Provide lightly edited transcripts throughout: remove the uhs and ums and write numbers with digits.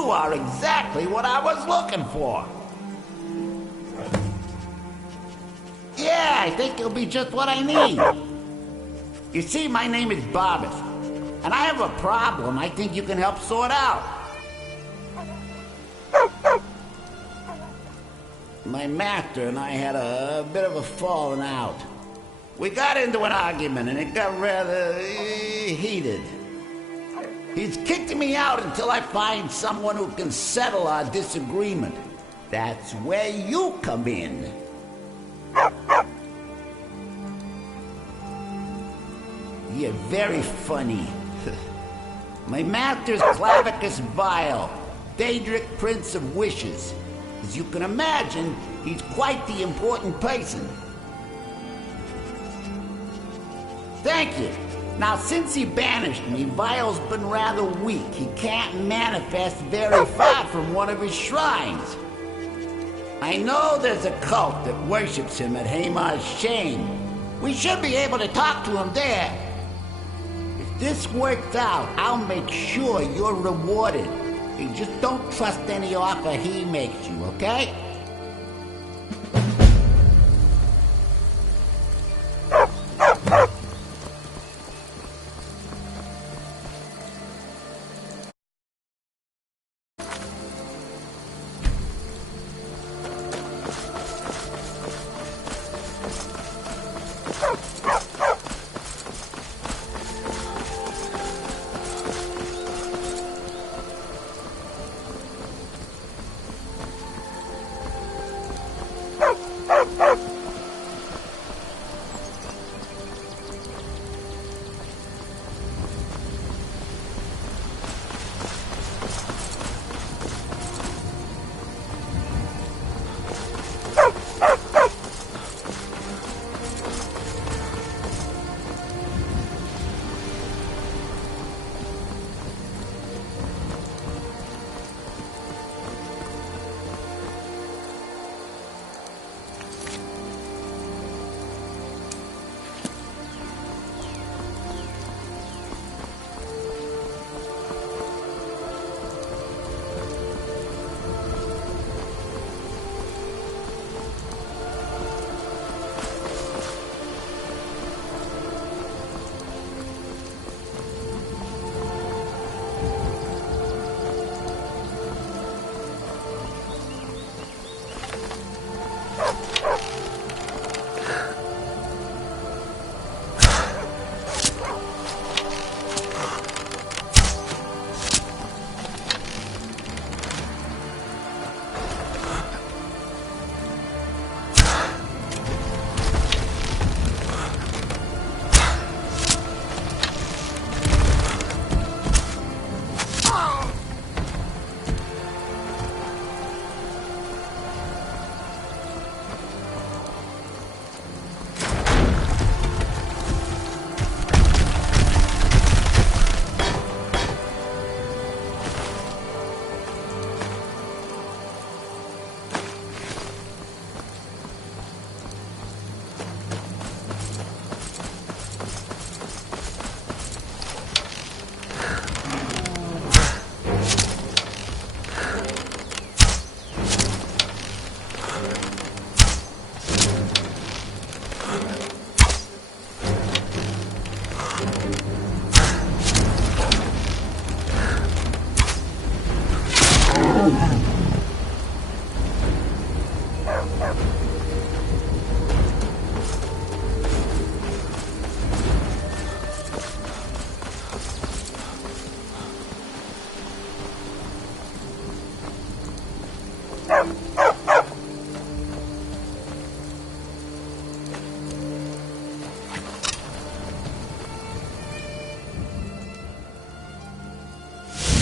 You are exactly what I was looking for. Yeah, I think you'll be just what I need. You see, my name is Barbas, and I have a problem I think you can help sort out. My master and I had a bit of a falling out. We got into an argument and it got rather heated. He's kicked me out until I find someone who can settle our disagreement. That's where you come in. You're very funny. My master's Clavicus Vile, Daedric Prince of Wishes. As you can imagine, he's quite the important person. Thank you. Now, since he banished me, Vile's been rather weak. He can't manifest very far from one of his shrines. I know there's a cult that worships him at Hamar's Shame. We should be able to talk to him there. If this works out, I'll make sure you're rewarded. You just don't trust any offer he makes you, okay?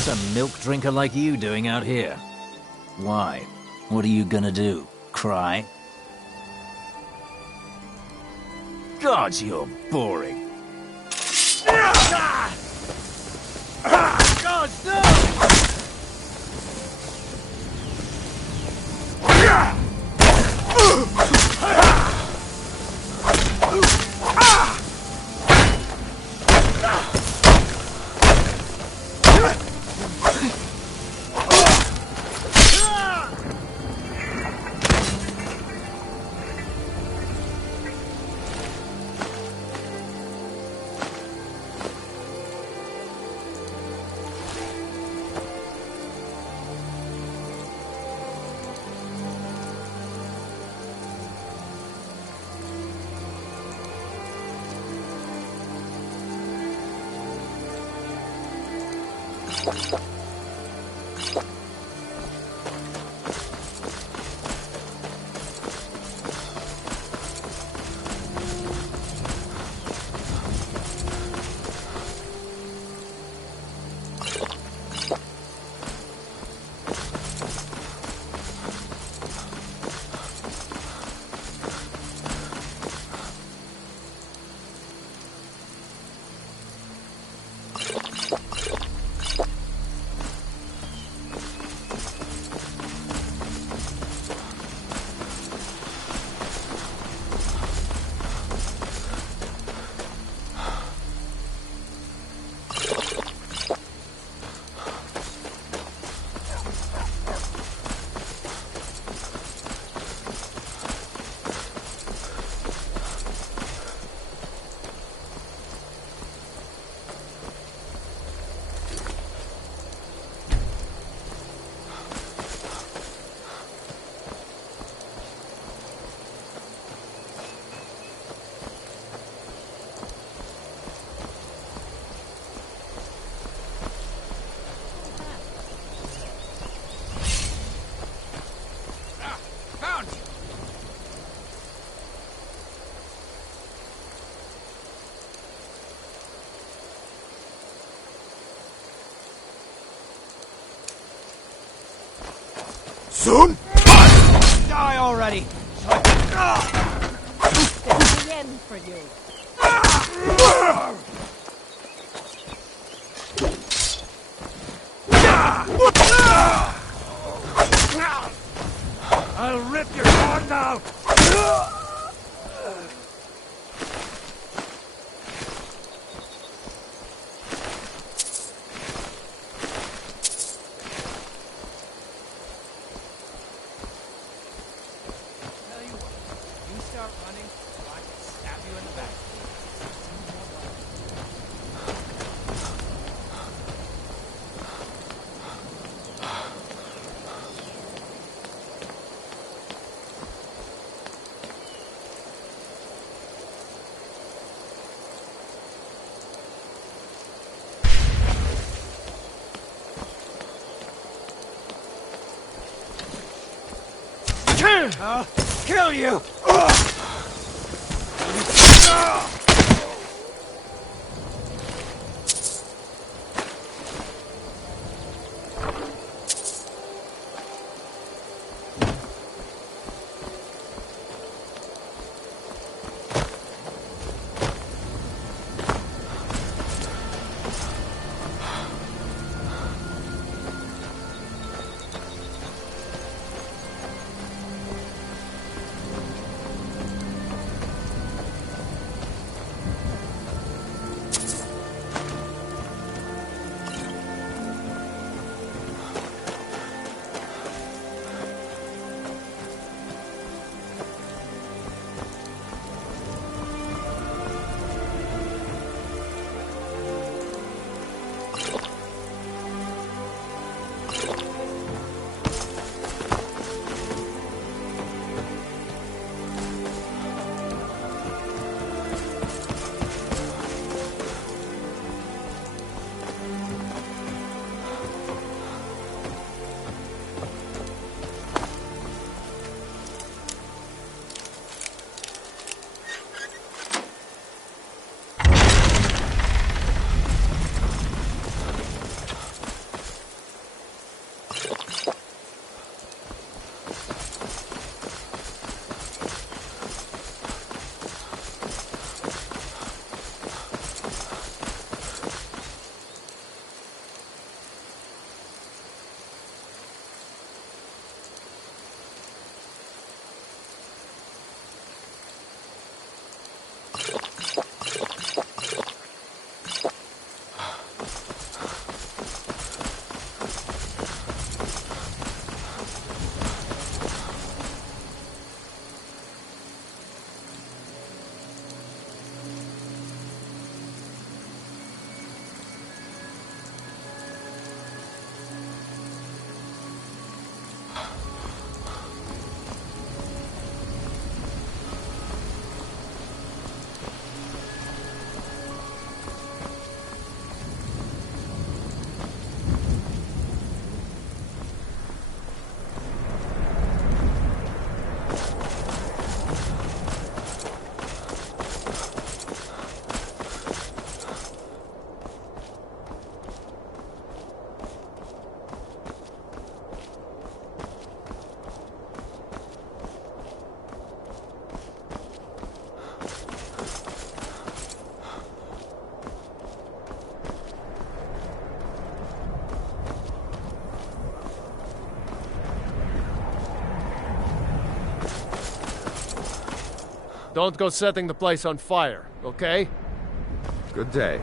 What's a milk drinker like you doing out here? Why? What are you gonna do? Cry? God, you're boring. God, no! Soon? Die already! This is the end for you. I'll rip your heart out! Tell you what, you start running, or I can stab you in the back. I'll kill you! Don't go setting the place on fire, okay? Good day.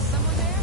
Someone there?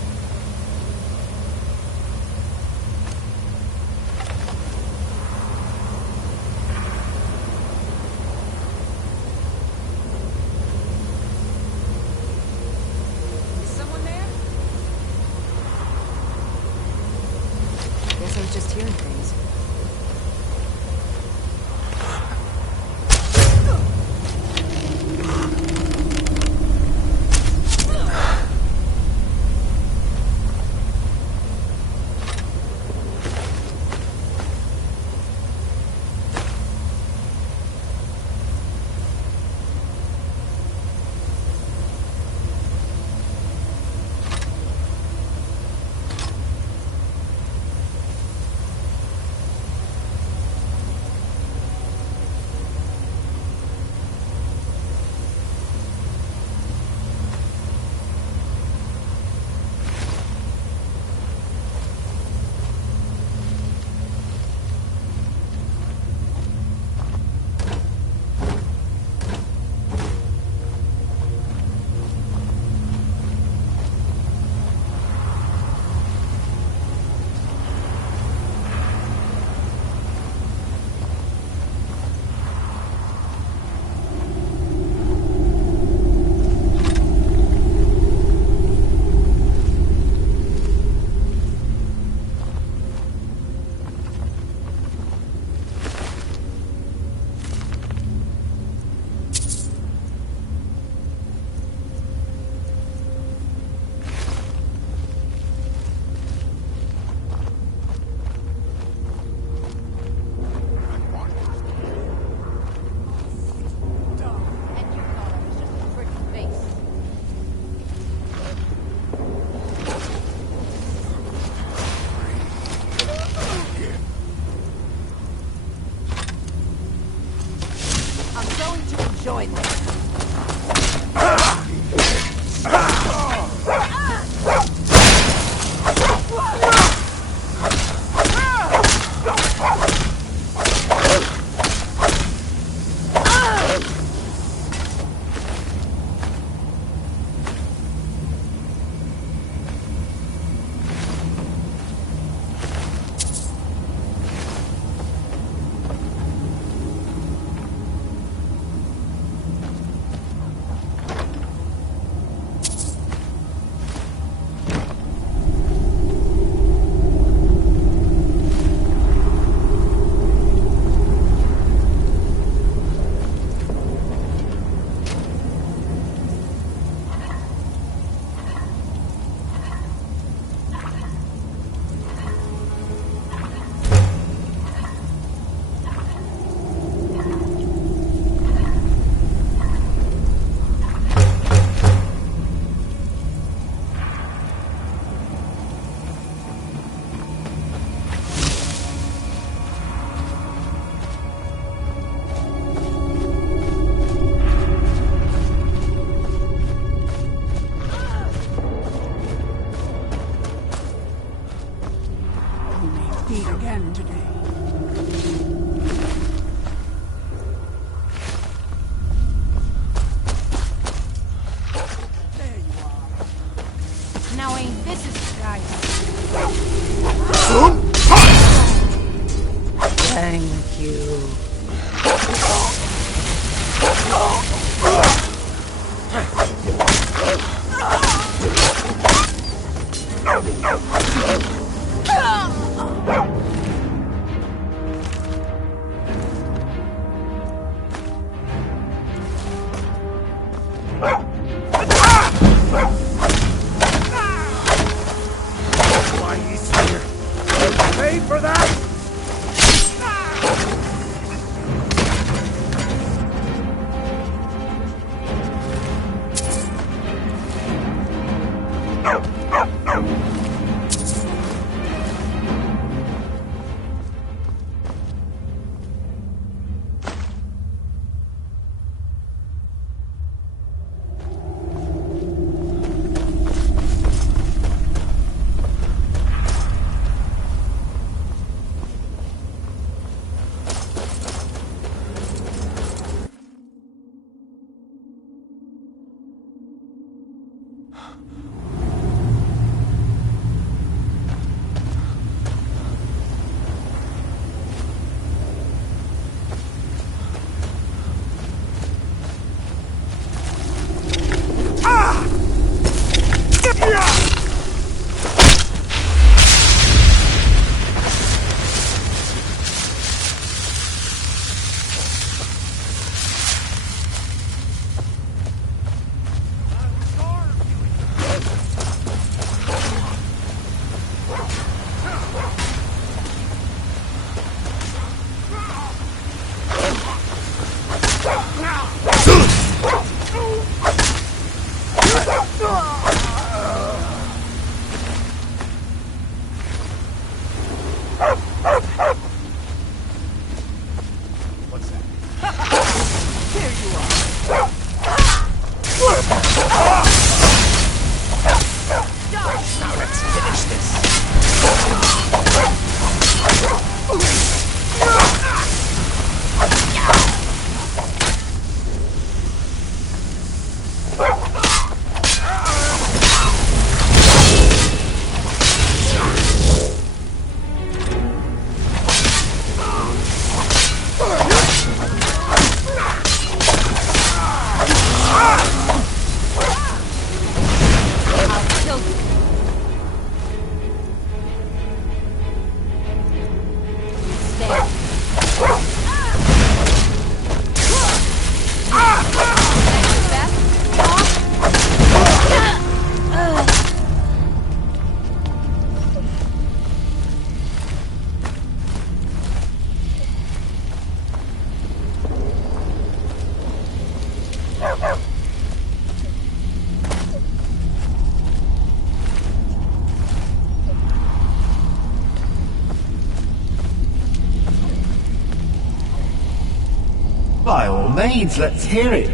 By all means, let's hear it.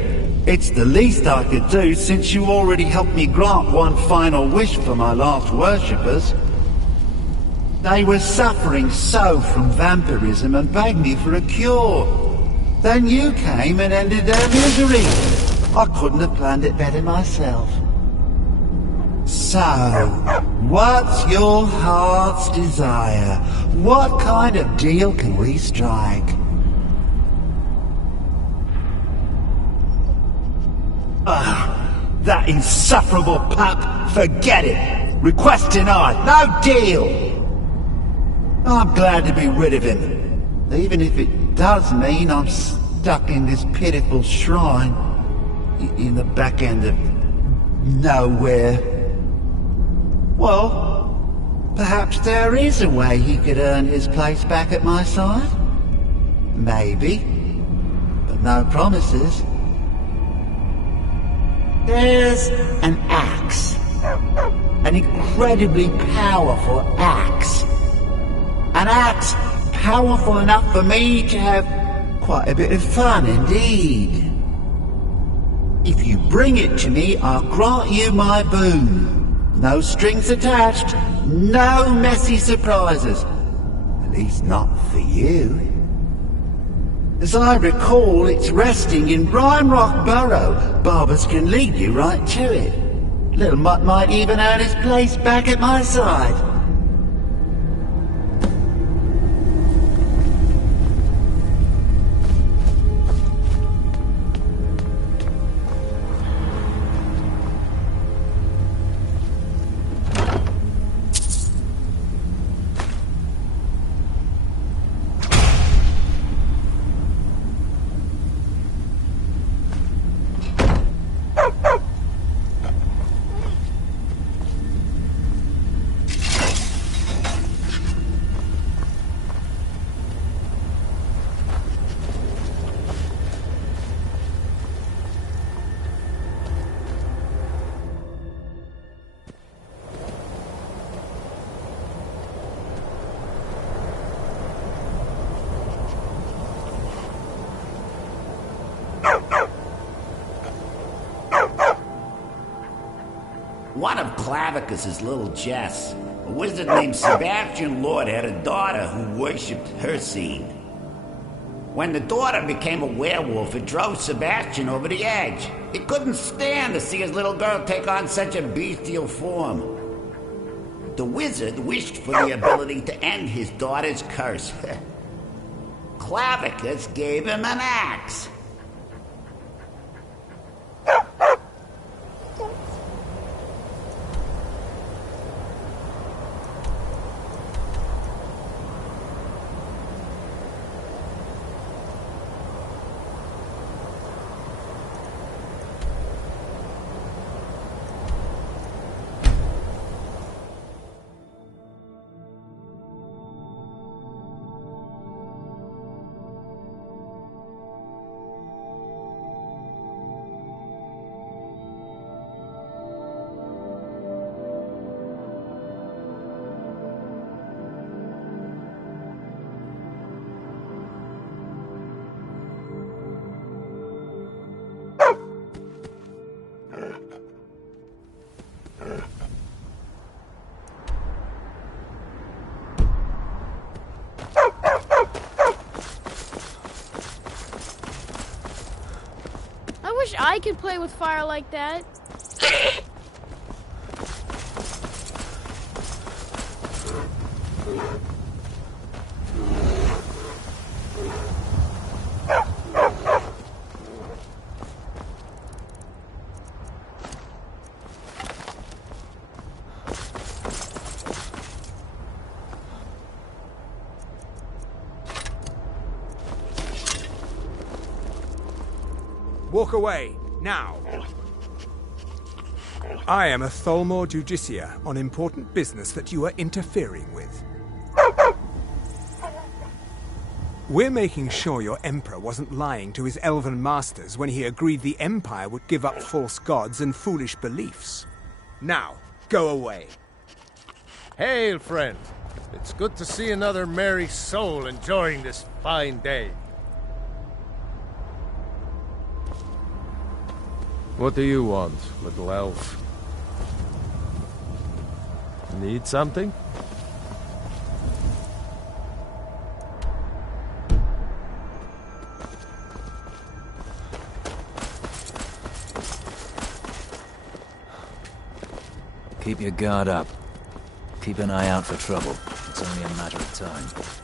It's the least I could do since you already helped me grant one final wish for my last worshippers. They were suffering so from vampirism and begged me for a cure. Then you came and ended their misery. I couldn't have planned it better myself. So, what's your heart's desire? What kind of deal can we strike? That insufferable pup! Forget it! Request denied! No deal! I'm glad to be rid of him, even if it does mean I'm stuck in this pitiful shrine in the back end of nowhere. Well, perhaps there is a way he could earn his place back at my side? Maybe, but no promises. There's an axe. An incredibly powerful axe. An axe powerful enough for me to have quite a bit of fun indeed. If you bring it to me, I'll grant you my boon. No strings attached, no messy surprises. At least not for you. As I recall, it's resting in Brine Rock Burrow. Barbers can lead you right to it. Little Mutt might even earn his place back at my side. One of Clavicus's little Jess, a wizard named Sebastian Lord, had a daughter who worshipped her seed. When the daughter became a werewolf, it drove Sebastian over the edge. He couldn't stand to see his little girl take on such a bestial form. The wizard wished for the ability to end his daughter's curse. Clavicus gave him an axe. I wish I could play with fire like that. Walk away, now. I am a Tholmor Judicia on important business that you are interfering with. We're making sure your Emperor wasn't lying to his elven masters when he agreed the Empire would give up false gods and foolish beliefs. Now, go away. Hail, friend. It's good to see another merry soul enjoying this fine day. What do you want, little elf? Need something? Keep your guard up. Keep an eye out for trouble. It's only a matter of time.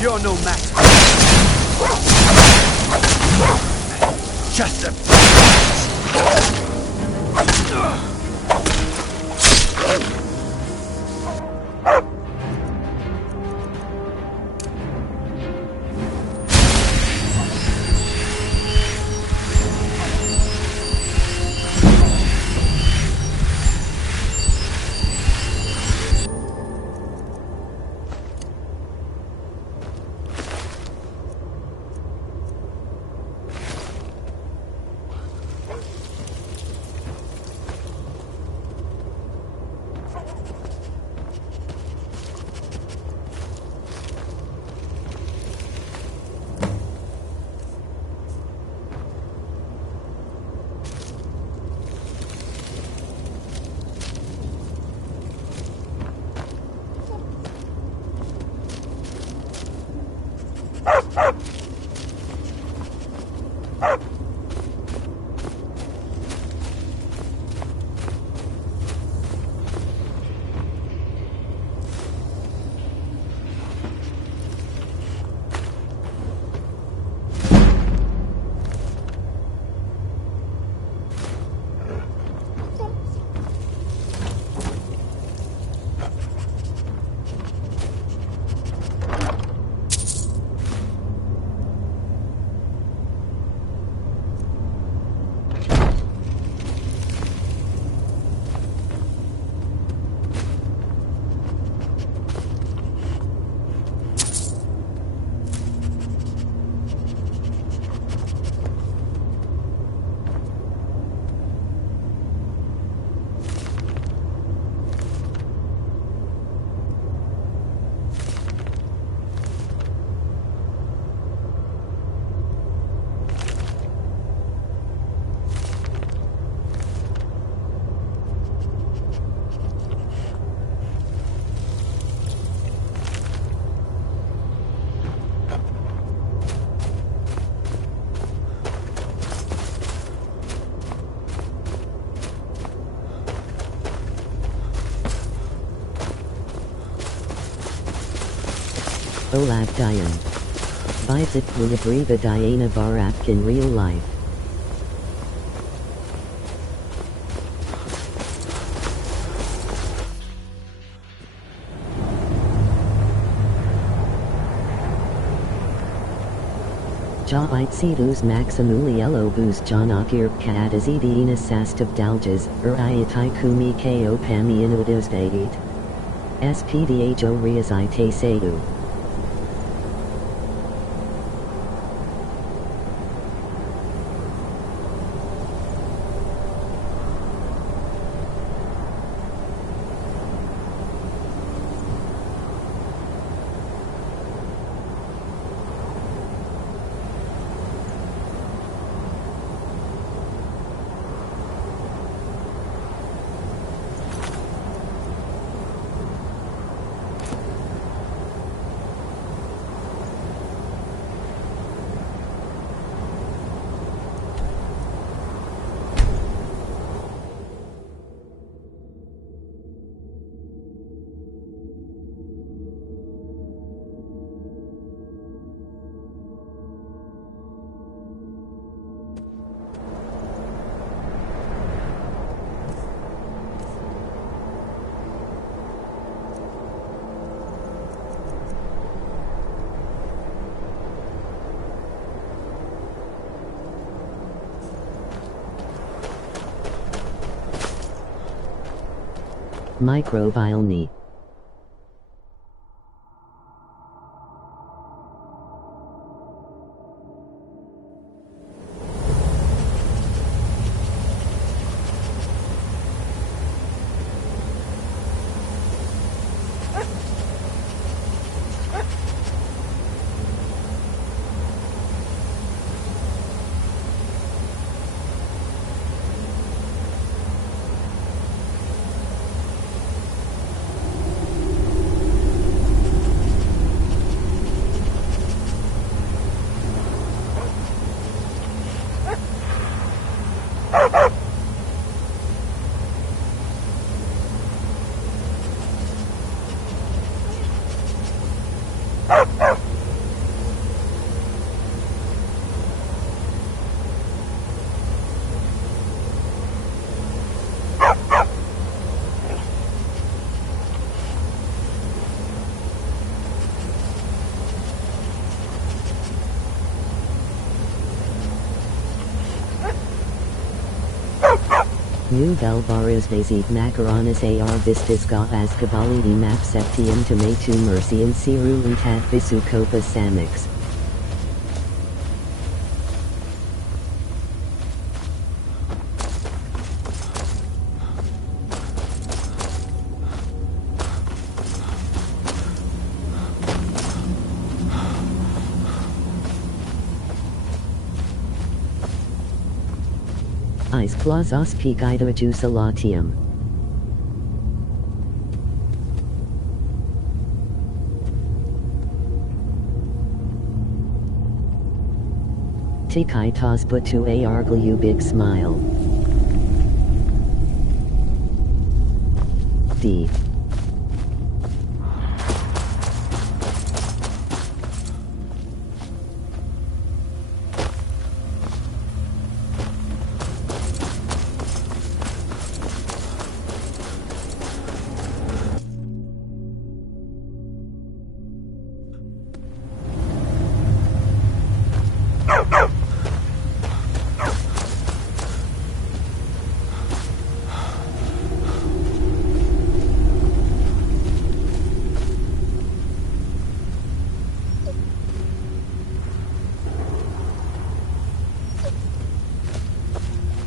You're no match. Just a... Olav Dian. Visit Pulibriva Diana Barak in real life. Jaitsidus Maximuliello bus Janakir Kadazidina Sastav Daljas, Ayatai Kumi Ko Pamianudos Date. Spdho Riazite Sadu. Microvilni. New Belvaras Daisy Macaronis AR Vistas Ga as Kabali Map Septium Tomatu Mercy and Siru Utat Visu Copa Samix. Is Plazas Pigida Jusalatium. Tikaitas butu a arglu big smile. D.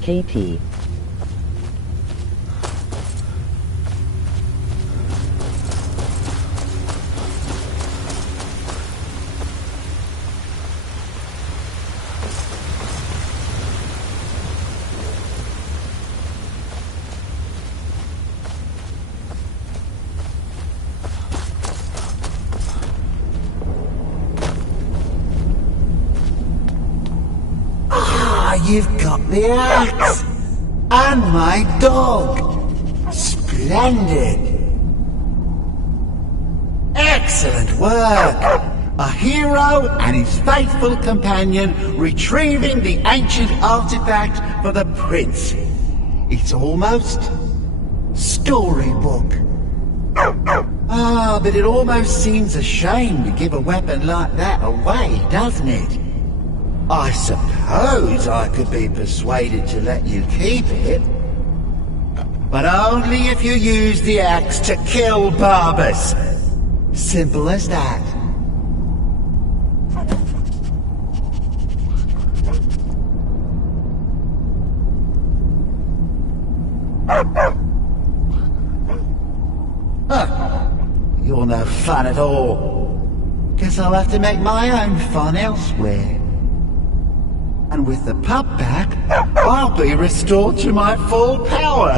KP. You've got the axe! And my dog! Splendid! Excellent work! A hero and his faithful companion retrieving the ancient artifact for the prince. It's almost storybook. But it almost seems a shame to give a weapon like that away, doesn't it? I suppose I could be persuaded to let you keep it. But only if you use the axe to kill Barbas. Simple as that. You're no fun at all. Guess I'll have to make my own fun elsewhere. And with the pup back, I'll be restored to my full power.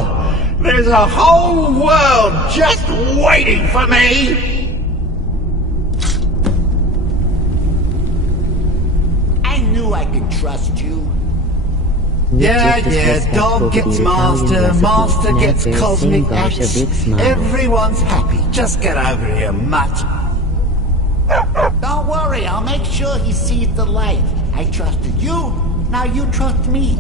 There's a whole world just waiting for me! I knew I could trust you. Yeah, dog gets master, master gets cosmic axe. Everyone's happy. Just get over here, mutt. Don't worry, I'll make sure he sees the light. I trusted you, now you trust me.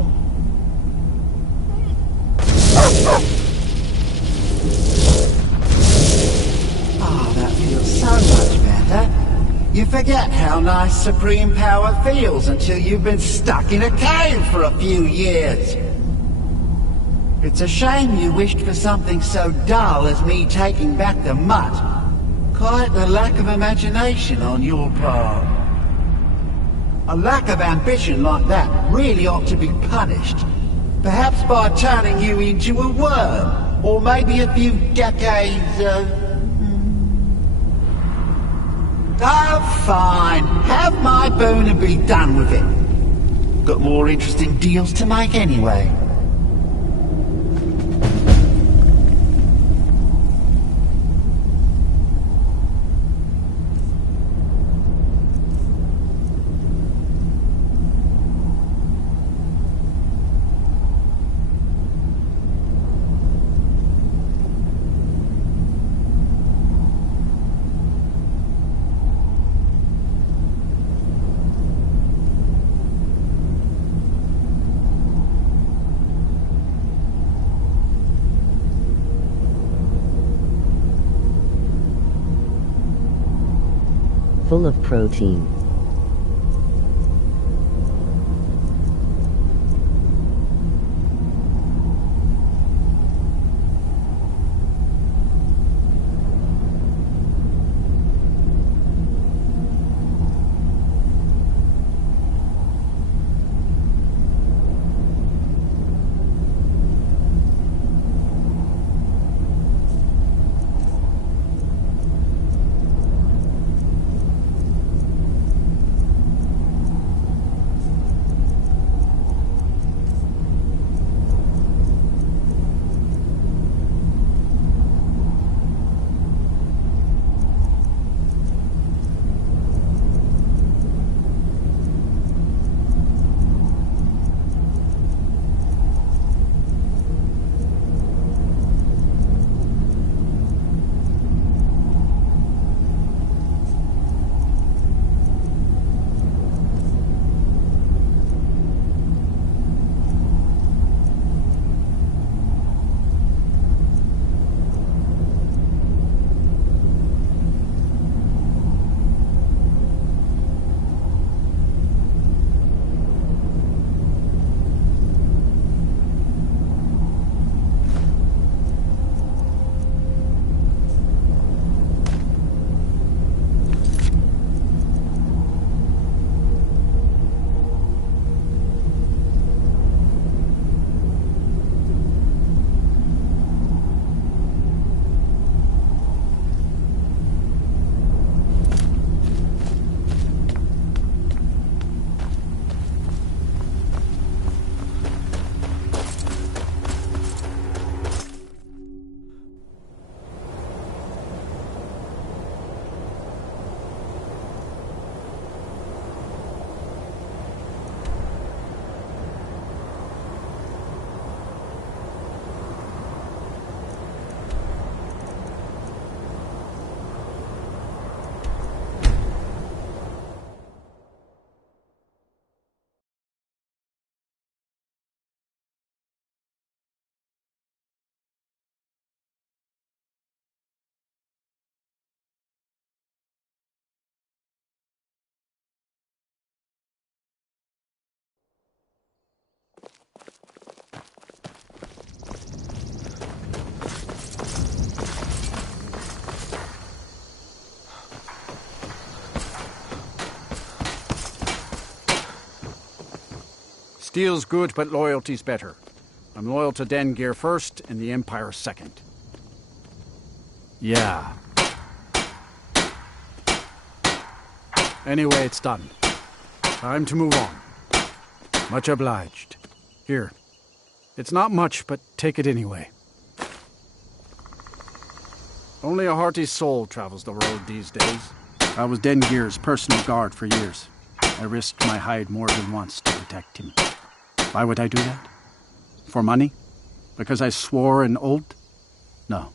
Oh, that feels so much better. You forget how nice supreme power feels until you've been stuck in a cave for a few years. It's a shame you wished for something so dull as me taking back the mutt. Quite the lack of imagination on your part. A lack of ambition like that really ought to be punished. Perhaps by turning you into a worm, or maybe a few decades of... Oh, fine. Have my boon and be done with it. Got more interesting deals to make anyway. Full of protein. Steel's good, but loyalty's better. I'm loyal to Dengear first, and the Empire second. Yeah. Anyway, it's done. Time to move on. Much obliged. Here. It's not much, but take it anyway. Only a hearty soul travels the road these days. I was Dengear's personal guard for years. I risked my hide more than once to protect him. Why would I do that? For money? Because I swore an oath? No.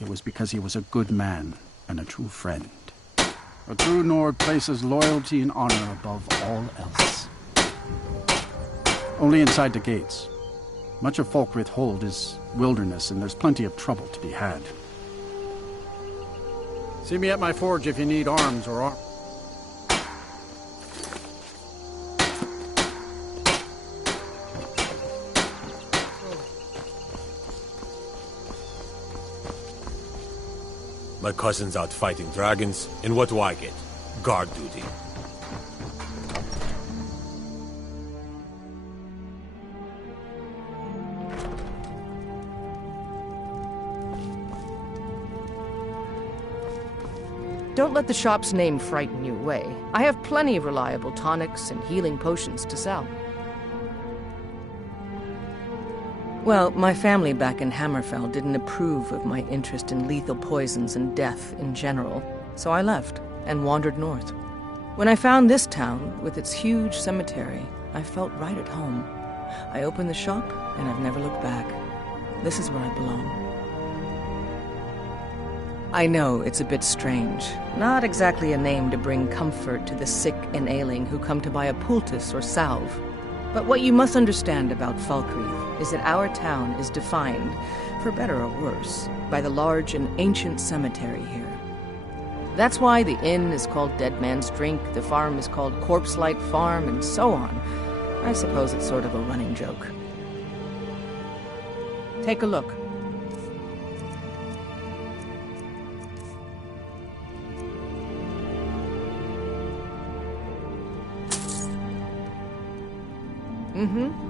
It was because he was a good man and a true friend. A true Nord places loyalty and honor above all else. Only inside the gates. Much of Folkrith Hold is wilderness, and there's plenty of trouble to be had. See me at my forge if you need arms or armor. My cousin's out fighting dragons, and what do I get? Guard duty. Don't let the shop's name frighten you away. I have plenty of reliable tonics and healing potions to sell. Well, my family back in Hammerfell didn't approve of my interest in lethal poisons and death in general, so I left and wandered north. When I found this town, with its huge cemetery, I felt right at home. I opened the shop, and I've never looked back. This is where I belong. I know it's a bit strange. Not exactly a name to bring comfort to the sick and ailing who come to buy a poultice or salve. But what you must understand about Falkreath is that our town is defined, for better or worse, by the large and ancient cemetery here. That's why the inn is called Dead Man's Drink, the farm is called Corpse Light Farm, and so on. I suppose it's sort of a running joke. Take a look. Mm-hmm.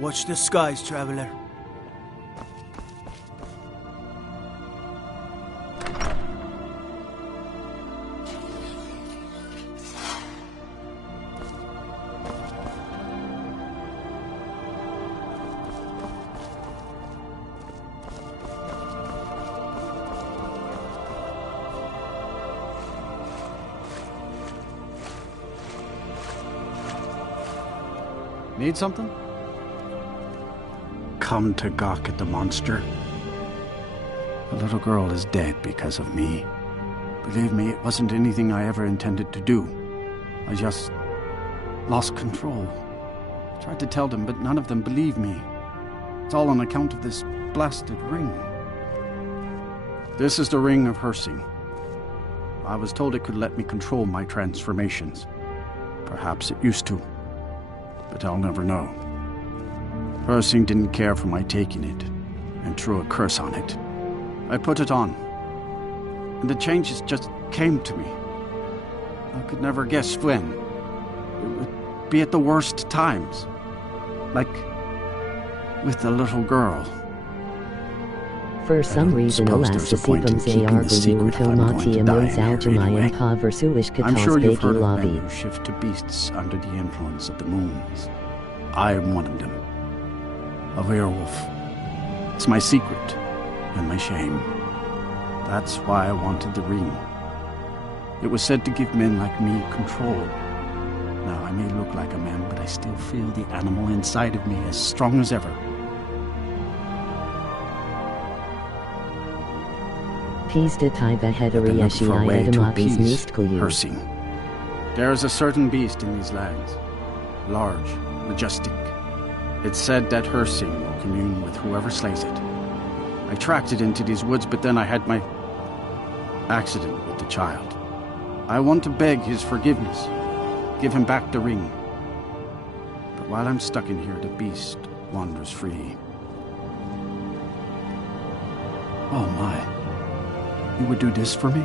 Watch the skies, traveler. Need something? Come to gawk at the monster. The little girl is dead because of me. Believe me, it wasn't anything I ever intended to do. I just lost control. Tried to tell them, but none of them believed me. It's all on account of this blasted ring. This is the Ring of Hersing. I was told it could let me control my transformations. Perhaps it used to, but I'll never know. Hersing didn't care for my taking it, and threw a curse on it. I put it on, and the changes just came to me. I could never guess when. It would be at the worst times. Like with the little girle. For some reason, elasticipums I'm sure you've heard of men who shift to beasts under the influence of the moons. I am one of them. A werewolf. It's my secret and my shame. That's why I wanted the ring. It was said to give men like me control. Now, I may look like a man, but I still feel the animal inside of me as strong as ever. Tyba I've been looking for a way to Hederiashi appease Mustkulu. Hersing. There is a certain beast in these lands. Large, majestic. It's said that Hersing will commune with whoever slays it. I tracked it into these woods, but then I had my accident with the child. I want to beg his forgiveness. Give him back the ring. But while I'm stuck in here, the beast wanders free. Oh my. You would do this for me?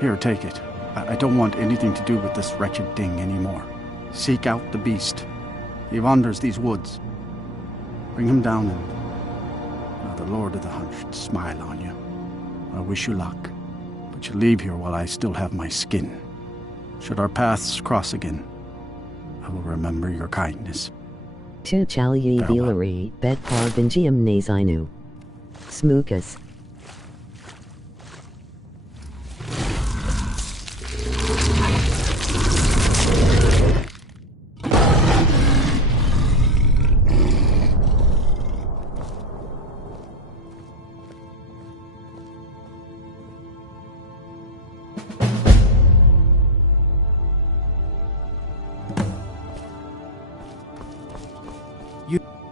Here, take it. I don't want anything to do with this wretched thing anymore. Seek out the beast. He wanders these woods. Bring him down and the Lord of the Hunt should smile on you. I wish you luck, but you leave here while I still have my skin. Should our paths cross again, I will remember your kindness. Tu Chalyi Vilari, Bedpar Bengium Nazinu. Smookus.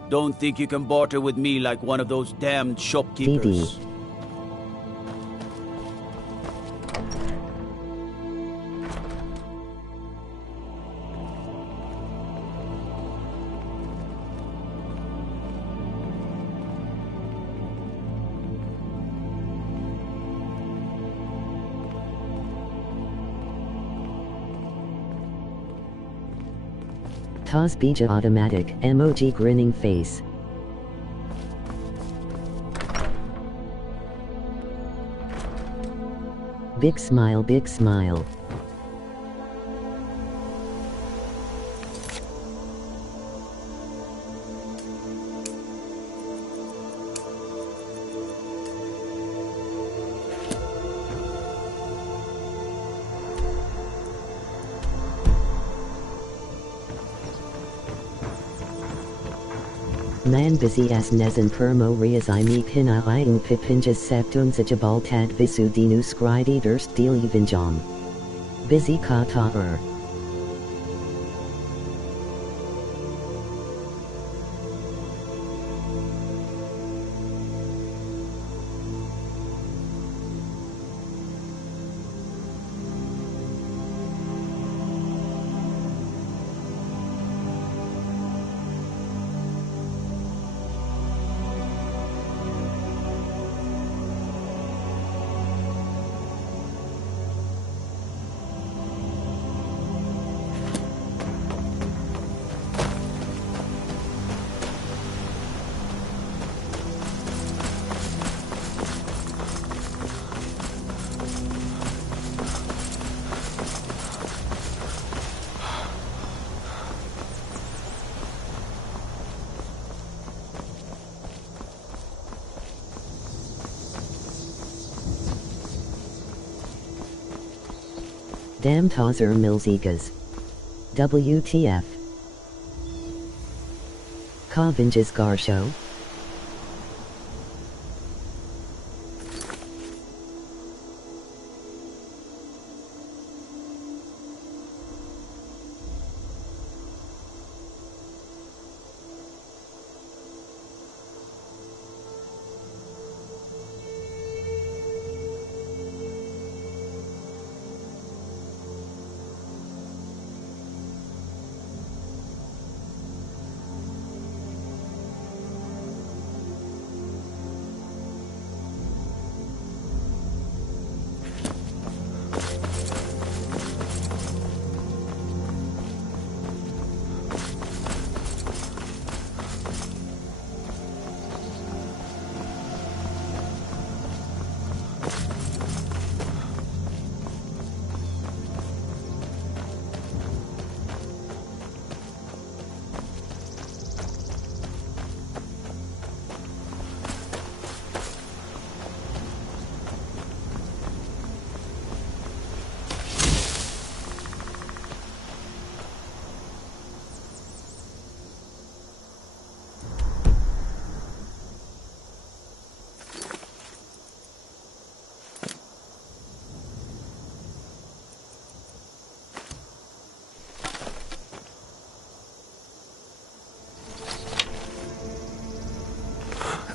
Don't think you can barter with me like one of those damned shopkeepers. Taz Bija Automatic, emoji grinning face. Big smile, big smile. Man busy as Nezen Permo Rias I meek hina iing pipinjas septuns jabal tad visu dinu scridi durst deal evanjam. Busy kata Damn Tazzer Milzigas. WTF. Covinges Garshow.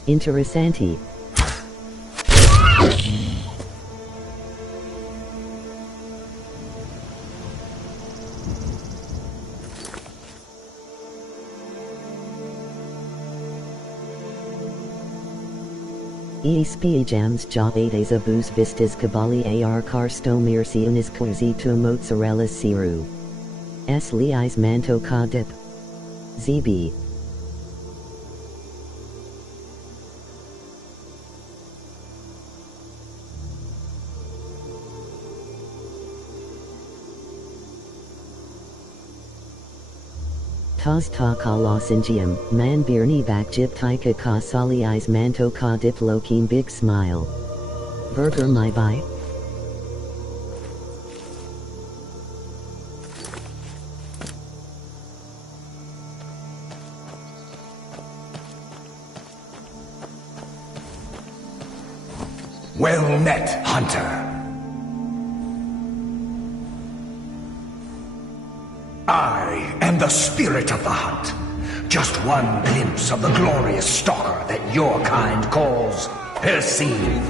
Interessanti. Espiejams ja edes abus vistas cabali ar carstomircionis quisito mozzarella siru. S liis manto ca dip. ZB. Tas ta ka losingium, man birni back jip tika ka saliis manto ka dip lokim big smile. Burger my bye. Well met, hunter. I am the spirit of the hunt. Just one glimpse of the glorious stalker that your kind calls Hercine.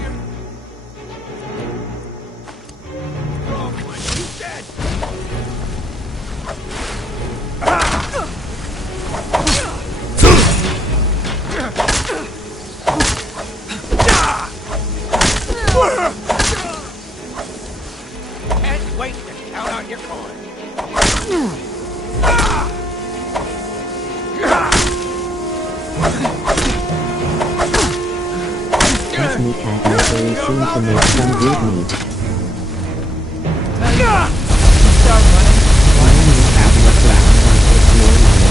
Can't wait to count out your coin. Disney cat is very soon to make some good meat. Start running. Why am I having a black market more money?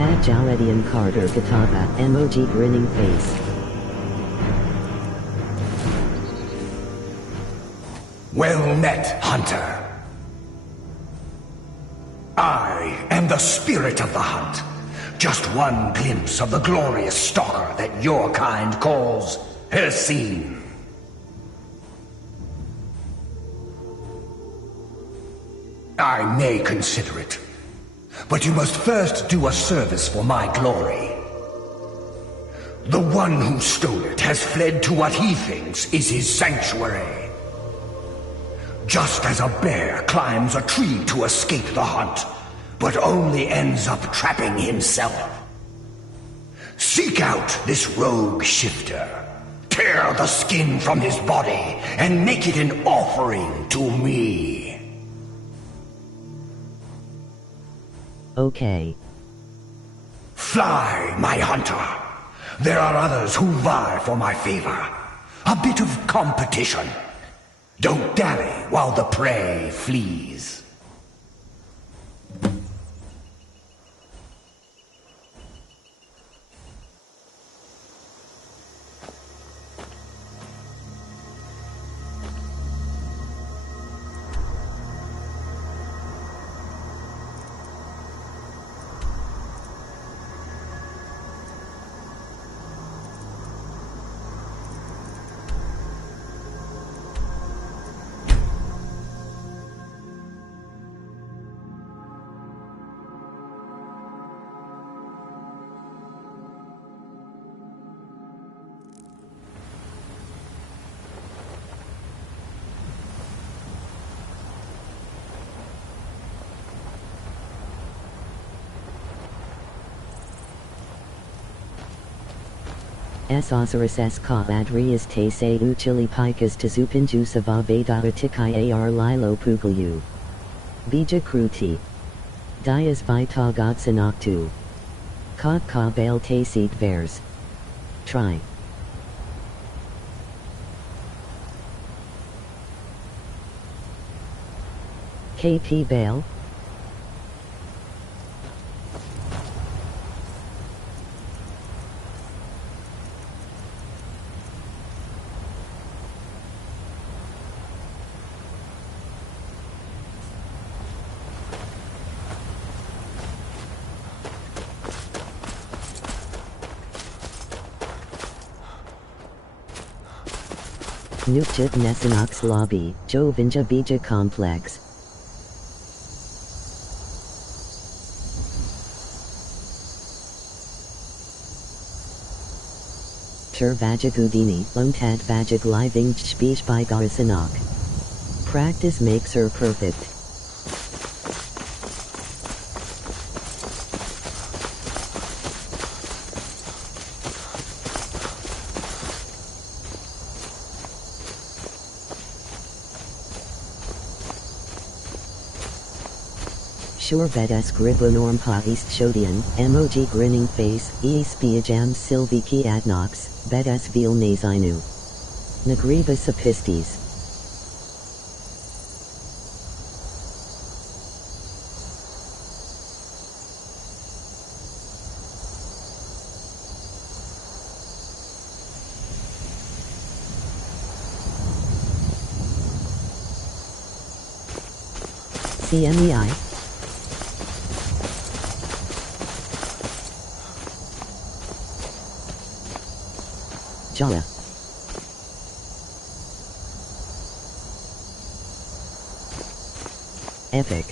Tad Jaledian Carter Kataba, emoji grinning face. Well met, hunter. I am the spirit of the hunt. Just one glimpse of the glorious stalker that your kind calls Hercine. I may consider it, but you must first do a service for my glory. The one who stole it has fled to what he thinks is his sanctuary. Just as a bear climbs a tree to escape the hunt, but only ends up trapping himself. Seek out this rogue shifter, tear the skin from his body, and make it an offering to me. Okay. Fly, my hunter. There are others who vie for my favor. A bit of competition. Don't dally while the prey flees. S Osiris S Ka Adrias Te Se Uchili Pikas Tazupinju Savaveda Atikai Ar Lilo Pugalu. Bija Kruti. Dias Vita Godsanaktu. Kod Ka Bale Te Seed Bears. Try. KP Bale. Nukjit Nesinox Lobby, Jovinja Bija Complex. Tur Vajagudini, Lontad Vajag Living Speech by Garisanok. Practice makes her perfect. Sure Vedas Gribonorm Pa East Shodian, Emoji Grinning Face, Espiajam Silviki Adnox, Bedas Vil Nazinu. Nagriva Sapistes. CMEI. Jala. Epic.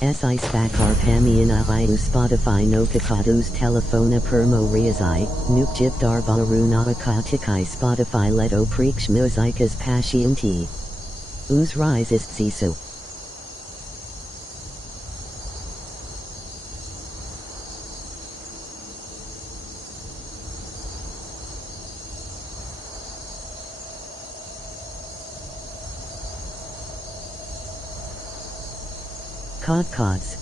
SI Spakar Pamiana Iu Spotify no Kakadus Telefona Permo Riazai, Nukjip Darvaruna Akatikai Spotify Leto Preeksh Muzikas Pashianti. Uz Rise ist Sisu. Cods.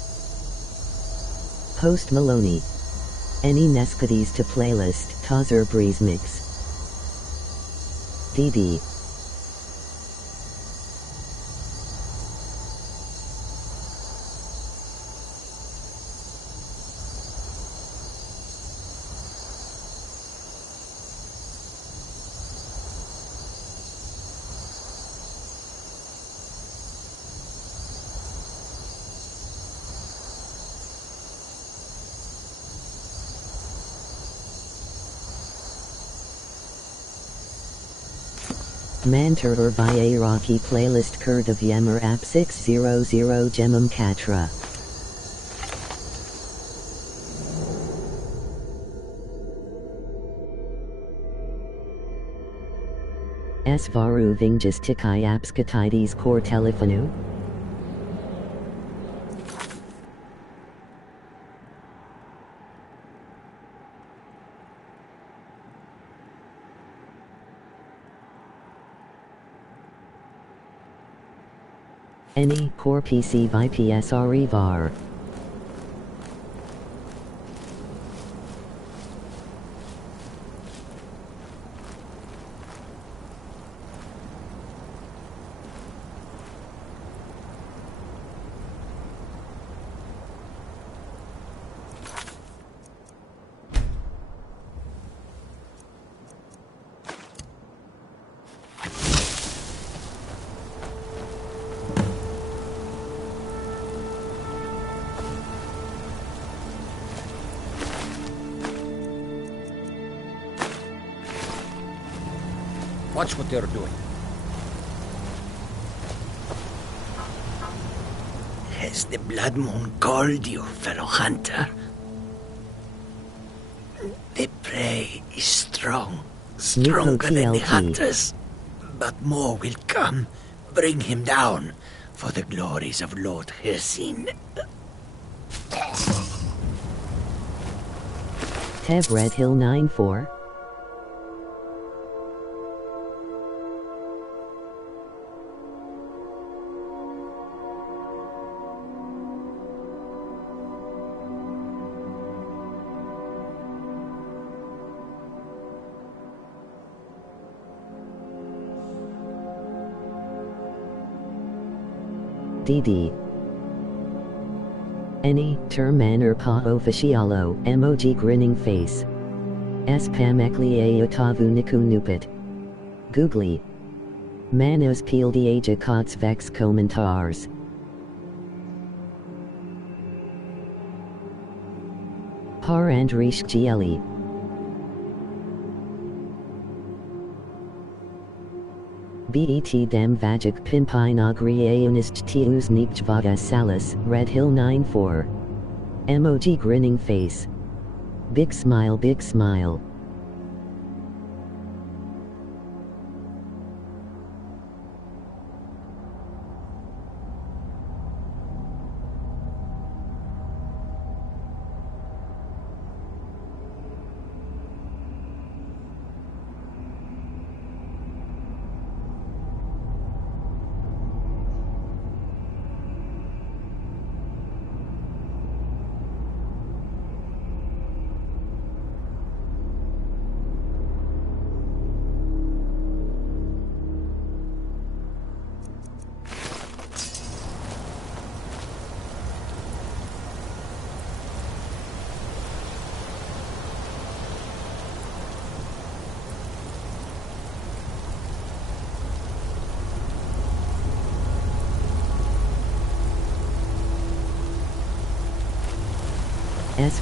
Post Maloney. Any Neskadis to playlist, Tazer Breeze Mix. DD. Mantur by Iraqi playlist Kurd of Yemer app 600 Gemum Katra. Svaru Vingus Tikai Apskatides Core Telefonu. Any Core PC VPSRE VAR. Watch what they're doing. Has the Blood Moon called you, fellow hunter? The prey is strong, stronger than the hunters. But more will come. Bring him down for the glories of Lord Hircine. Tev Red Hill 9-4. DD. Any Termaner Pa Officialo, Emoji Grinning Face. Spamekli Ayotavu Niku Nupit. Googly. Manos Peel the Aja Kots Vex Commentars. Par Andrish Gieli. bet dem vajik pinpai nagri aonist tius nikjvaga salis, Red Hill 94. Emoji grinning face. Big smile, big smile.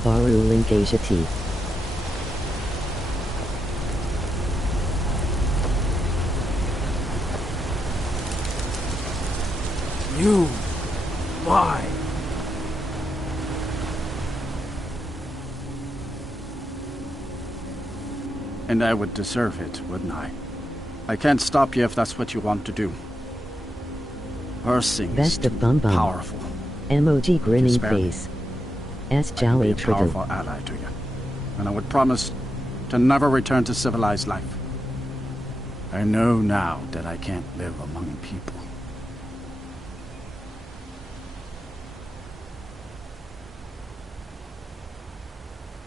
Svaru Linkajati. You. Why? And I would deserve it, wouldn't I? I can't stop you if that's what you want to do. Hersing is too powerful. Emoji grinning face. Jolly a powerful ally to you, and I would promise to never return to civilized life. I know now that I can't live among people.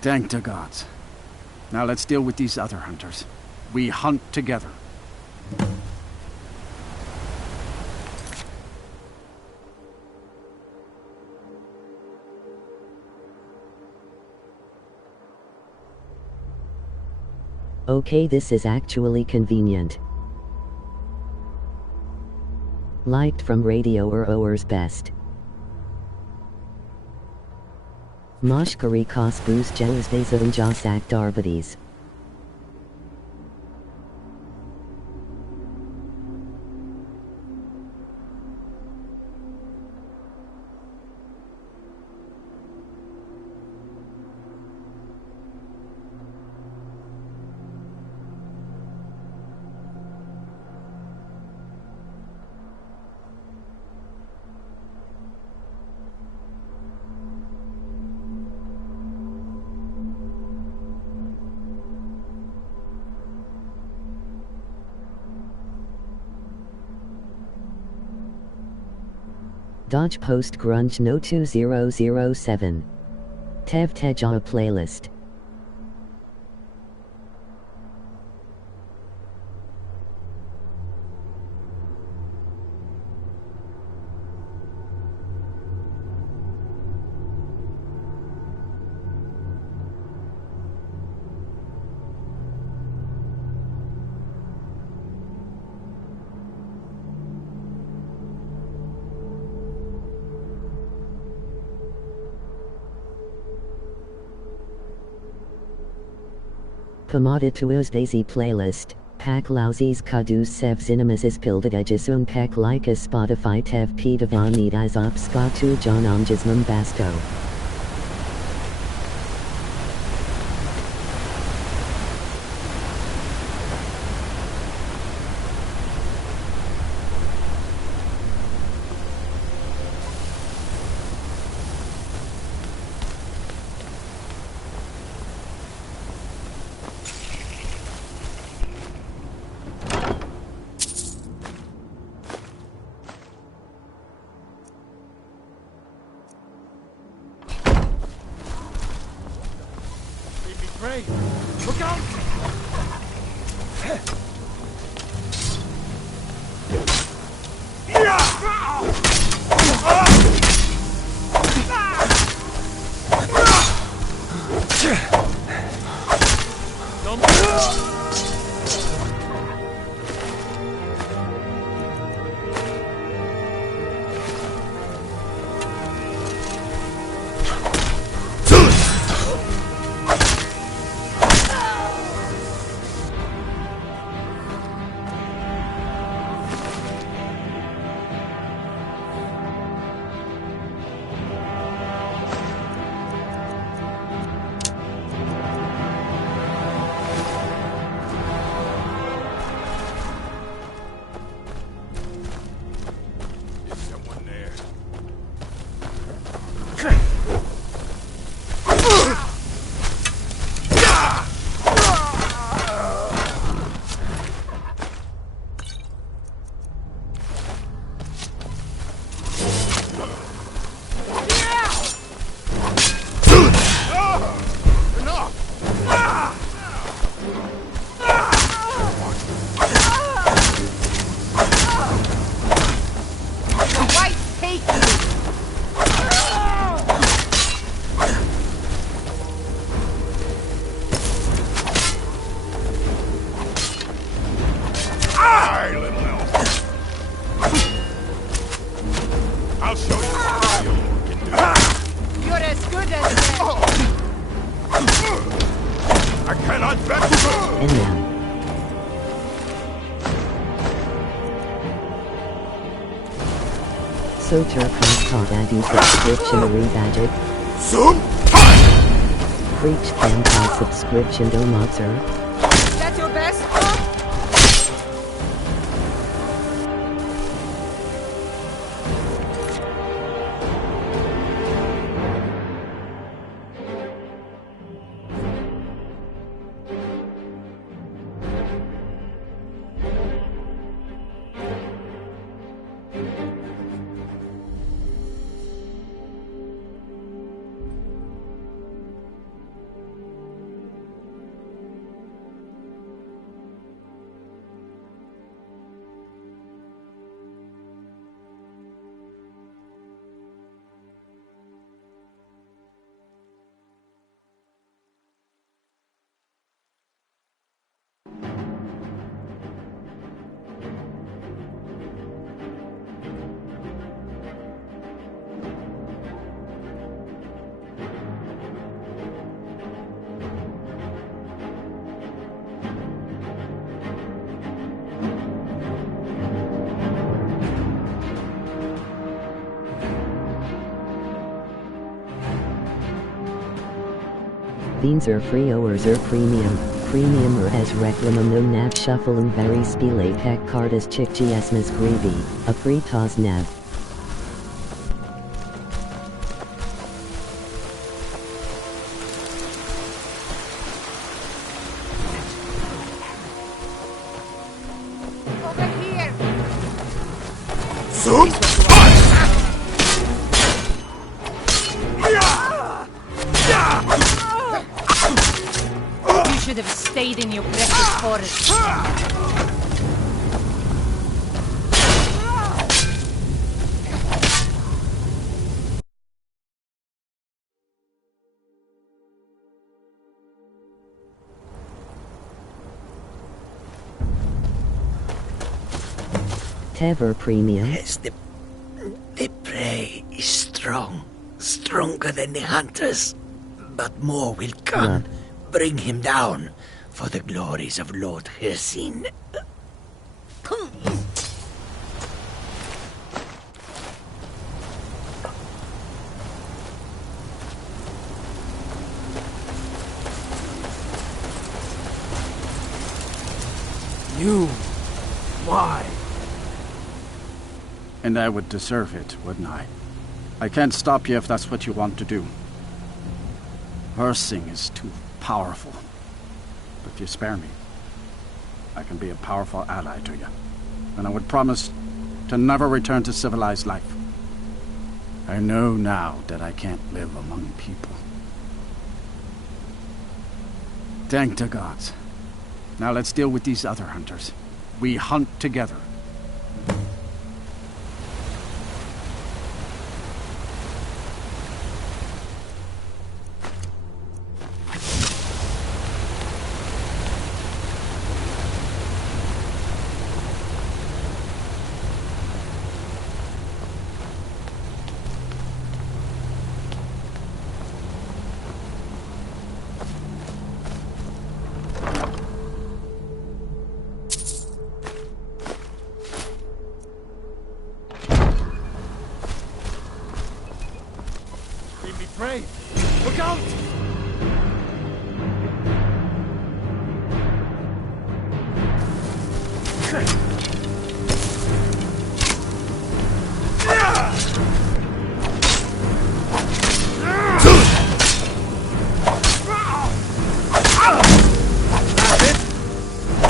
Thank the gods. Now let's deal with these other hunters. We hunt together. Okay, this is actually convenient. Liked from radio or Ower's best. Moshkari kos boost jeus bezon josak darvadis. Dodge Post Grunge No 2007. Tev Teja playlist. Commodituos Daisy playlist. Pak lauzis kadus sev cinemas pildages un pek like Spotify tev pedavanidas op skatu john omgismum basto. Ray, look out! NM. Soter Cost Adi subscription rebadget. Preach Campus subscription Domotzer. That's your best? Beans free or premium. Premium as reklamam no nav shuffling very spile pek cartas chick gsmas greedy. A free tos nav. Over here! Zoom! You should have stayed in your precious forest. Tever premium. Yes, the prey is strong. Stronger than the hunters. But more will come. Bring him down for the glories of Lord Hircine. You. Why? And I would deserve it, wouldn't I? I can't stop you if that's what you want to do. Hircine is too powerful. But if you spare me, I can be a powerful ally to you. And I would promise to never return to civilized life. I know now that I can't live among people. Thank the gods. Now let's deal with these other hunters. We hunt together. Brave! Look out!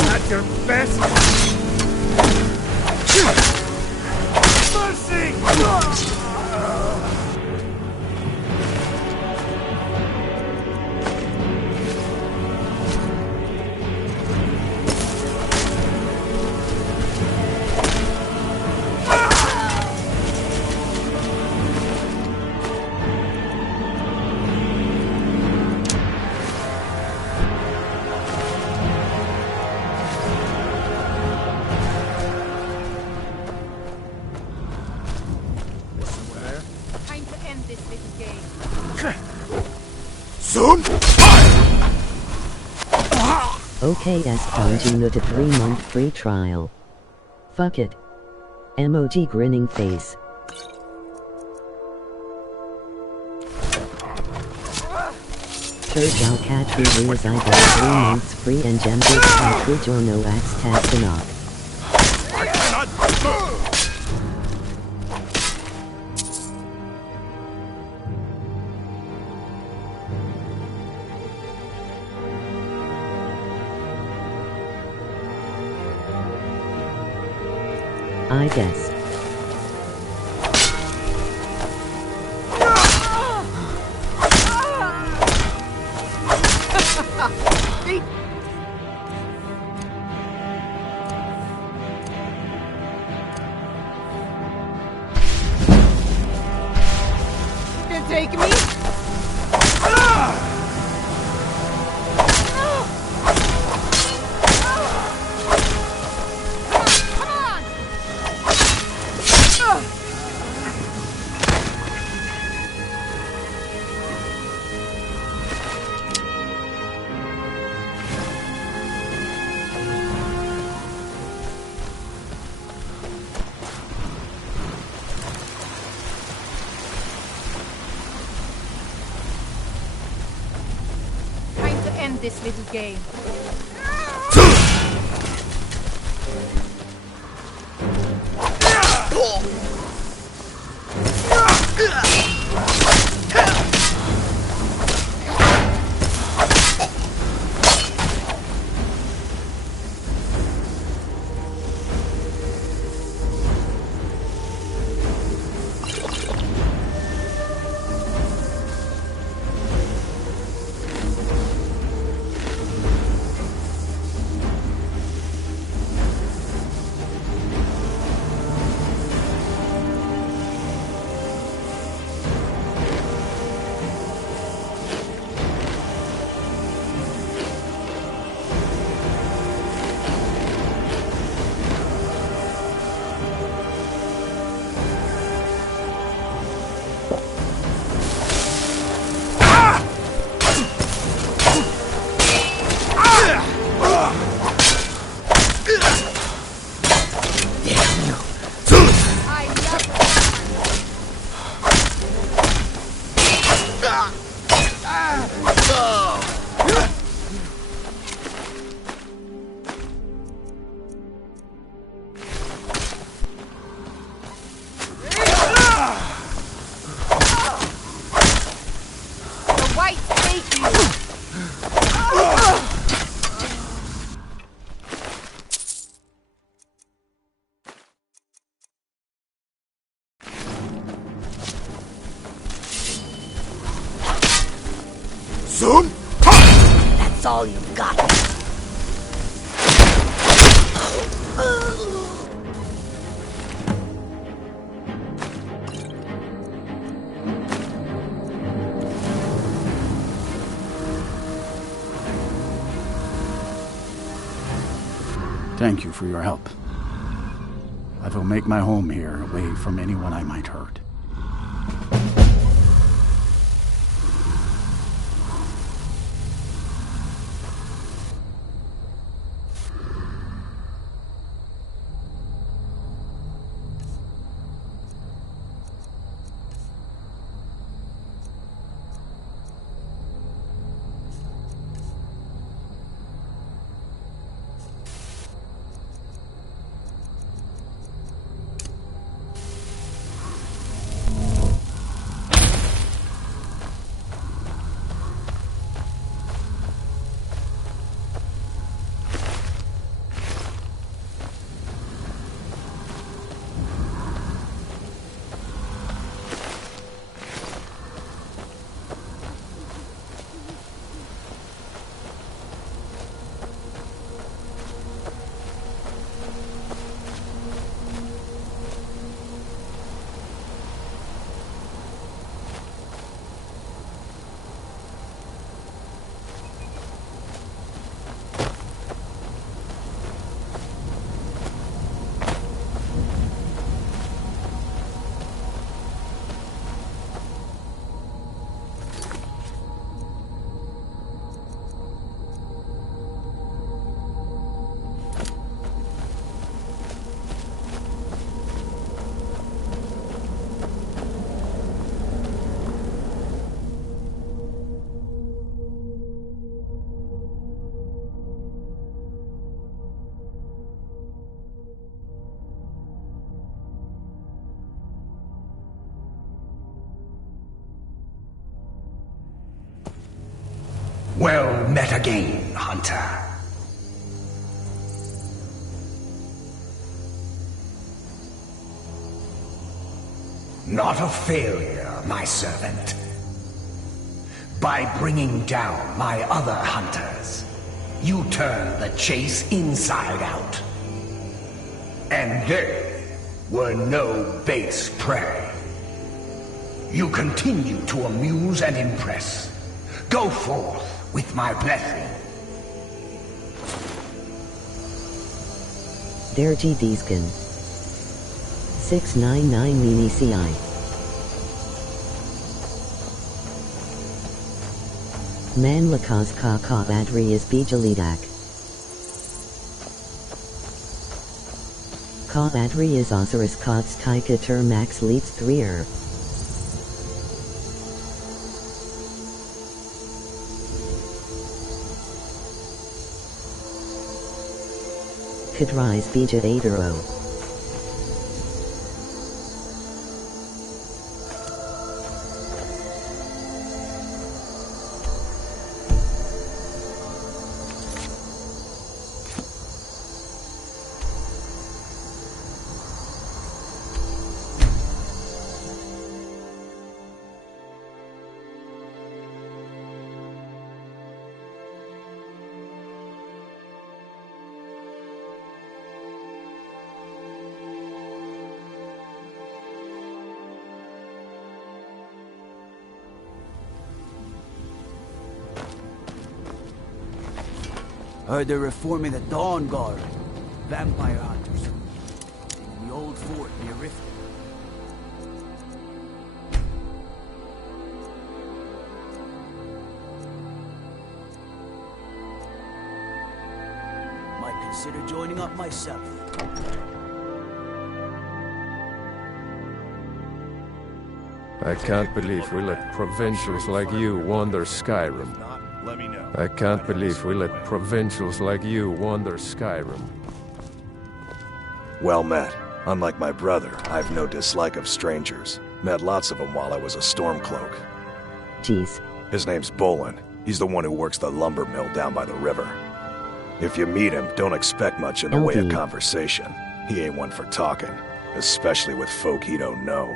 Not your best! Mercy! Time to end this little game. Soon? OKS Conjunct a 3-month free trial. Fuck it. Emoji grinning face. Church out catch reviewers I got 3 months free and gender catch or no axe taxonoc. I cannot move! I guess. Can take me? End this little game. Soon? That's all you've got. Thank you for your help. I will make my home here, away from anyone I might hurt. Well met again, Hunter. Not a failure, my servant. By bringing down my other hunters, you turned the chase inside out. And they were no base prey. You continue to amuse and impress. Go forth with my blessing. Derji Deeskin. 699 Mini CI. Man Lakas Ka Adri is Bijalidak. Ka Adri is Osiris Kots Taika Tur Max Leets 3er. Kadrais Bija Adero. Heard they're reforming the Dawn Guard. Vampire hunters. In the old fort near Rift. Might consider joining up myself. I can't believe we let provincials like you wander Skyrim. I can't believe we let provincials like you wander Skyrim. Well met. Unlike my brother, I've no dislike of strangers. Met lots of them while I was a Stormcloak. Jeez. His name's Bolin. He's the one who works the lumber mill down by the river. If you meet him, don't expect much in the way of conversation. He ain't one for talking, especially with folk he don't know.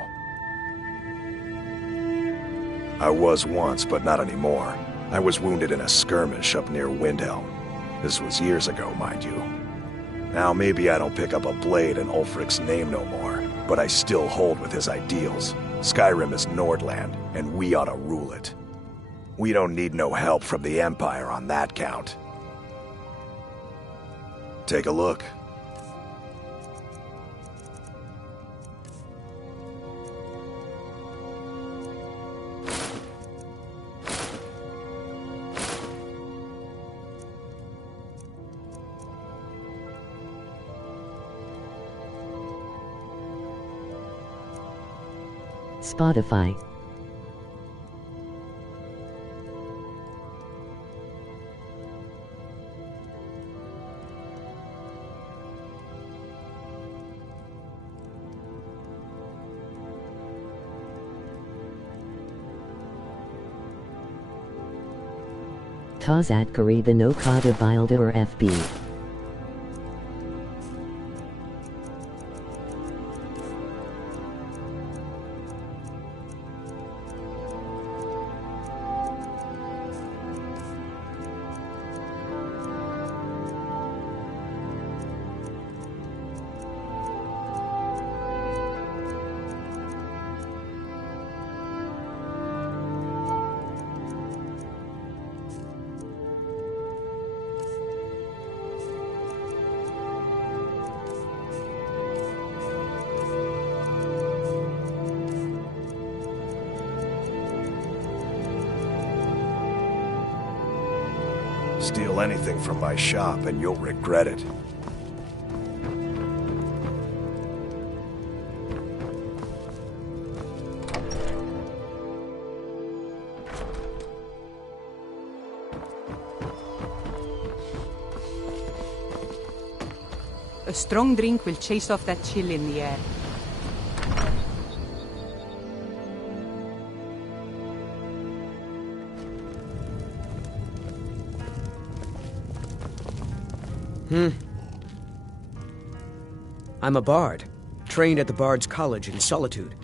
I was once, but not anymore. I was wounded in a skirmish up near Windhelm. This was years ago, mind you. Now maybe I don't pick up a blade in Ulfric's name no more, but I still hold with his ideals. Skyrim is Nordland, and we ought to rule it. We don't need no help from the Empire on that count. Take a look. Spotify. Tazat Gariba no Kada Bilda or FB. Steal anything from my shop and you'll regret it. A strong drink will chase off that chill in the air. I'm a bard, trained at the Bard's College in Solitude.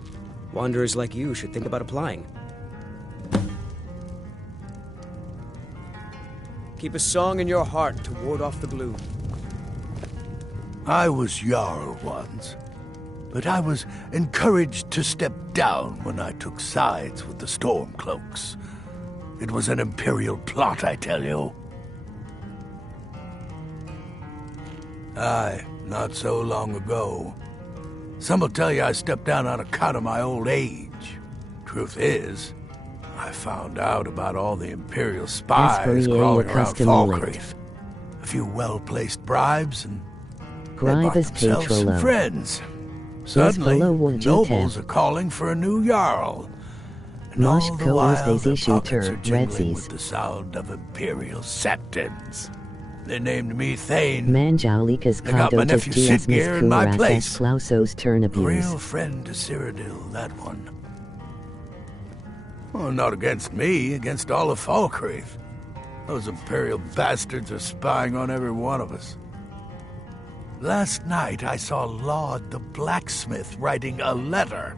Wanderers like you should think about applying. Keep a song in your heart to ward off the gloom. I was Jarl once, but I was encouraged to step down when I took sides with the Stormcloaks. It was an Imperial plot, I tell you. Aye, not so long ago. Some will tell you I stepped down on account of my old age. Truth is, I found out about all the Imperial spies crawling around Falkreath. A few well-placed bribes, and they bought themselves some friends. Suddenly, nobles are calling for a new Jarl. And all the while, their pockets are jingling with the sound of Imperial septons. They named me Thane. They got my nephew Siggeir in my place. A real friend to Cyrodiil, that one. Well, not against me, against all of Falkreath. Those Imperial bastards are spying on every one of us. Last night I saw Laud the blacksmith writing a letter.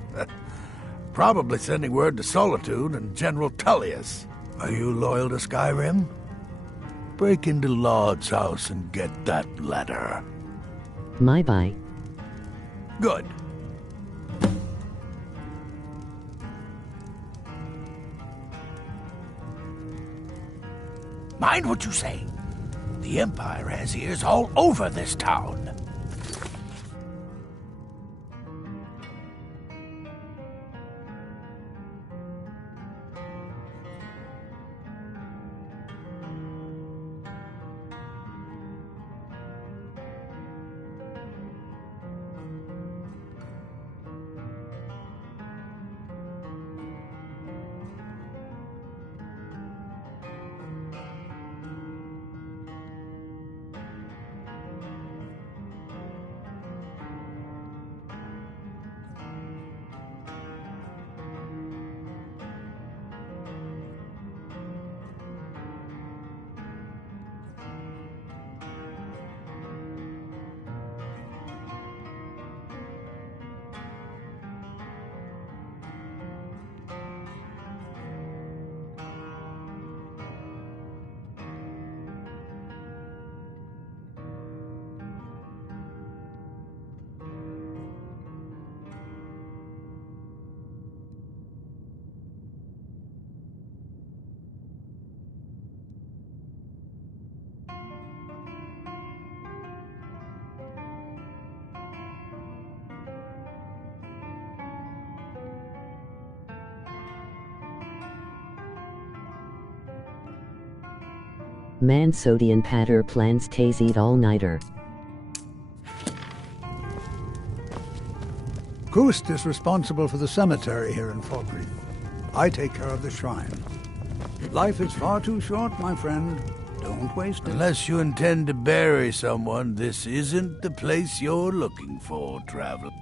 Probably sending word to Solitude and General Tullius. Are you loyal to Skyrim? Break into Laud's house and get that letter. Bye. Good. Mind what you say. The Empire has ears all over this town. Mansodian Patter plans Tazid all-nighter. Kust is responsible for the cemetery here in Falkreath. I take care of the shrine. Life is far too short, my friend. Don't waste it. Unless you intend to bury someone, this isn't the place you're looking for, traveler.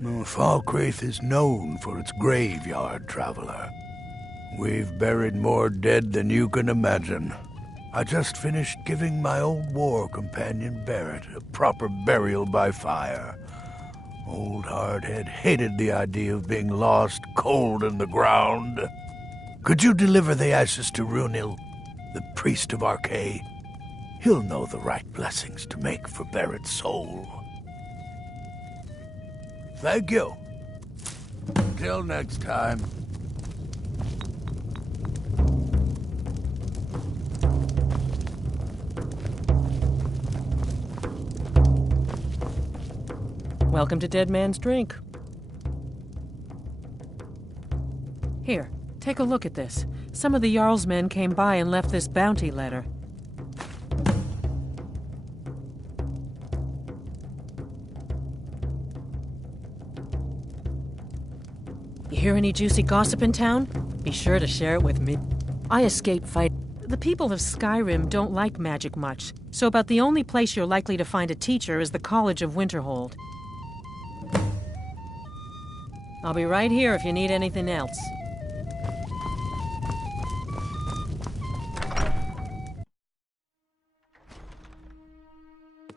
No, Falkreath is known for its graveyard, traveler. We've buried more dead than you can imagine. I just finished giving my old war companion Barrett a proper burial by fire. Old Hardhead hated the idea of being lost cold in the ground. Could you deliver the ashes to Runil, the priest of Arkay? He'll know the right blessings to make for Barrett's soul. Thank you. Until next time. Welcome to Dead Man's Drink. Here, take a look at this. Some of the Jarl's men came by and left this bounty letter. You hear any juicy gossip in town? Be sure to share it with me. I escaped fight. The people of Skyrim don't like magic much, so about the only place you're likely to find a teacher is the College of Winterhold. I'll be right here if you need anything else.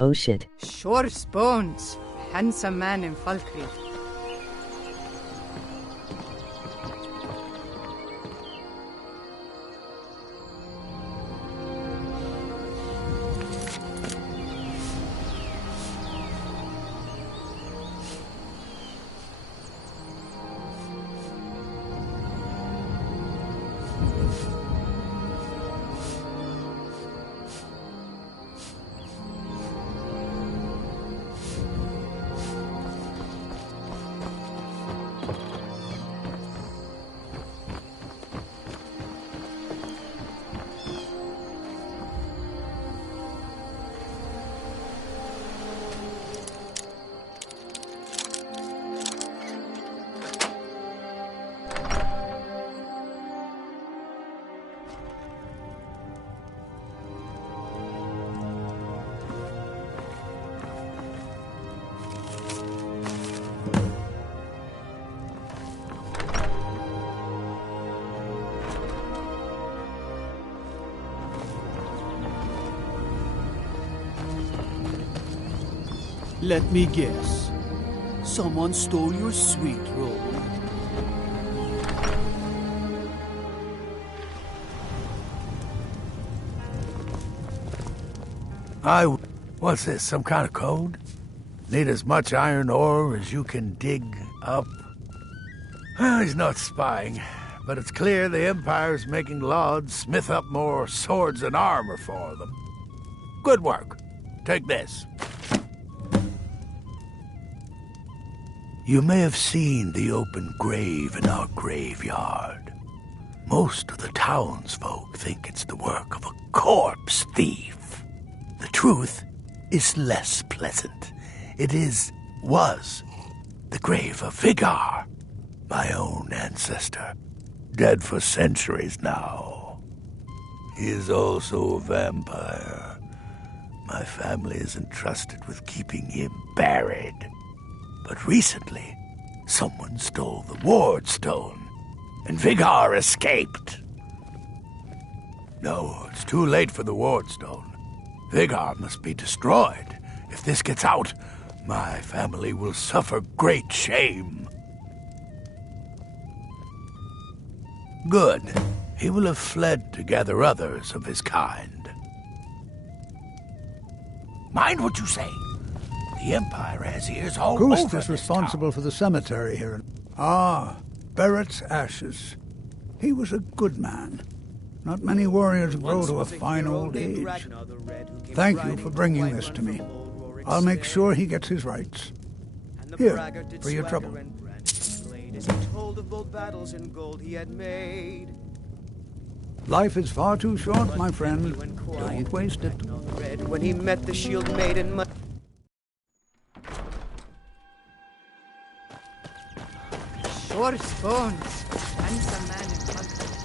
Oh shit. Sure Bones, handsome man in Falkreath. Let me guess. Someone stole your sweet roll. What's this, some kind of code? Need as much iron ore as you can dig up? Well, he's not spying, but it's clear the Empire's making Lauds smith up more swords and armor for them. Good work. Take this. You may have seen the open grave in our graveyard. Most of the townsfolk think it's the work of a corpse thief. The truth is less pleasant. It was the grave of Vigar, my own ancestor, dead for centuries now. He is also a vampire. My family is entrusted with keeping him buried. But recently, someone stole the ward stone, and Vigar escaped. No, it's too late for the ward stone. Vigar must be destroyed. If this gets out, my family will suffer great shame. Good. He will have fled to gather others of his kind. Mind what you say. The Empire has ears all Ghost over is responsible for the cemetery here. Ah, Barrett's ashes. He was a good man. Not many warriors grow to a fine old age. Thank you for bringing this to me. I'll make sure he gets his rights. Here, for your trouble. Life is far too short, my friend. Don't waste it. When he met the shield maiden. Sure Bones, handsome man in Falkreath.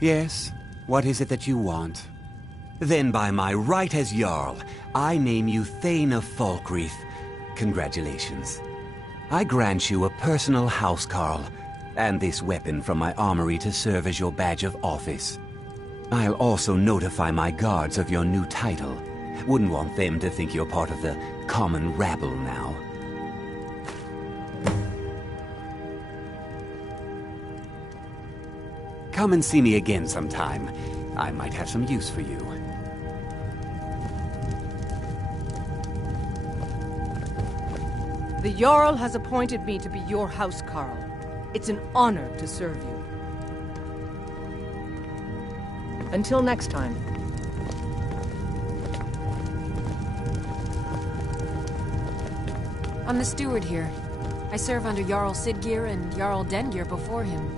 Yes? What is it that you want? Then by my right as Jarl, I name you Thane of Falkreath. Congratulations. I grant you a personal housecarl, and this weapon from my armory to serve as your badge of office. I'll also notify my guards of your new title. Wouldn't want them to think you're part of the common rabble now. Come and see me again sometime. I might have some use for you. The Jarl has appointed me to be your housecarl. It's an honor to serve you. Until next time. I'm the steward here. I serve under Jarl Siggeir and Jarl Dengeir before him.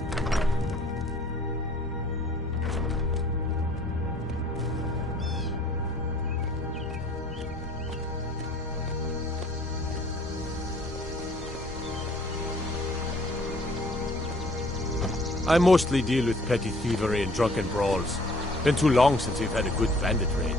I mostly deal with petty thievery and drunken brawls. Been too long since we've had a good bandit raid.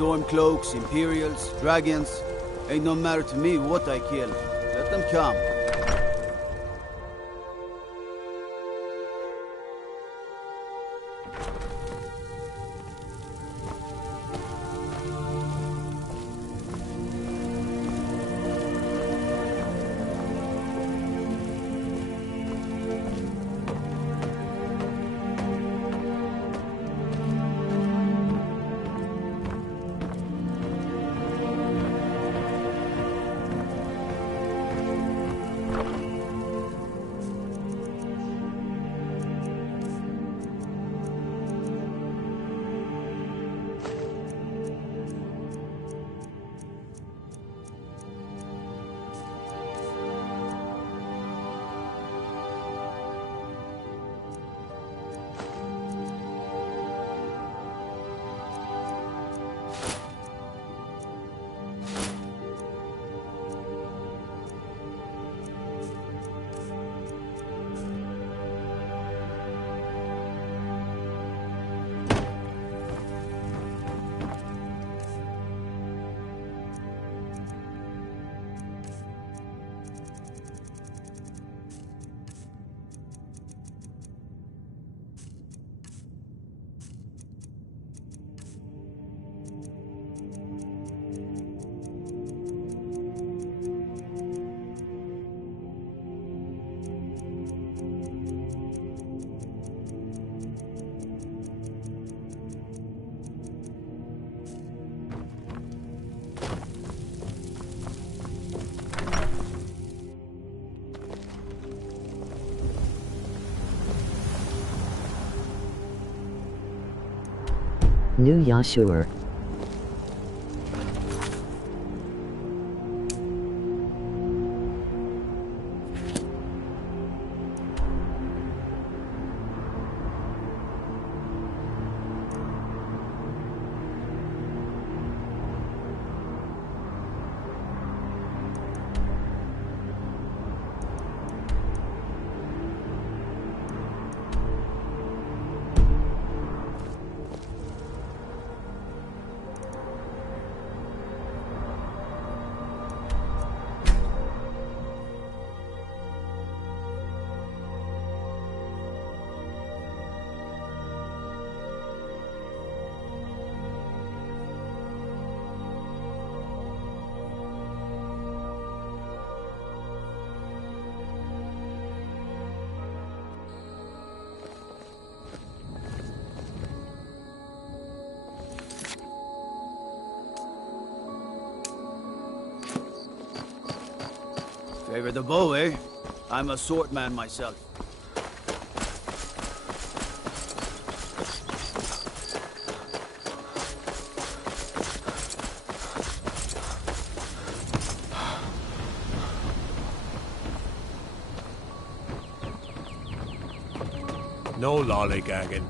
Stormcloaks, Imperials, Dragons. Ain't no matter to me what I kill. Let them come. New Yashur. Favor the bow, eh? I'm a swordman myself. No lollygagging.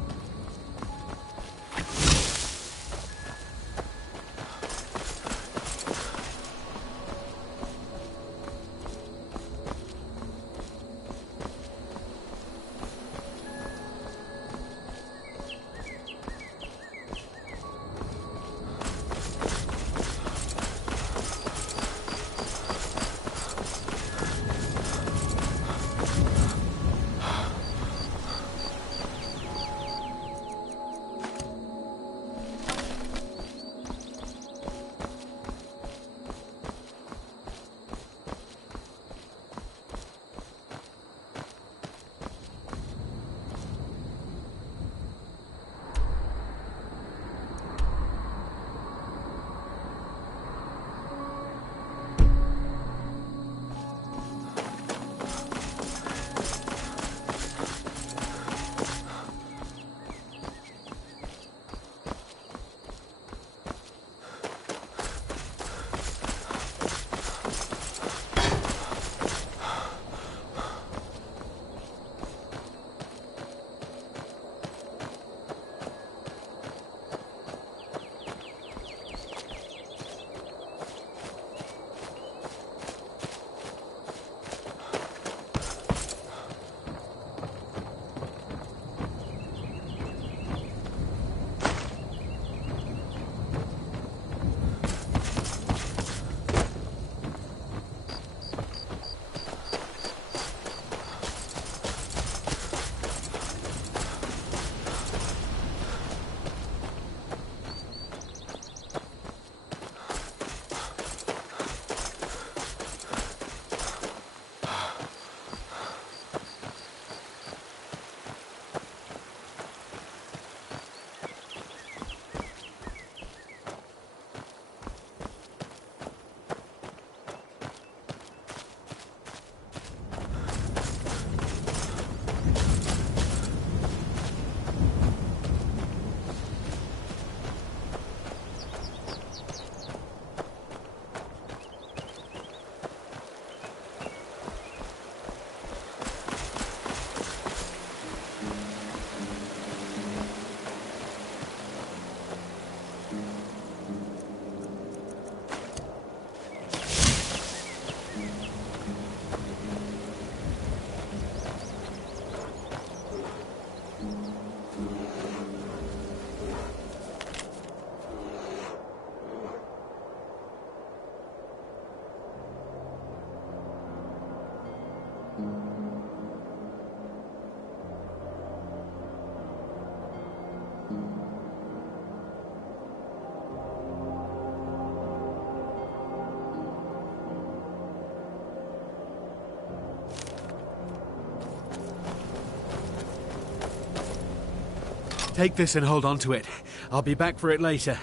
Take this and hold on to it. I'll be back for it later.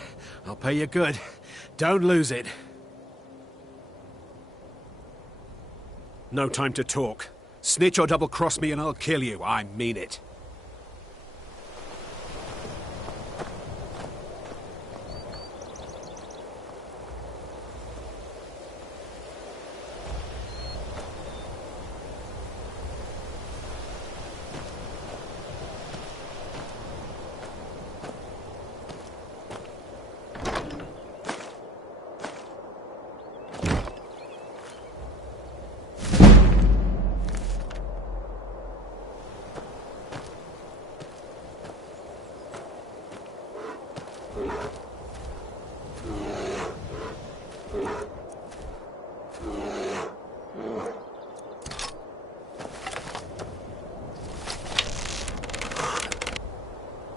I'll pay you good. Don't lose it. No time to talk. Snitch or double-cross me and I'll kill you. I mean it.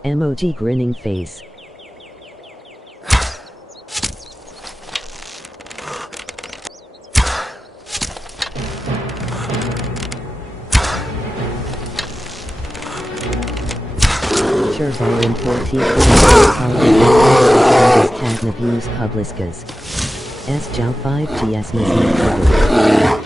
Emoji grinning face. Chervar in 14 Catnabuse Publiskas. S. Jow 5 GS Nisman.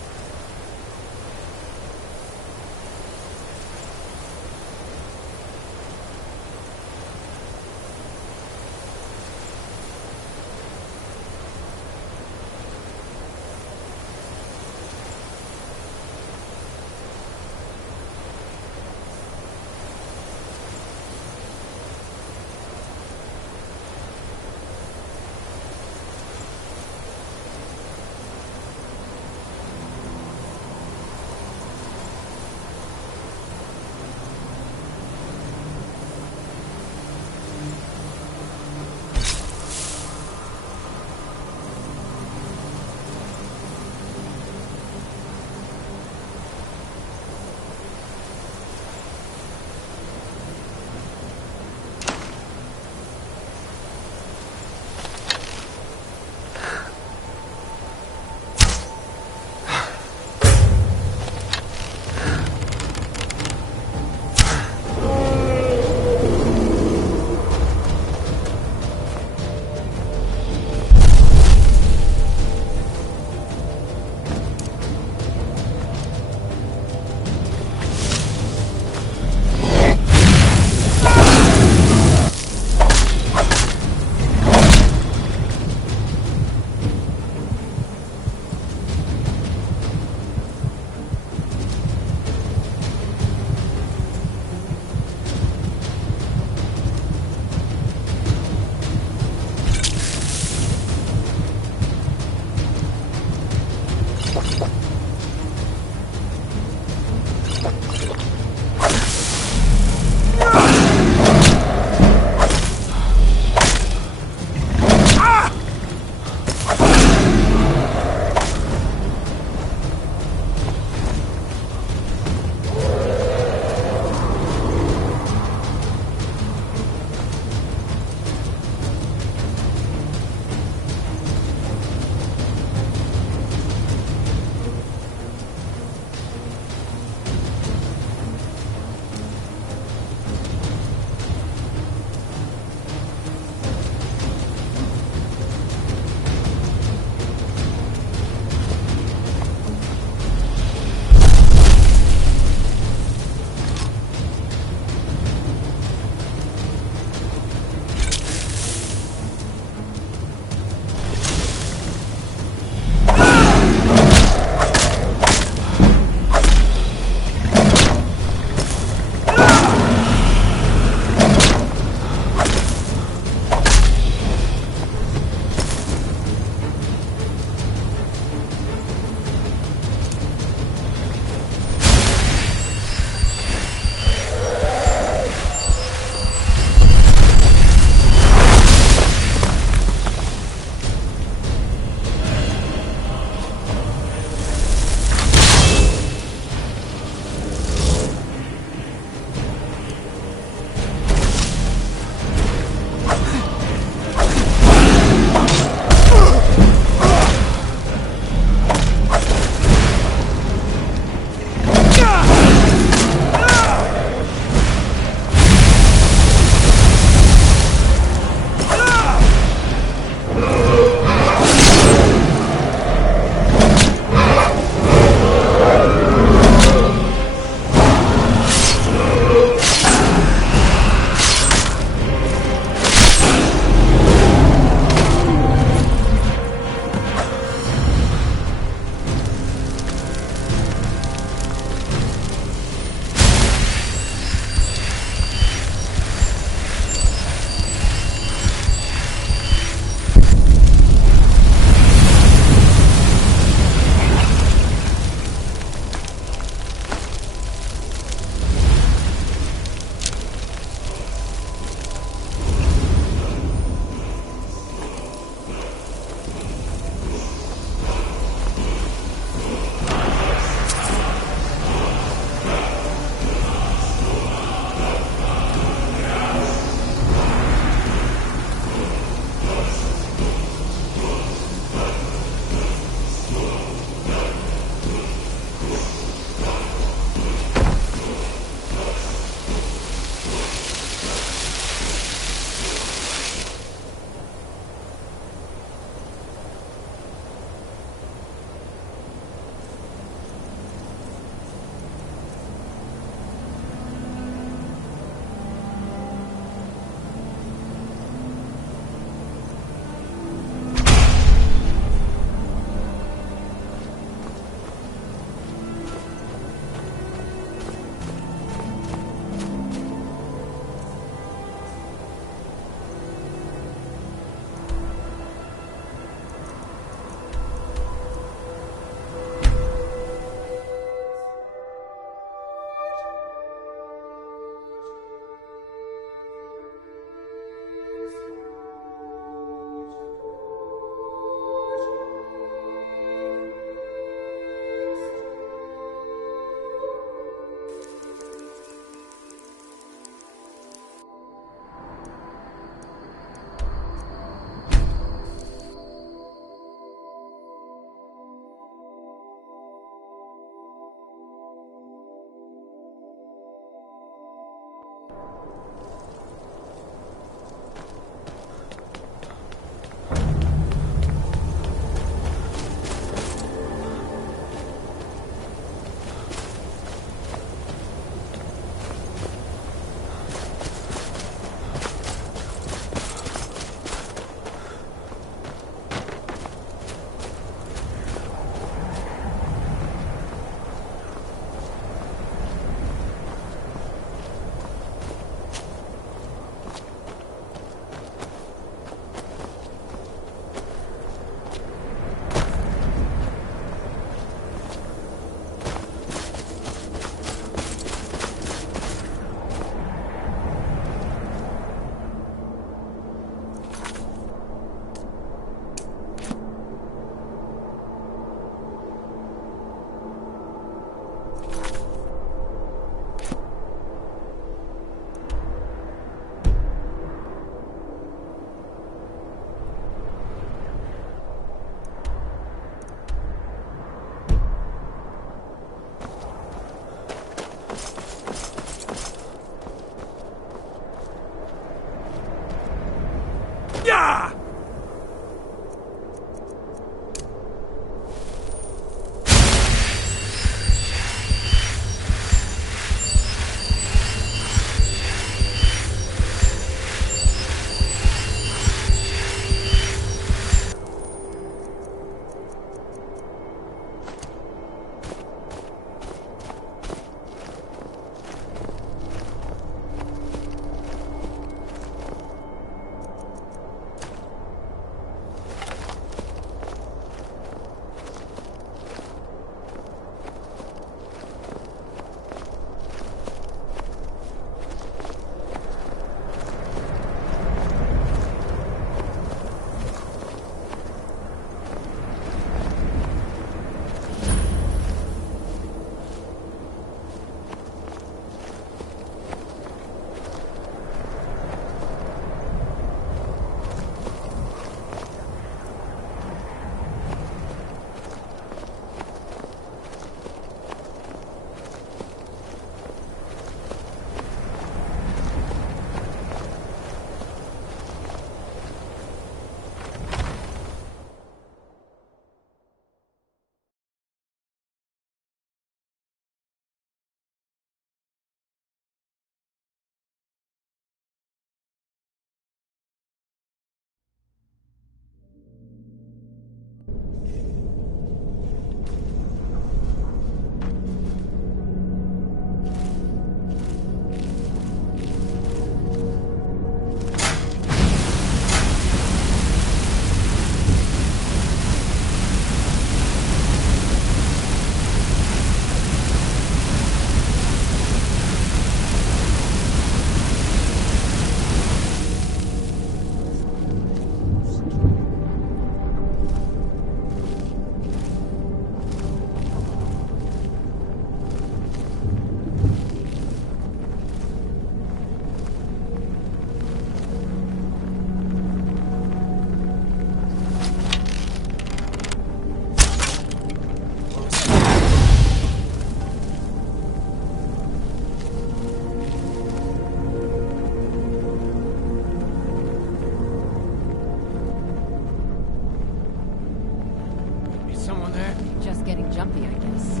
jumpy, I guess.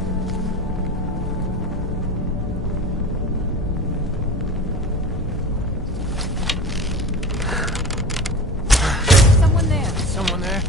Someone there. Someone there?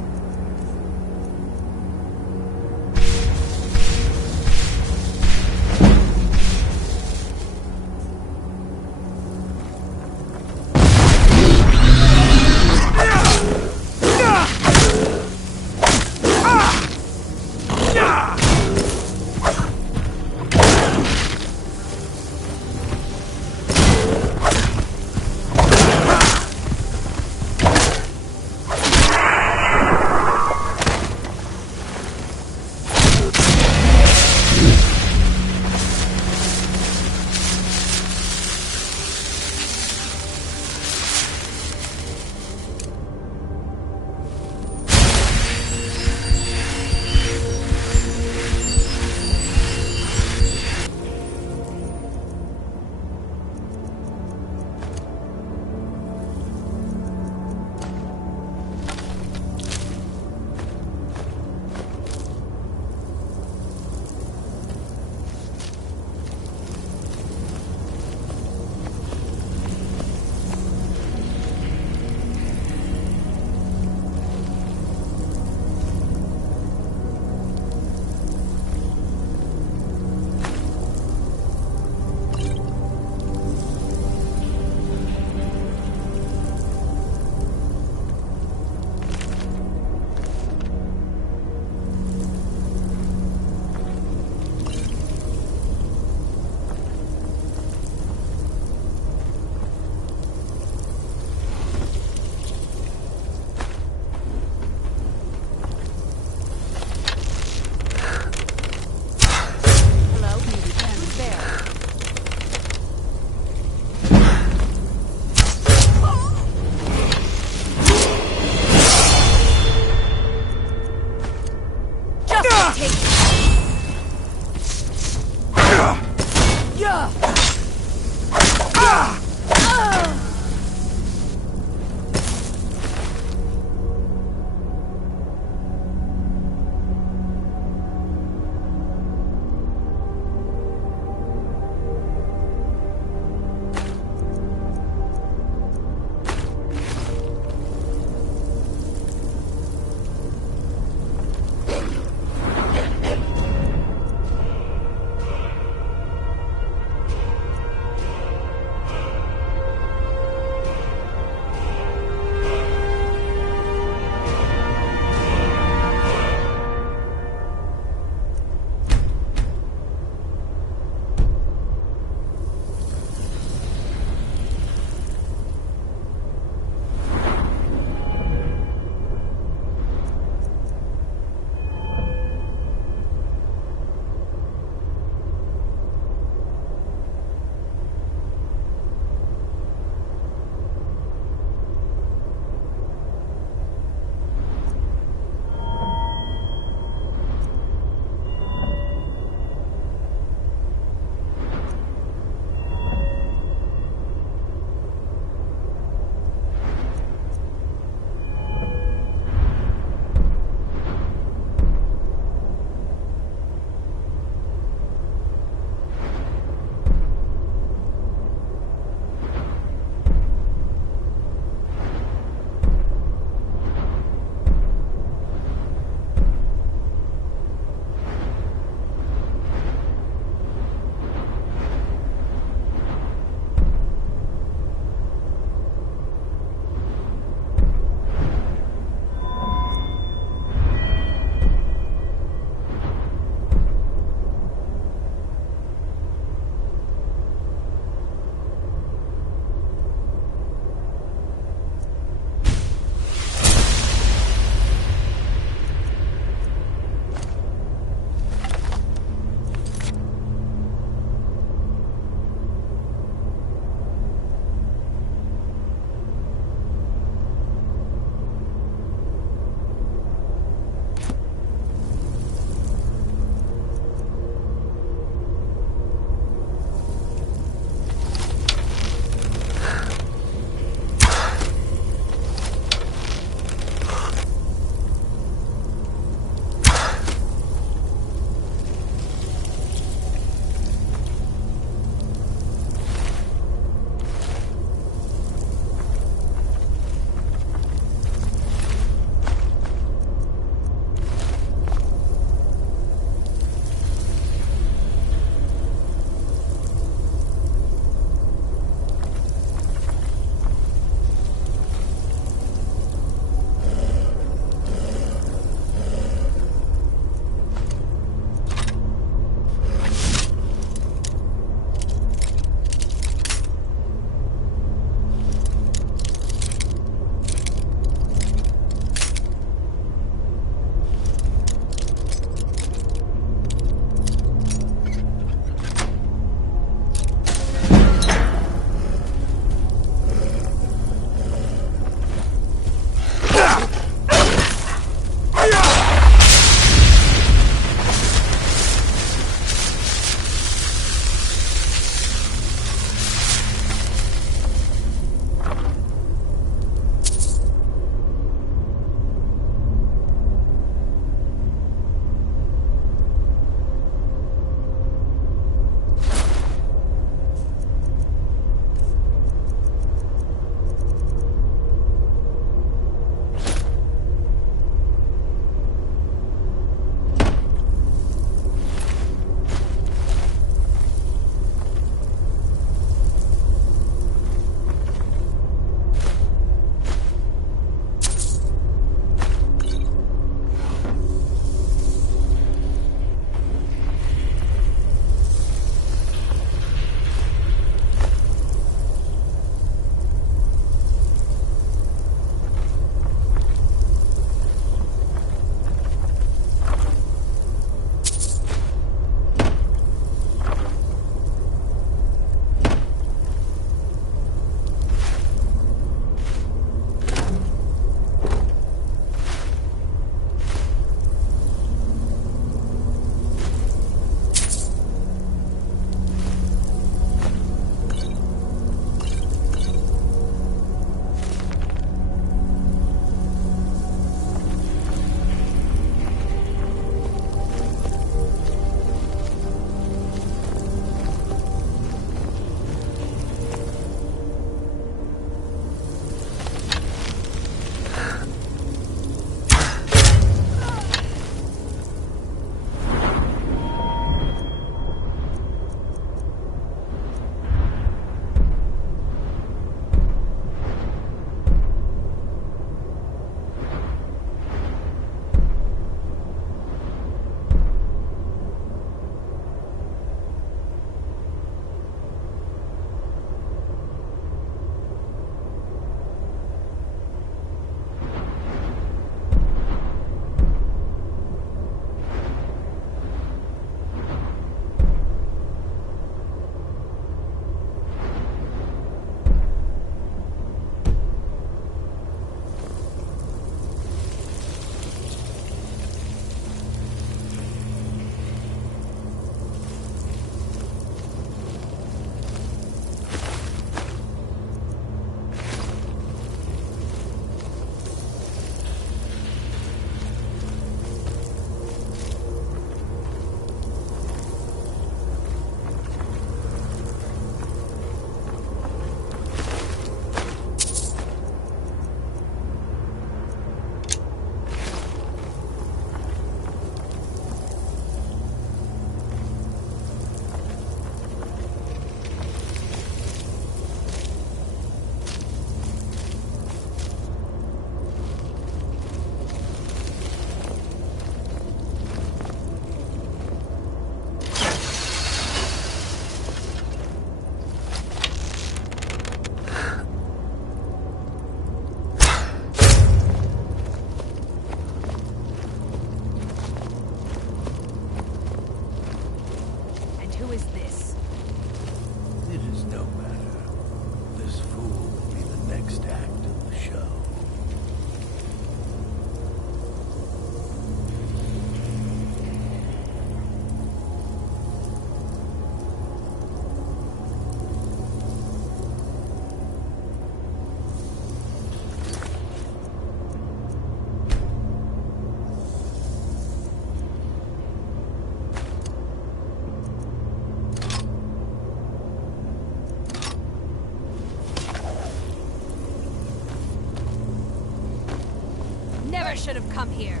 never should have come here.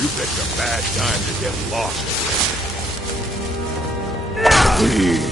You picked a bad time to get lost. Again.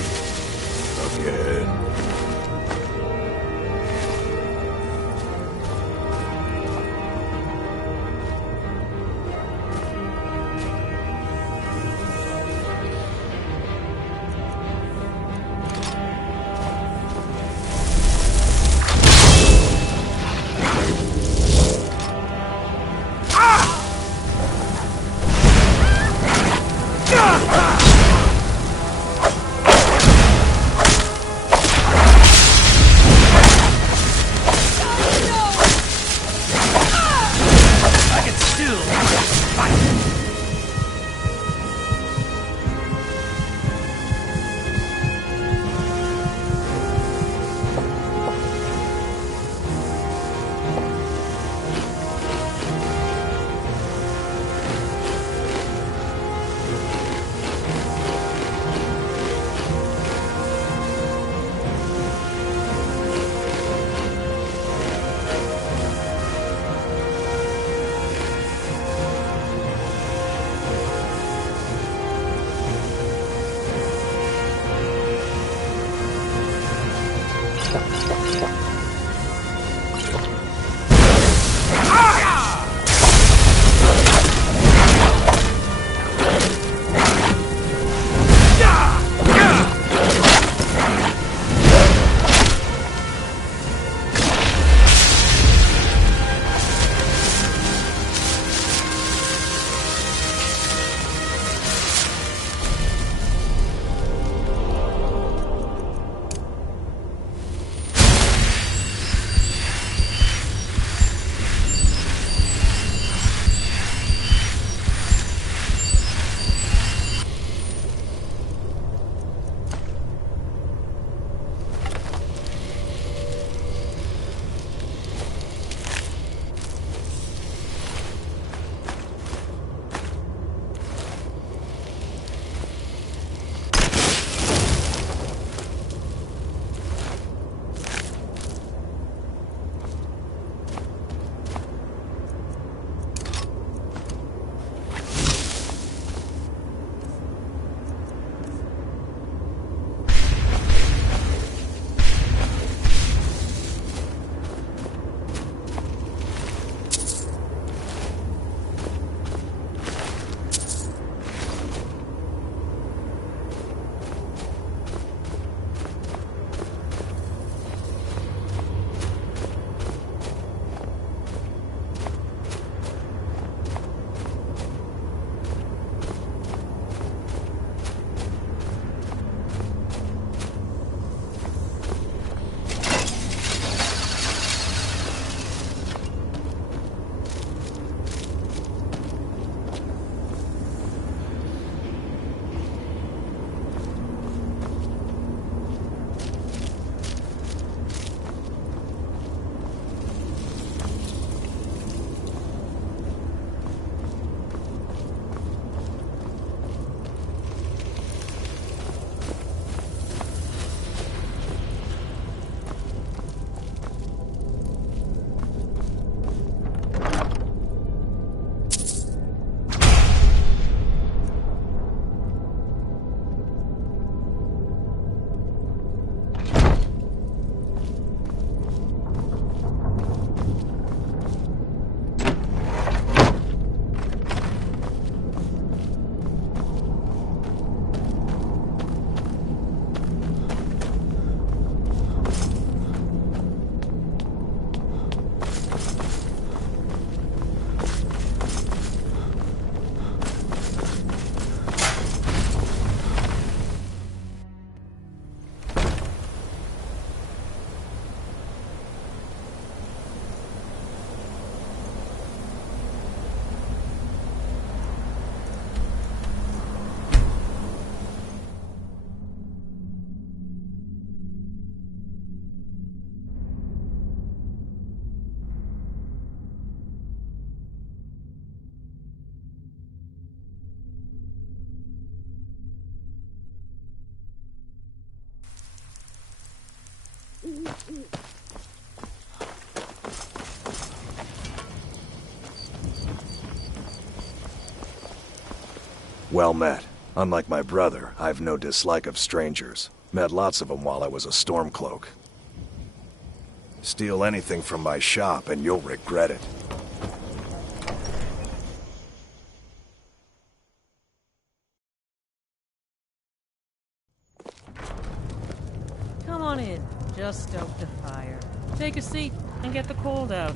Well met. Unlike my brother, I've no dislike of strangers. Met lots of them while I was a Stormcloak. Steal anything from my shop and you'll regret it. Come on in. Just stoke the fire. Take a seat and get the cold out.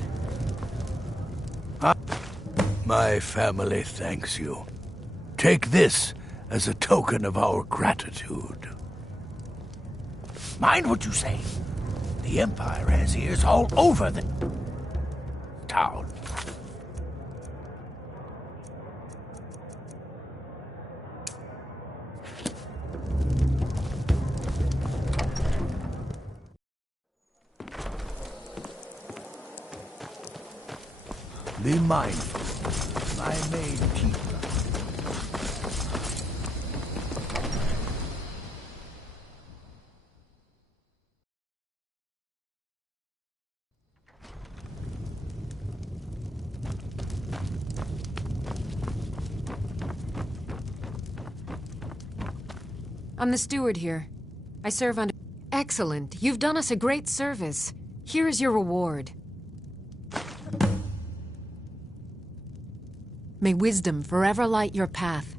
My family thanks you. Take this as a token of our gratitude. Mind what you say. The Empire has ears all over the town. Be mindful. My maid keeper. I'm the steward here. I serve under... Excellent. You've done us a great service. Here is your reward. May wisdom forever light your path.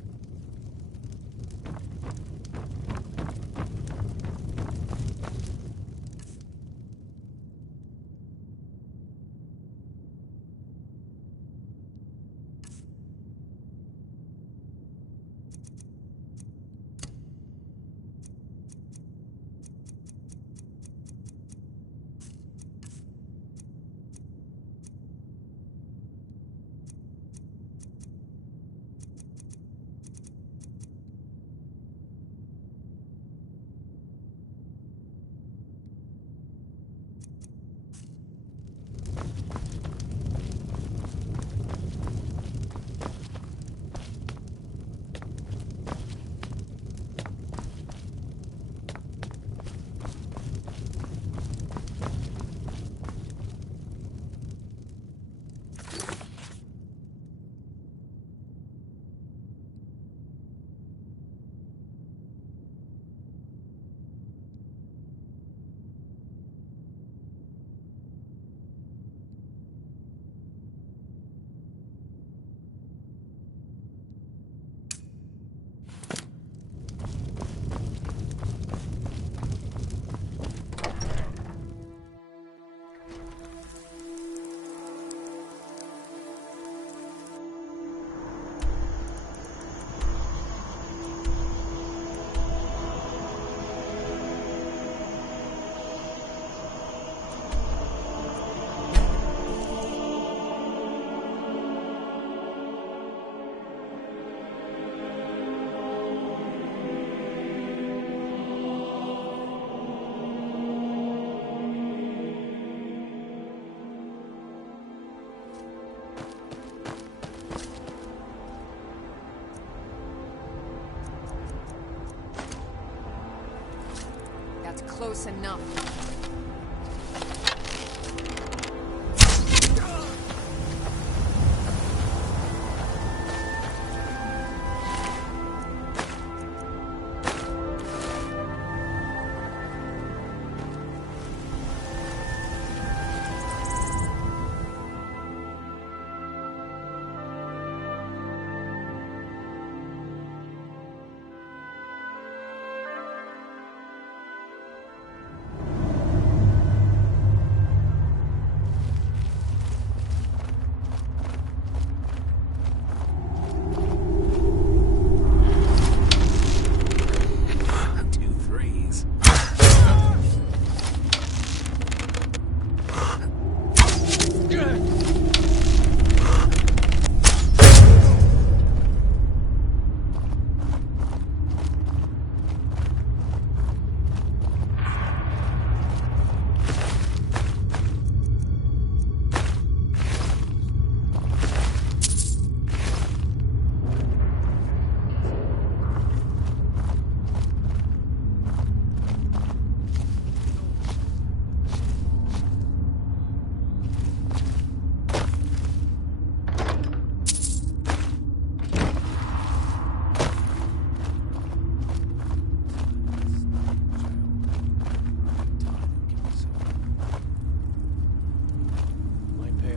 Close enough.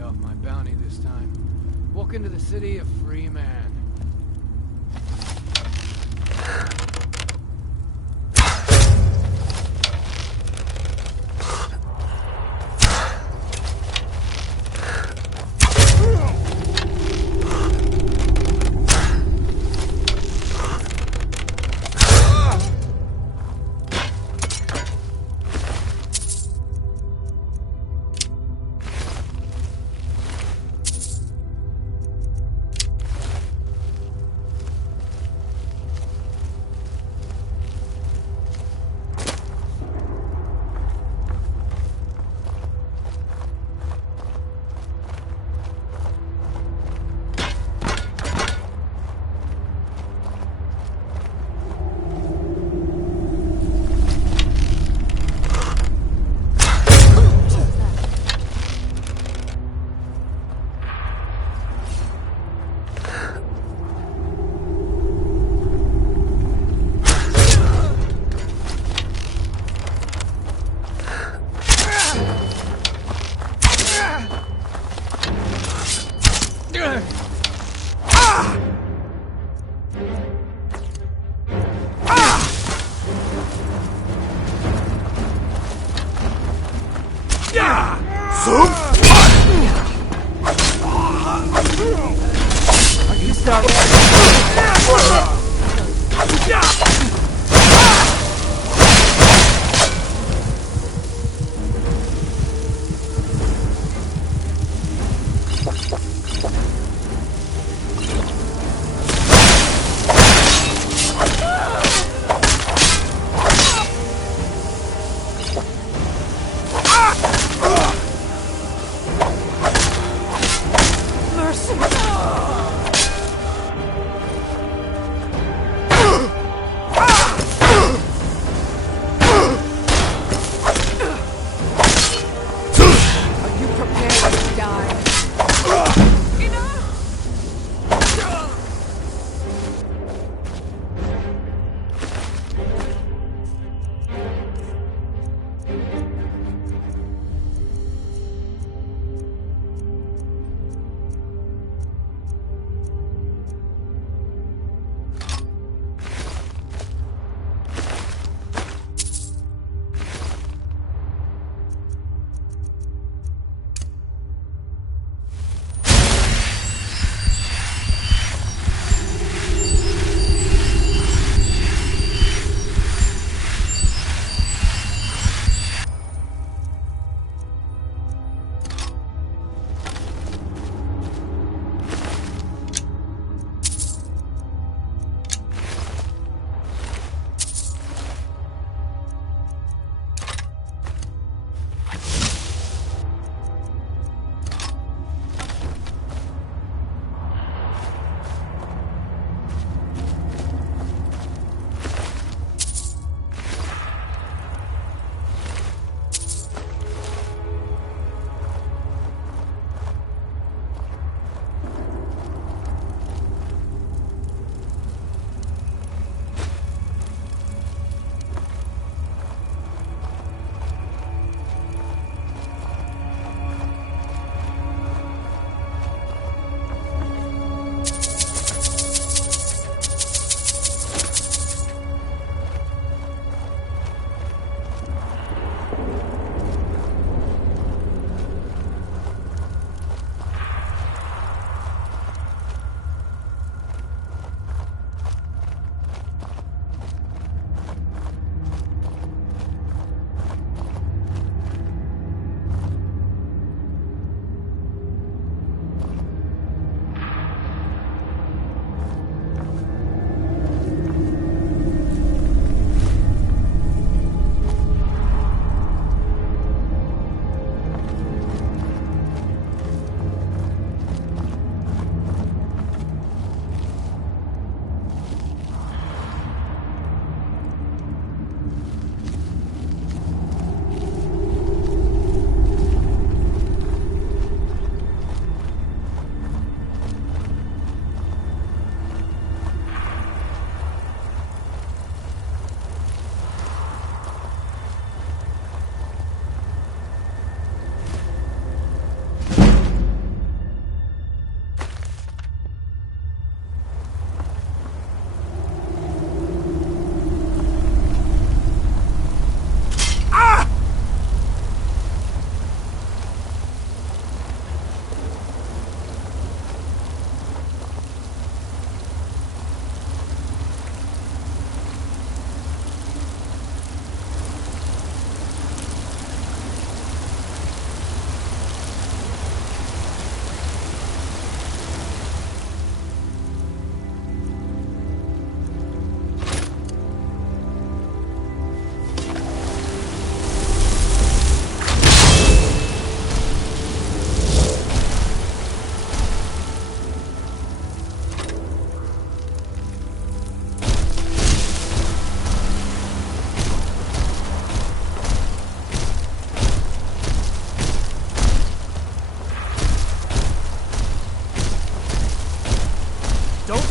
off my bounty this time. Walk into the city a free man.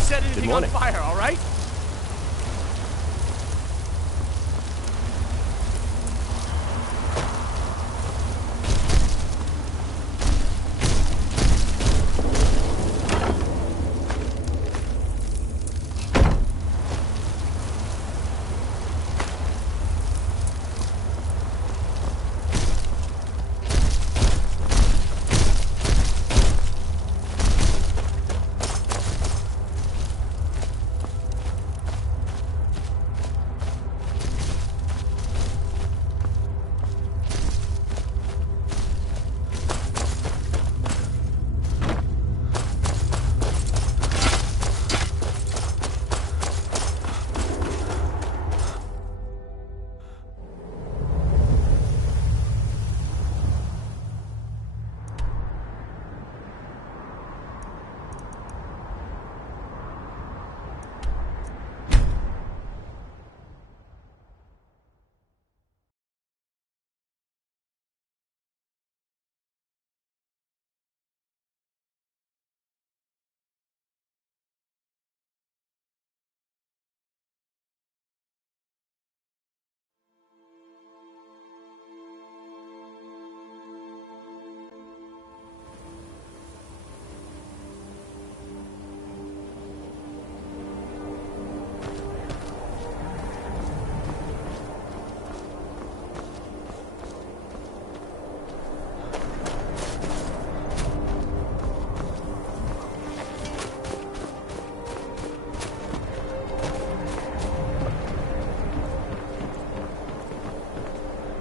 set anything on fire, all right?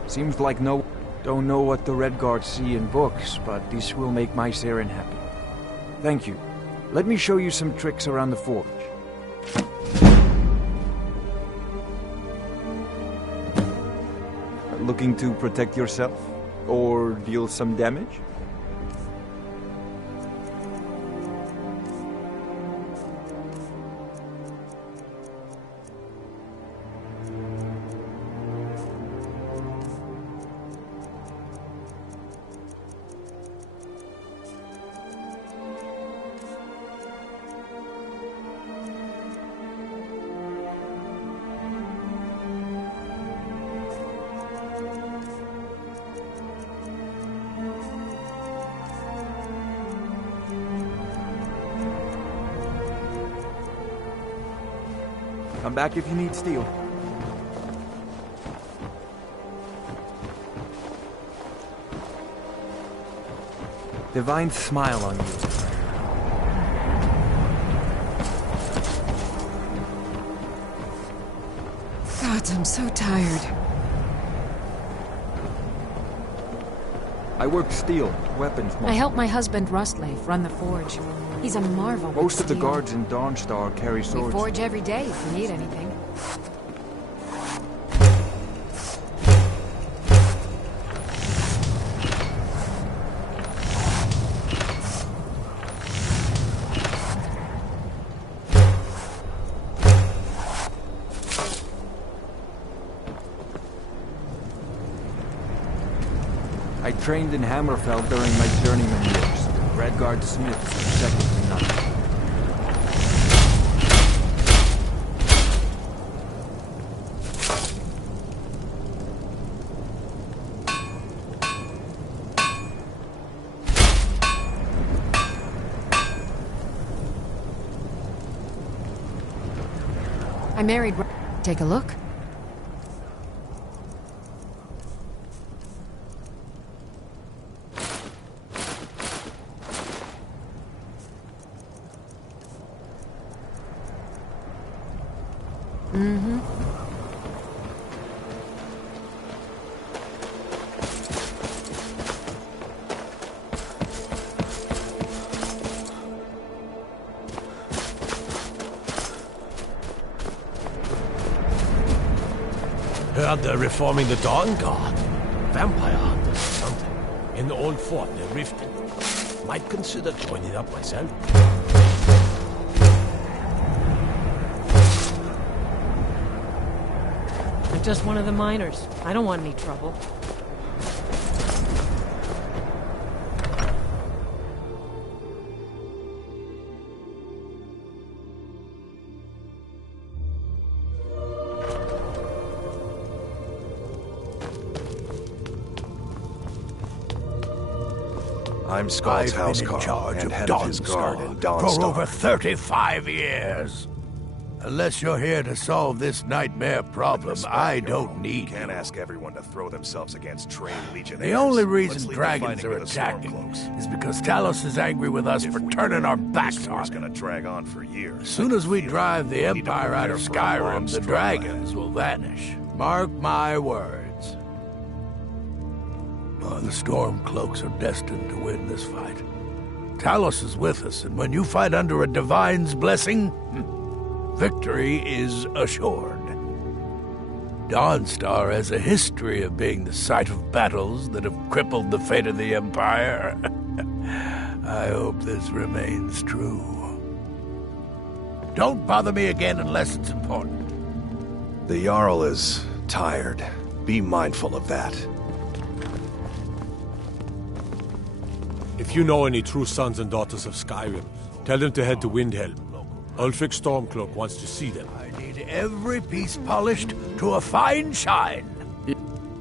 Seems like don't know what the Red Guards see in books, but this will make my Saren happy. Thank you. Let me show you some tricks around the forge. Looking to protect yourself? Or deal some damage? Come back if you need steel. Divine smile on you. God, I'm so tired. I work steel, weapons. I help my husband Rustleif run the forge. He's a marvel. Most of the steel. guards in Dawnstar carry swords. We forge every day if we need anything. I trained in Hammerfell during my journeyman years. Redguard smiths are second to none. I married... Take a look. Mm-hmm. Heard they're reforming the Dawn Guard. Vampire hunters or something. In the old fort near Riften. Might consider joining up myself. I'm just one of the miners. I don't want any trouble. I'm Skull's I've been in housecarl charge and of head of his guard in Dawnstar for Dawnstar. over 35 years. Unless you're here to solve this nightmare problem, I don't need Can't you. ask everyone to throw themselves against trained legionnaires. The only Let's reason leave the dragons fighting are to the attacking Stormcloaks. is because Talos is angry with us for turning our backs on It's him. gonna drag on for years. As soon as we drive the need to Empire out of prepare for a long Skyrim, the struggle dragons will vanish. Mark my words. Oh, the Stormcloaks are destined to win this fight. Talos is with us, and when you fight under a divine's blessing, victory is assured. Dawnstar has a history of being the site of battles that have crippled the fate of the Empire. I hope this remains true. Don't bother me again unless it's important. The Jarl is tired. Be mindful of that. If you know any true sons and daughters of Skyrim, tell them to head to Windhelm. Ulfric Stormcloak wants to see them. I need every piece polished to a fine shine.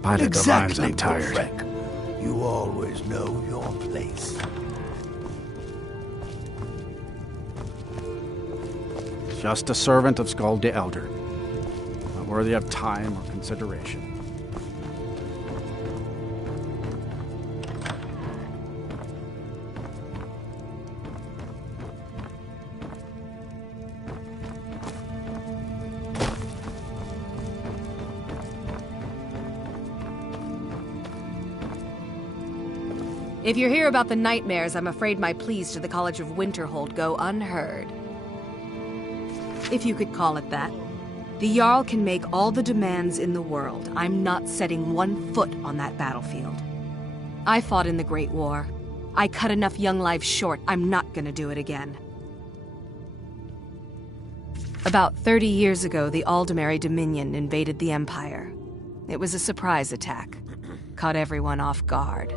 By the divines, Exactly, I'm tired. Ulfric. You always know your place. Just a servant of Skull the Elder. Not worthy of time or consideration. If you hear about the nightmares, I'm afraid my pleas to the College of Winterhold go unheard. If you could call it that. The Jarl can make all the demands in the world. I'm not setting one foot on that battlefield. I fought in the Great War. I cut enough young lives short. I'm not gonna do it again. About 30 years ago, the Aldemary Dominion invaded the Empire. It was a surprise attack. Caught everyone off guard.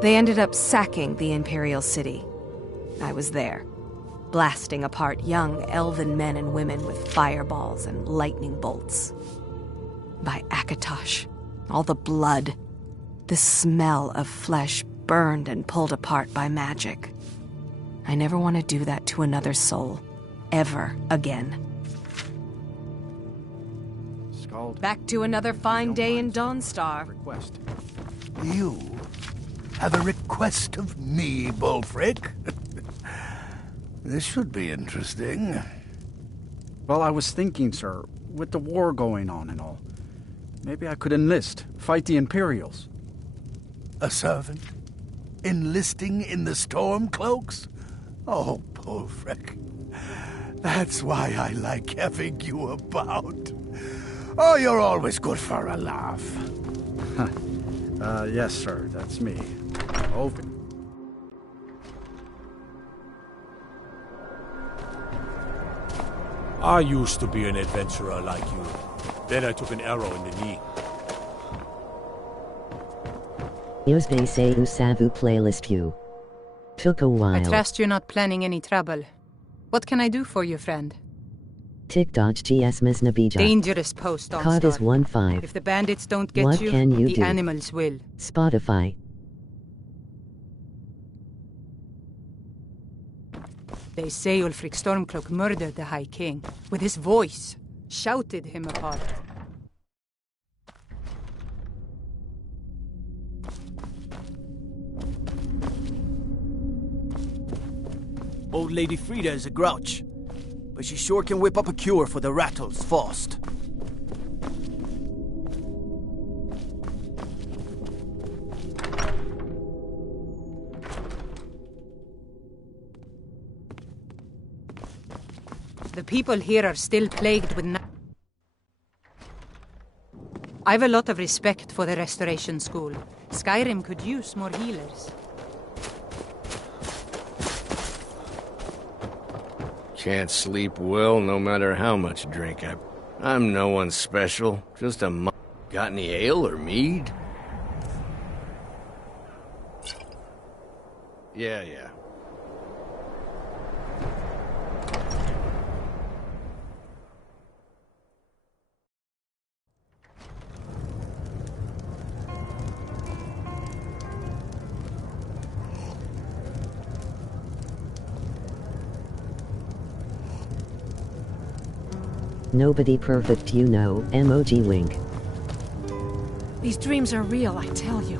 They ended up sacking the Imperial City. I was there, blasting apart young elven men and women with fireballs and lightning bolts. By Akatosh, all the blood, the smell of flesh burned and pulled apart by magic. I never want to do that to another soul, ever again. Back to another fine day in Dawnstar. Request. You have a request of me, Bulfric? This should be interesting. Well, I was thinking, sir, with the war going on and all, maybe I could enlist, fight the Imperials. A servant? Enlisting in the Stormcloaks? Oh, Bulfric. That's why I like having you about. Oh, you're always good for a laugh. Yes, sir, that's me. Open. I used to be an adventurer like you. Then I took an arrow in the knee. Yosbe se usavu playlist you. Took a I while. trust you're not planning any trouble. What can I do for you, friend? Tick dodge GS Misnabija. Dangerous post on Cod is Star. 1-5. If the bandits don't get What you, can you the do? animals will. Spotify. They say Ulfric Stormcloak murdered the High King. With his voice, shouted him apart. Old Lady Frida is a grouch, but she sure can whip up a cure for the rattles fast. The people here are still plagued with I've a lot of respect for the Restoration School. Skyrim could use more healers. Can't sleep well no matter how much drink I'm no one special, just a Got any ale or mead? Yeah. Nobody perfect, you know. Emoji wink. These dreams are real, I tell you.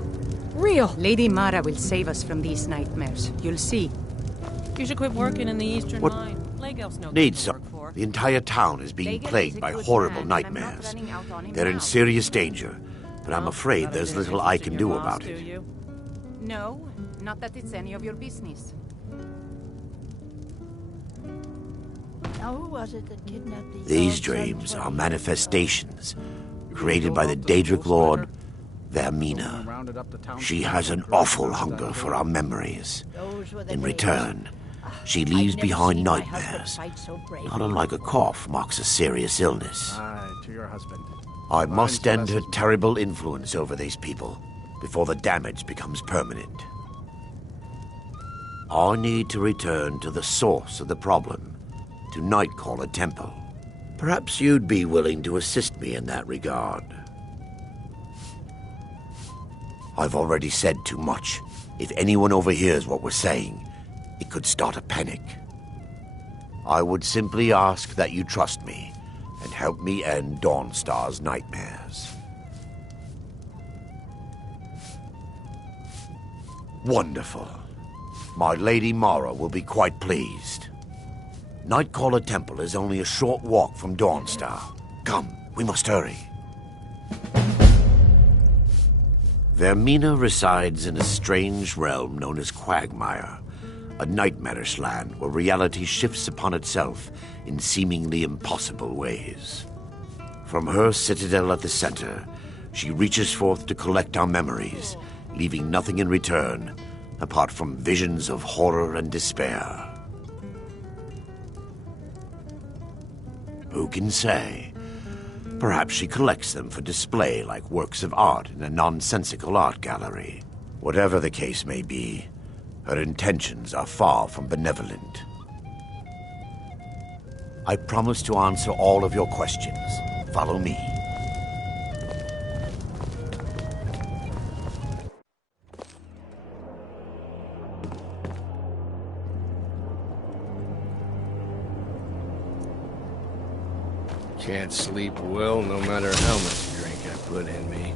Real! Lady Mara will save us from these nightmares. You'll see. You should quit working in the Eastern What? Line. Lake Elf's no good Needs to some. work for. The entire town is being plagued by horrible nightmares. They're in serious danger, but I'm afraid there's little I can do about it. No, not that it's any of your business. Now who was it that kidnapped These dreams are manifestations created by the Daedric Lord, Vermina. She has an awful hunger for our memories. In return, she leaves behind nightmares. Not unlike a cough marks a serious illness. To your husband. I must end her terrible influence over these people before the damage becomes permanent. I need to return to the source of the problem, to Nightcaller Temple. Perhaps you'd be willing to assist me in that regard. I've already said too much. If anyone overhears what we're saying, it could start a panic. I would simply ask that you trust me and help me end Dawnstar's nightmares. Wonderful. My Lady Mara will be quite pleased. Nightcaller Temple is only a short walk from Dawnstar. Come, we must hurry. Vermina resides in a strange realm known as Quagmire, a nightmarish land where reality shifts upon itself in seemingly impossible ways. From her citadel at the center, she reaches forth to collect our memories, leaving nothing in return apart from visions of horror and despair. Who can say? Perhaps she collects them for display like works of art in a nonsensical art gallery. Whatever the case may be, her intentions are far from benevolent. I promise to answer all of your questions. Follow me. Can't sleep well no matter how much drink I put in me.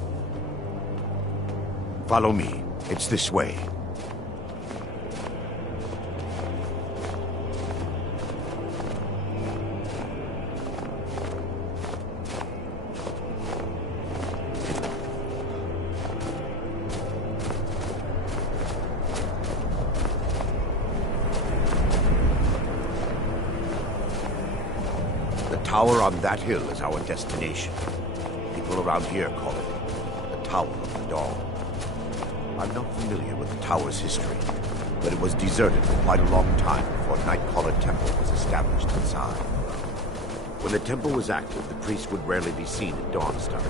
Follow me. It's this way. The tower on that hill is our destination. People around here call it the Tower of the Dawn. I'm not familiar with the tower's history, but it was deserted for quite a long time before Nightcaller Temple was established inside. When the temple was active, the priests would rarely be seen at Dawnstar.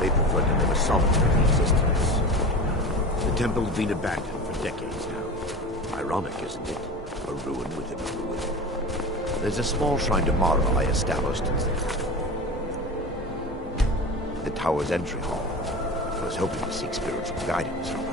They preferred to live a solitary existence. The temple's been abandoned for decades now. Ironic, isn't it? A ruin within a ruin. There's a small shrine to Mara I established in the tower's entry hall. I was hoping to seek spiritual guidance from her.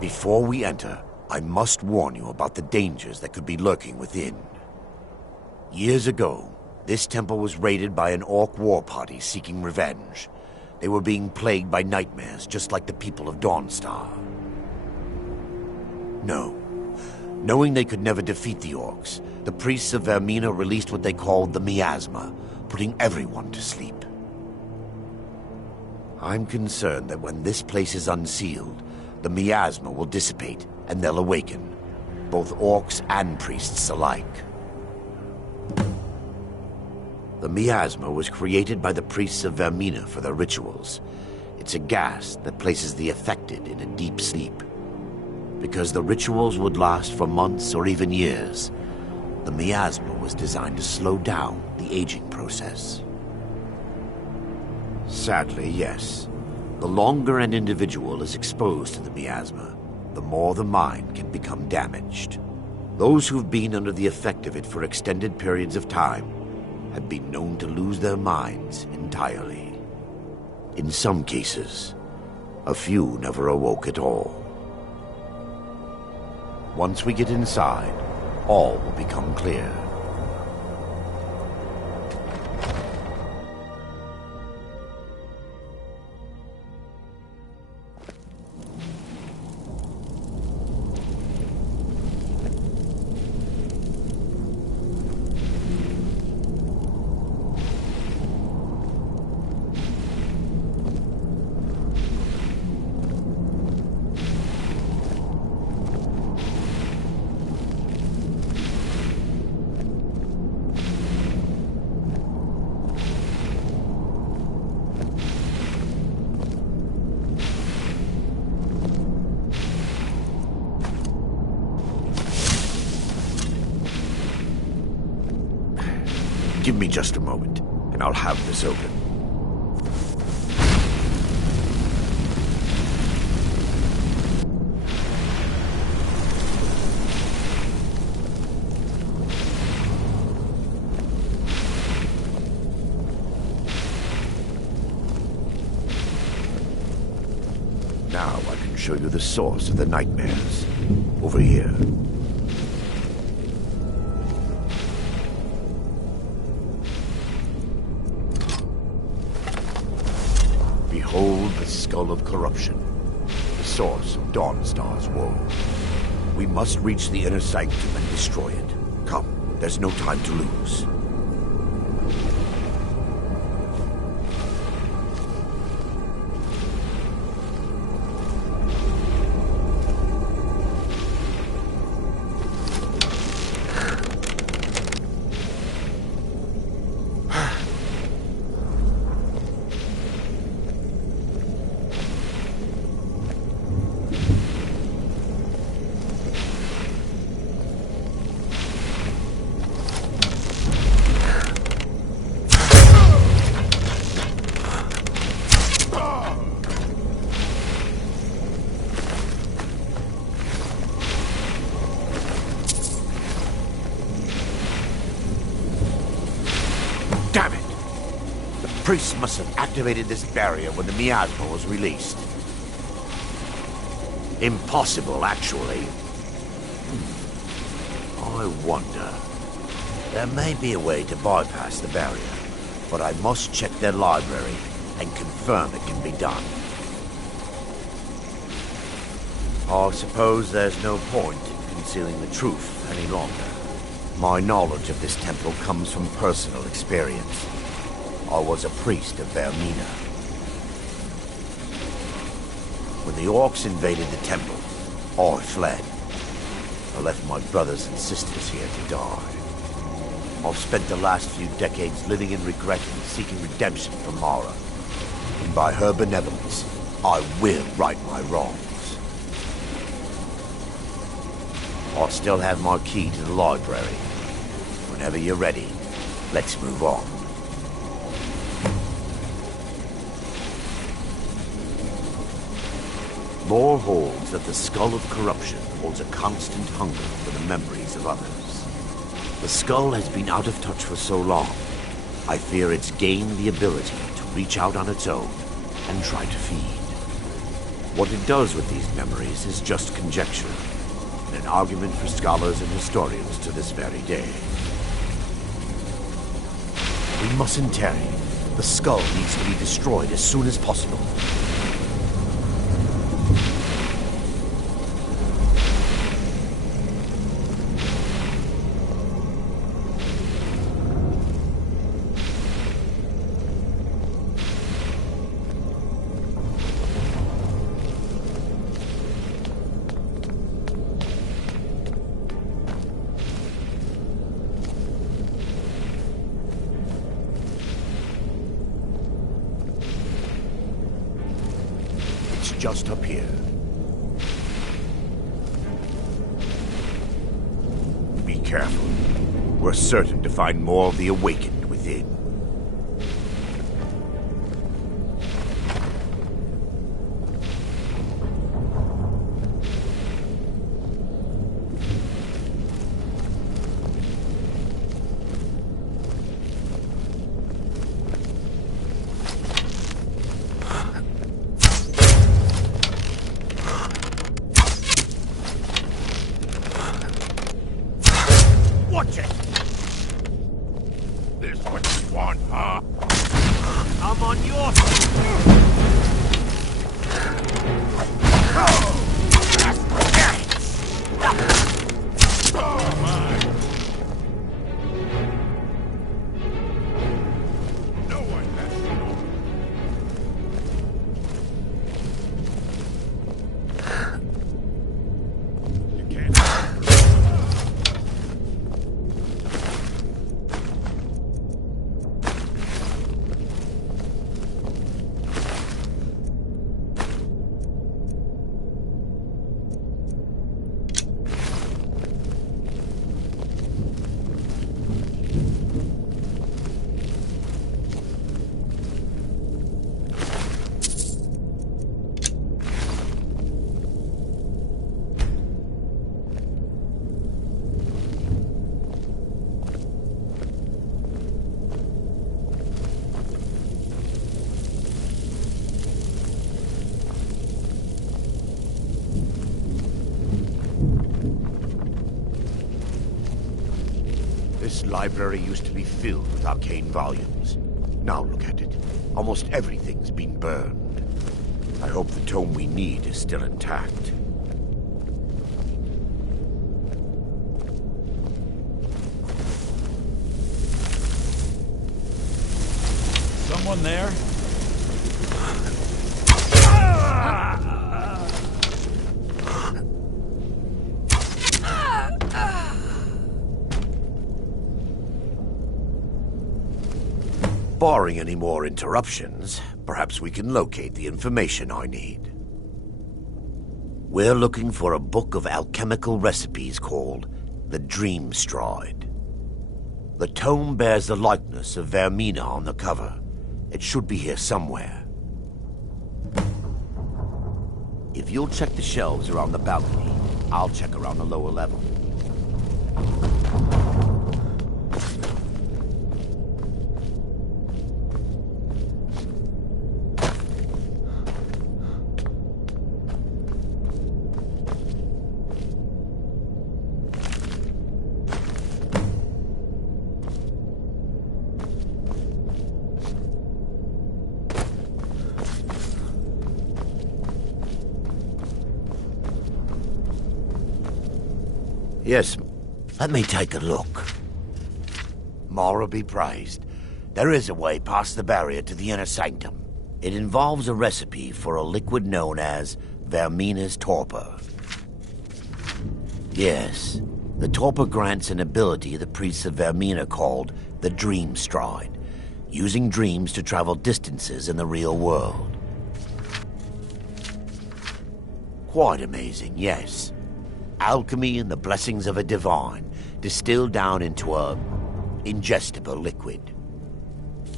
Before we enter, I must warn you about the dangers that could be lurking within. Years ago, this temple was raided by an orc war party seeking revenge. They were being plagued by nightmares, just like the people of Dawnstar. Knowing they could never defeat the orcs, the priests of Vermina released what they called the miasma, putting everyone to sleep. I'm concerned that when this place is unsealed, the miasma will dissipate and they'll awaken, both orcs and priests alike. The miasma was created by the priests of Vermina for their rituals. It's a gas that places the affected in a deep sleep. Because the rituals would last for months or even years, the miasma was designed to slow down the aging process. Sadly, yes. The longer an individual is exposed to the miasma, the more the mind can become damaged. Those who've been under the effect of it for extended periods of time have been known to lose their minds entirely. In some cases, a few never awoke at all. Once we get inside, all will become clear. Give me just a moment, and I'll have this open. Now I can show you the source of the nightmares. Over here. Behold the skull of corruption, the source of Dawnstar's woe. We must reach the inner sanctum and destroy it. Come, there's no time to lose. priests must have activated this barrier when the miasma was released. Impossible, actually. I wonder. There may be a way to bypass the barrier, but I must check their library and confirm it can be done. I suppose there's no point in concealing the truth any longer. My knowledge of this temple comes from personal experience. I was a priest of Vermina. When the orcs invaded the temple, I fled. I left my brothers and sisters here to die. I've spent the last few decades living in regret and seeking redemption from Mara. And by her benevolence, I will right my wrongs. I still have my key to the library. Whenever you're ready, let's move on. Lore holds that the Skull of Corruption holds a constant hunger for the memories of others. The skull has been out of touch for so long, I fear it's gained the ability to reach out on its own and try to feed. What it does with these memories is just conjecture, and an argument for scholars and historians to this very day. We mustn't tarry. The skull needs to be destroyed as soon as possible. Just up here. Be careful. We're certain to find more of the awakened within. Watch it! This what you want, huh? I'm on your side. This library used to be filled with arcane volumes. Now look at it. Almost everything's been burned. I hope the tome we need is still intact. Someone there? Barring any more interruptions, perhaps we can locate the information I need. We're looking for a book of alchemical recipes called the Dream Stride. The tome bears the likeness of Vermina on the cover. It should be here somewhere. If you'll check the shelves around the balcony, I'll check around the lower level. Yes, let me take a look. Mara be praised. There is a way past the barrier to the inner sanctum. It involves a recipe for a liquid known as Vermina's torpor. Yes, the torpor grants an ability the priests of Vermina called the Dream Stride, using dreams to travel distances in the real world. Quite amazing, yes. Alchemy and the blessings of a divine, distilled down into a ingestible liquid.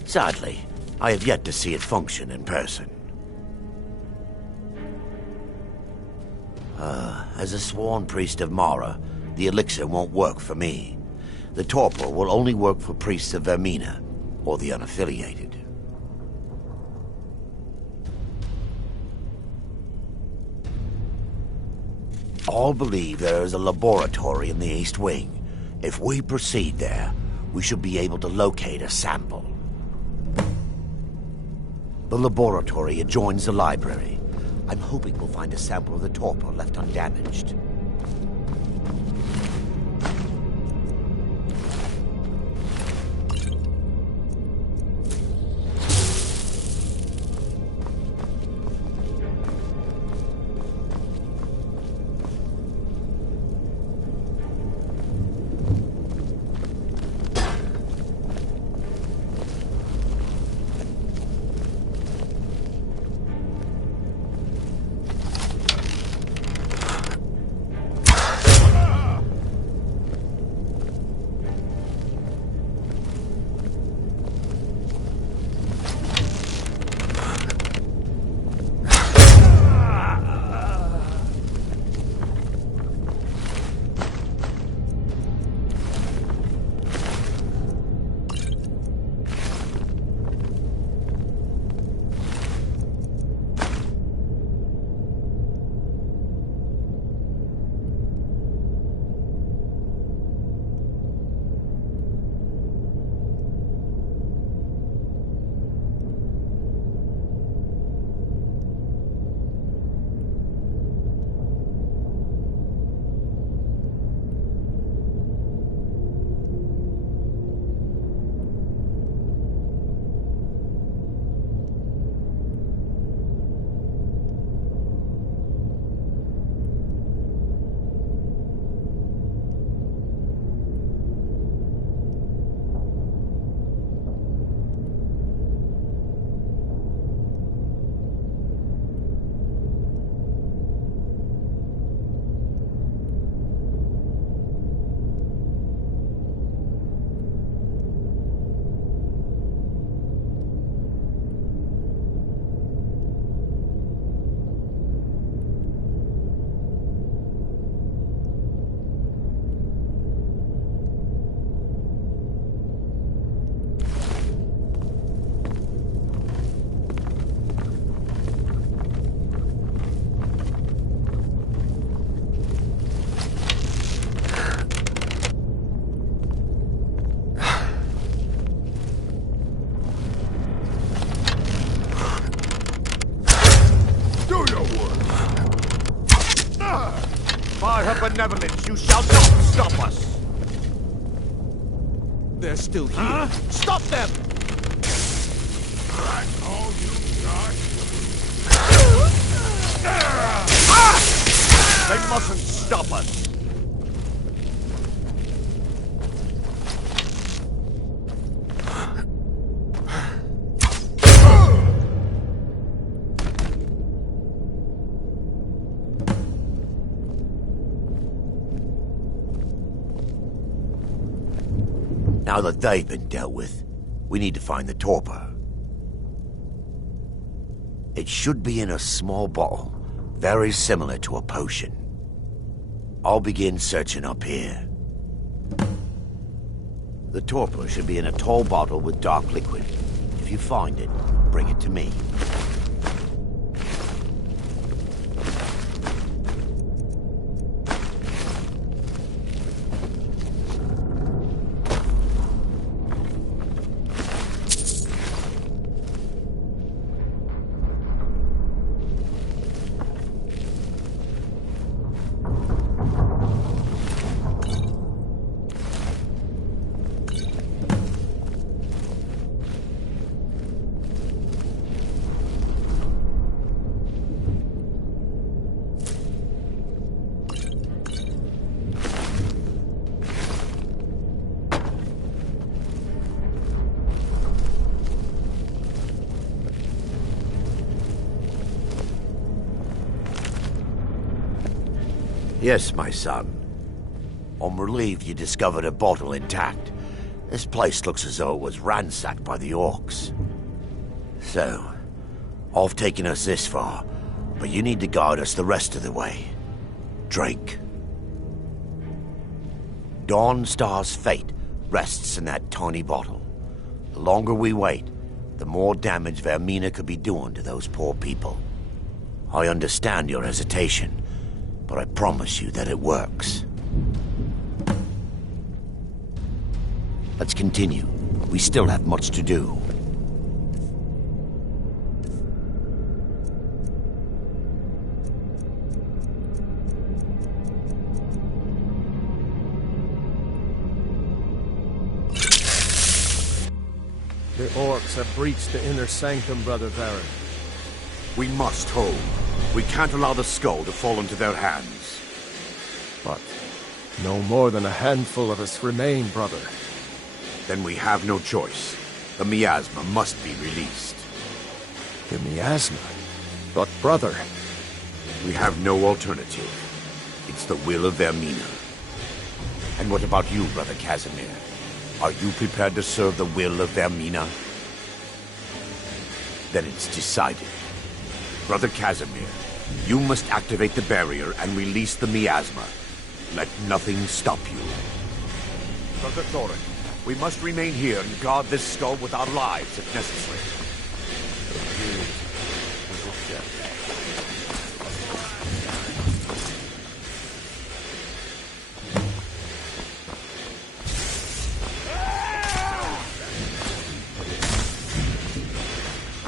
Sadly, I have yet to see it function in person. As a sworn priest of Mara, the elixir won't work for me. The torpor will only work for priests of Vermina, or the unaffiliated. All believe there is a laboratory in the East Wing. If we proceed there, we should be able to locate a sample. The laboratory adjoins the library. I'm hoping we'll find a sample of the torpor left undamaged. Benevolence, you shall not stop us! They're still here. Huh? Stop them! That's all you got? They mustn't stop us! Now that they've been dealt with, we need to find the torpor. It should be in a small bottle, very similar to a potion. I'll begin searching up here. The torpor should be in a tall bottle with dark liquid. If you find it, bring it to me. Yes, my son. I'm relieved you discovered a bottle intact. This place looks as though it was ransacked by the orcs. So, I've taken us this far, but you need to guide us the rest of the way. Drink. Dawnstar's fate rests in that tiny bottle. The longer we wait, the more damage Vermina could be doing to those poor people. I understand your hesitation, but I promise you that it works. Let's continue. We still have much to do. The orcs have breached the inner sanctum, Brother Baron. We must hold. We can't allow the skull to fall into their hands. But no more than a handful of us remain, brother. Then we have no choice. The miasma must be released. The miasma? But, brother... We have no alternative. It's the will of Vermina. And what about you, Brother Casimir? Are you prepared to serve the will of Vermina? Then it's decided. Brother Casimir, you must activate the barrier and release the miasma. Let nothing stop you. Brother Thorin, we must remain here and guard this skull with our lives if necessary.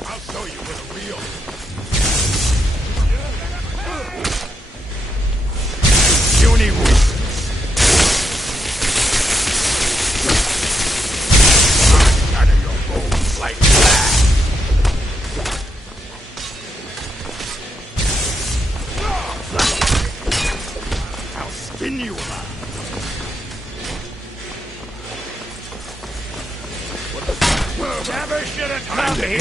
I'll show you what a real... Puny weakness. Out of your bones like that. I'll skin you alive. Never should have come here!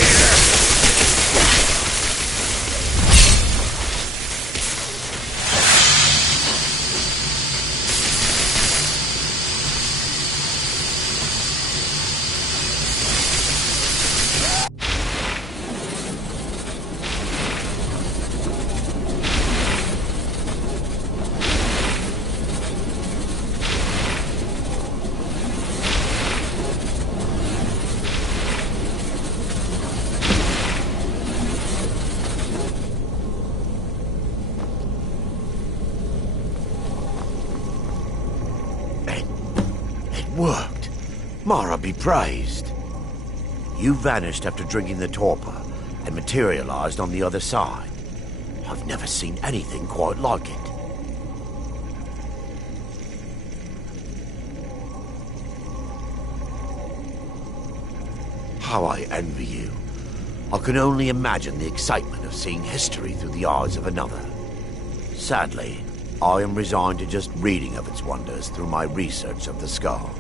Worked. Mara be praised. You vanished after drinking the torpor and materialized on the other side. I've never seen anything quite like it. How I envy you. I can only imagine the excitement of seeing history through the eyes of another. Sadly, I am resigned to just reading of its wonders through my research of the skull.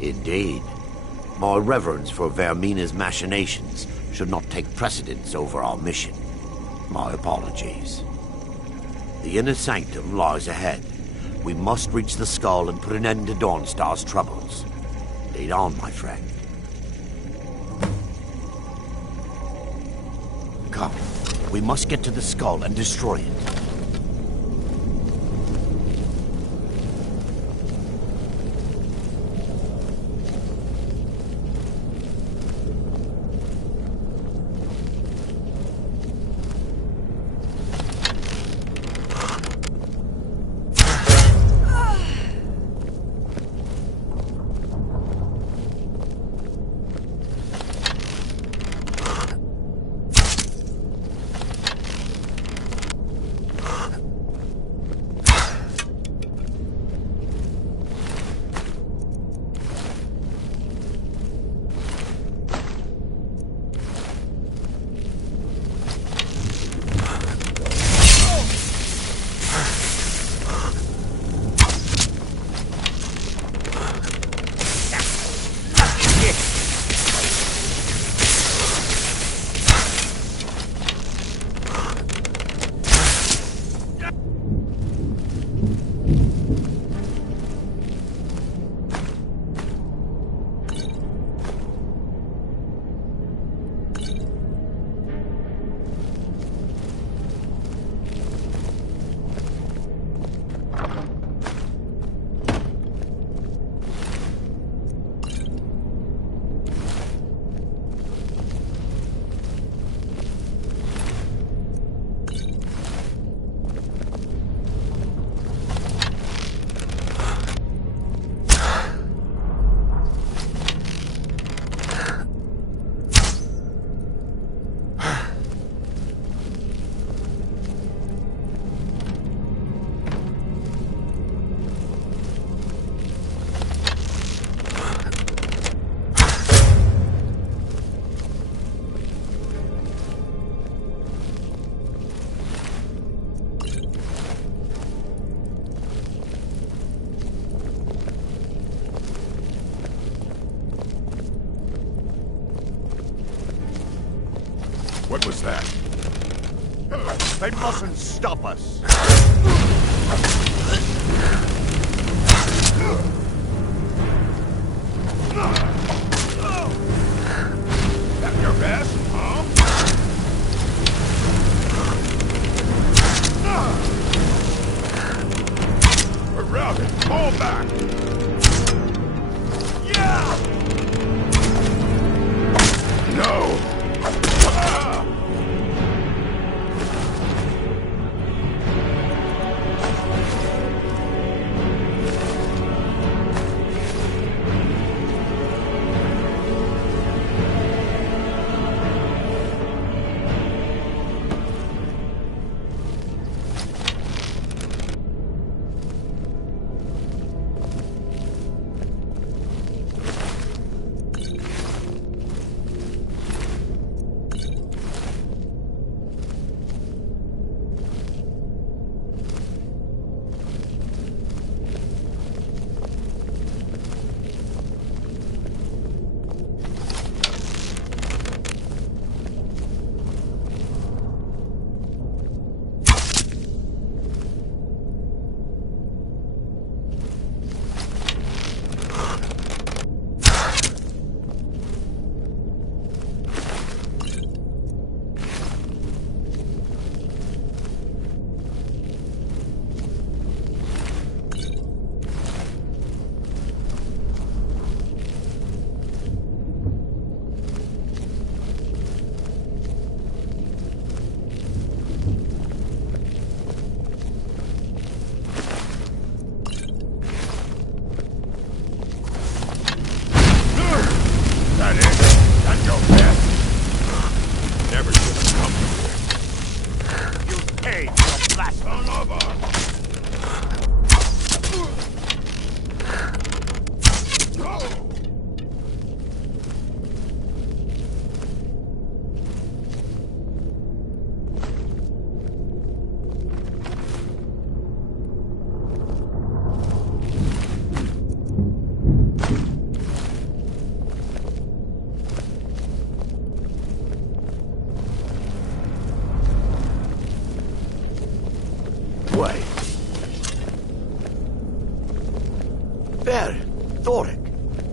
Indeed. My reverence for Vermina's machinations should not take precedence over our mission. My apologies. The inner sanctum lies ahead. We must reach the skull and put an end to Dawnstar's troubles. Lead on, my friend. Come. We must get to the skull and destroy it. What was that? They mustn't stop us. That your best, huh? We're routed. Fall back. Yeah! No!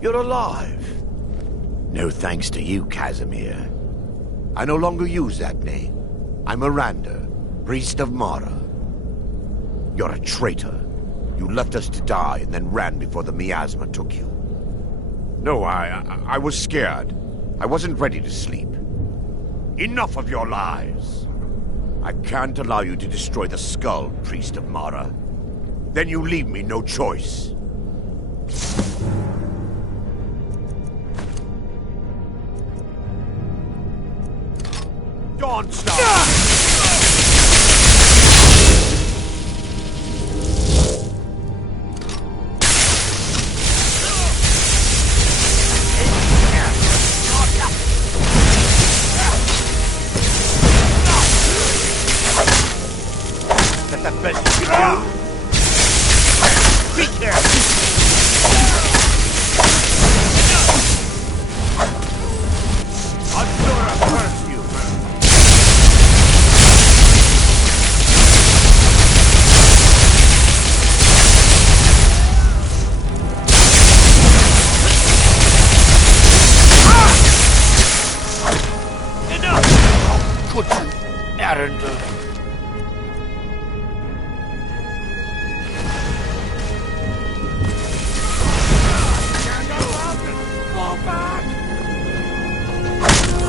You're alive. No thanks to you, Casimir. I no longer use that name. I'm Miranda, priest of Mara. You're a traitor. You left us to die and then ran before the miasma took you. No, I was scared. I wasn't ready to sleep. Enough of your lies. I can't allow you to destroy the skull, priest of Mara. Then you leave me no choice. Dawnstar! That's the best you can do. Be careful!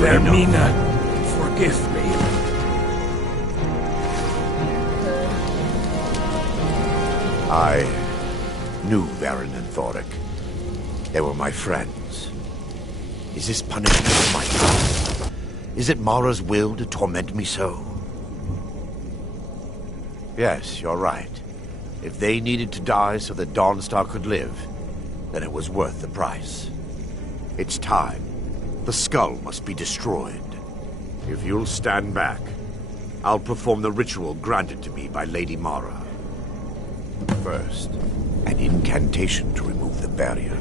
Vermina, forgive me. I knew Varen and Thoric. They were my friends. Is this punishment for my past? Is it Mara's will to torment me so? Yes, you're right. If they needed to die so that Dawnstar could live, then it was worth the price. It's time. The skull must be destroyed. If you'll stand back, I'll perform the ritual granted to me by Lady Mara. First, an incantation to remove the barrier.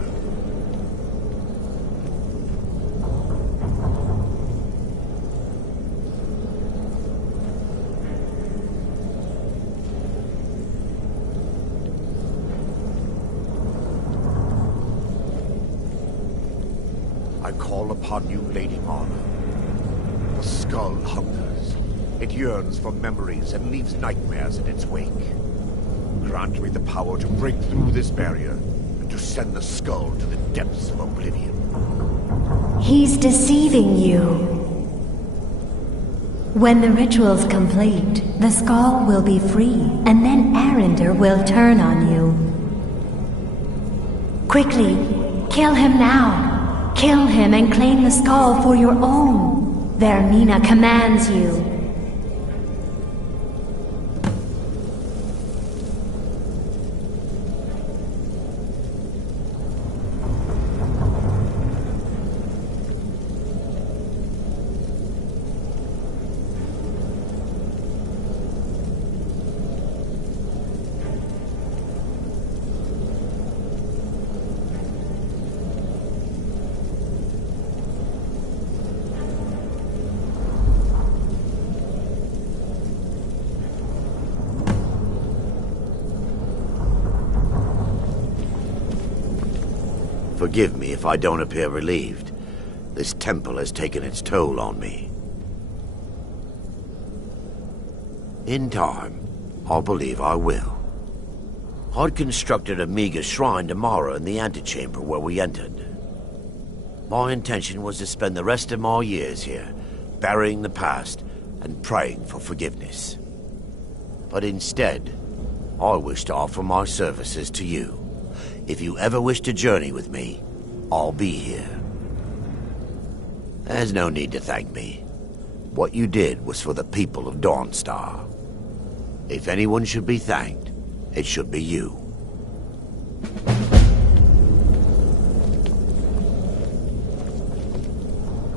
I call upon you, Lady Mara. The skull hungers. It yearns for memories and leaves nightmares in its wake. Grant me the power to break through this barrier and to send the skull to the depths of oblivion. He's deceiving you. When the ritual's complete, the skull will be free, and then Arender will turn on you. Quickly, kill him now. Kill him and claim the skull for your own. Vermina commands you. Forgive me if I don't appear relieved. This temple has taken its toll on me. In time, I believe I will. I'd constructed a meager shrine to Mara in the antechamber where we entered. My intention was to spend the rest of my years here, burying the past and praying for forgiveness. But instead, I wish to offer my services to you. If you ever wish to journey with me, I'll be here. There's no need to thank me. What you did was for the people of Dawnstar. If anyone should be thanked, it should be you.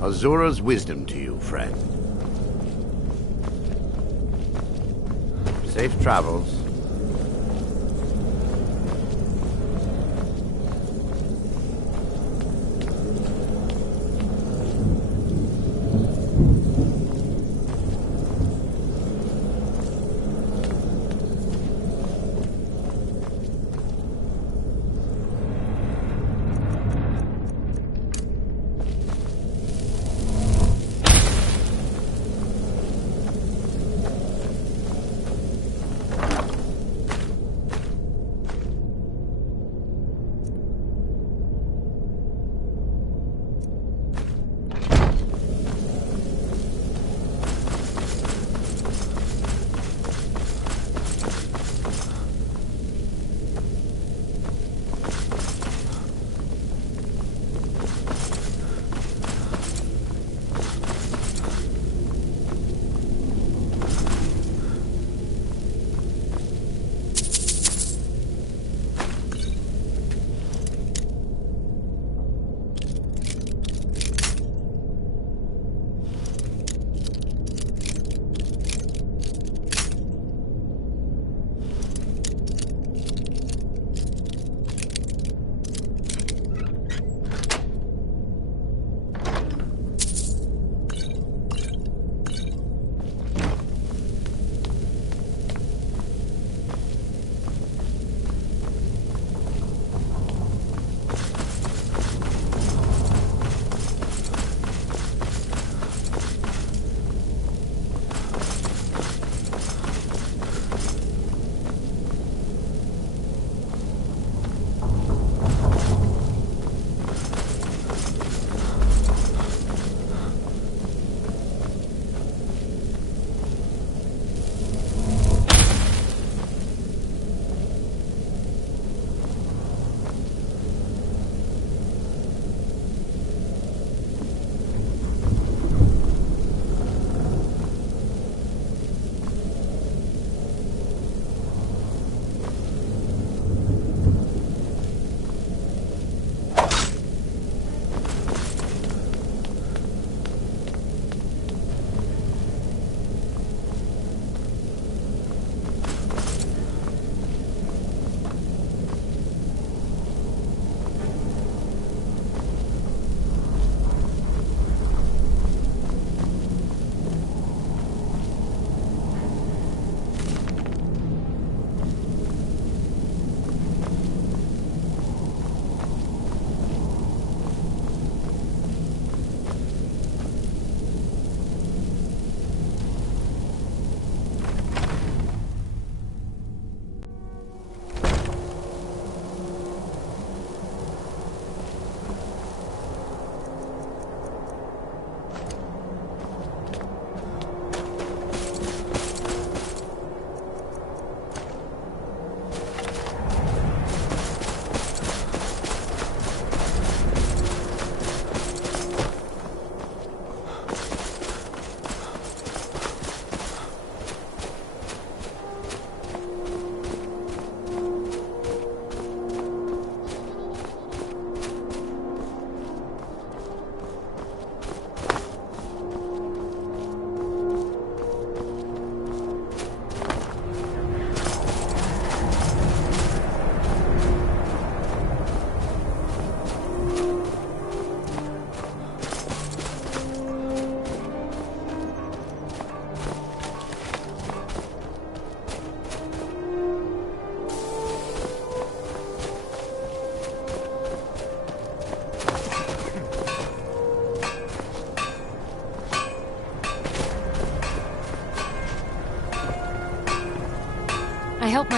Azura's wisdom to you, friend. Safe travels.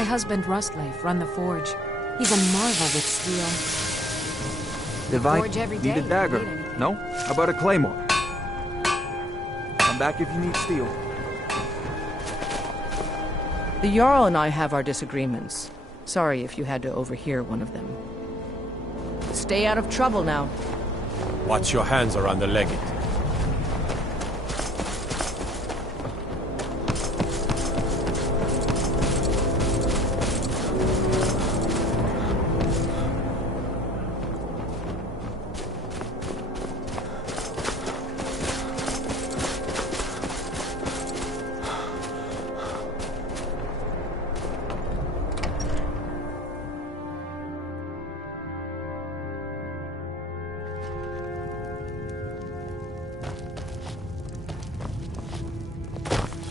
husband Rustleif run the forge. He's a marvel with steel. Levi, Forge every need a day. dagger. Need anything. No? How about a claymore? Come back if you need steel. The Jarl and I have our disagreements. Sorry if you had to overhear one of them. Stay out of trouble now. Watch your hands around the legate.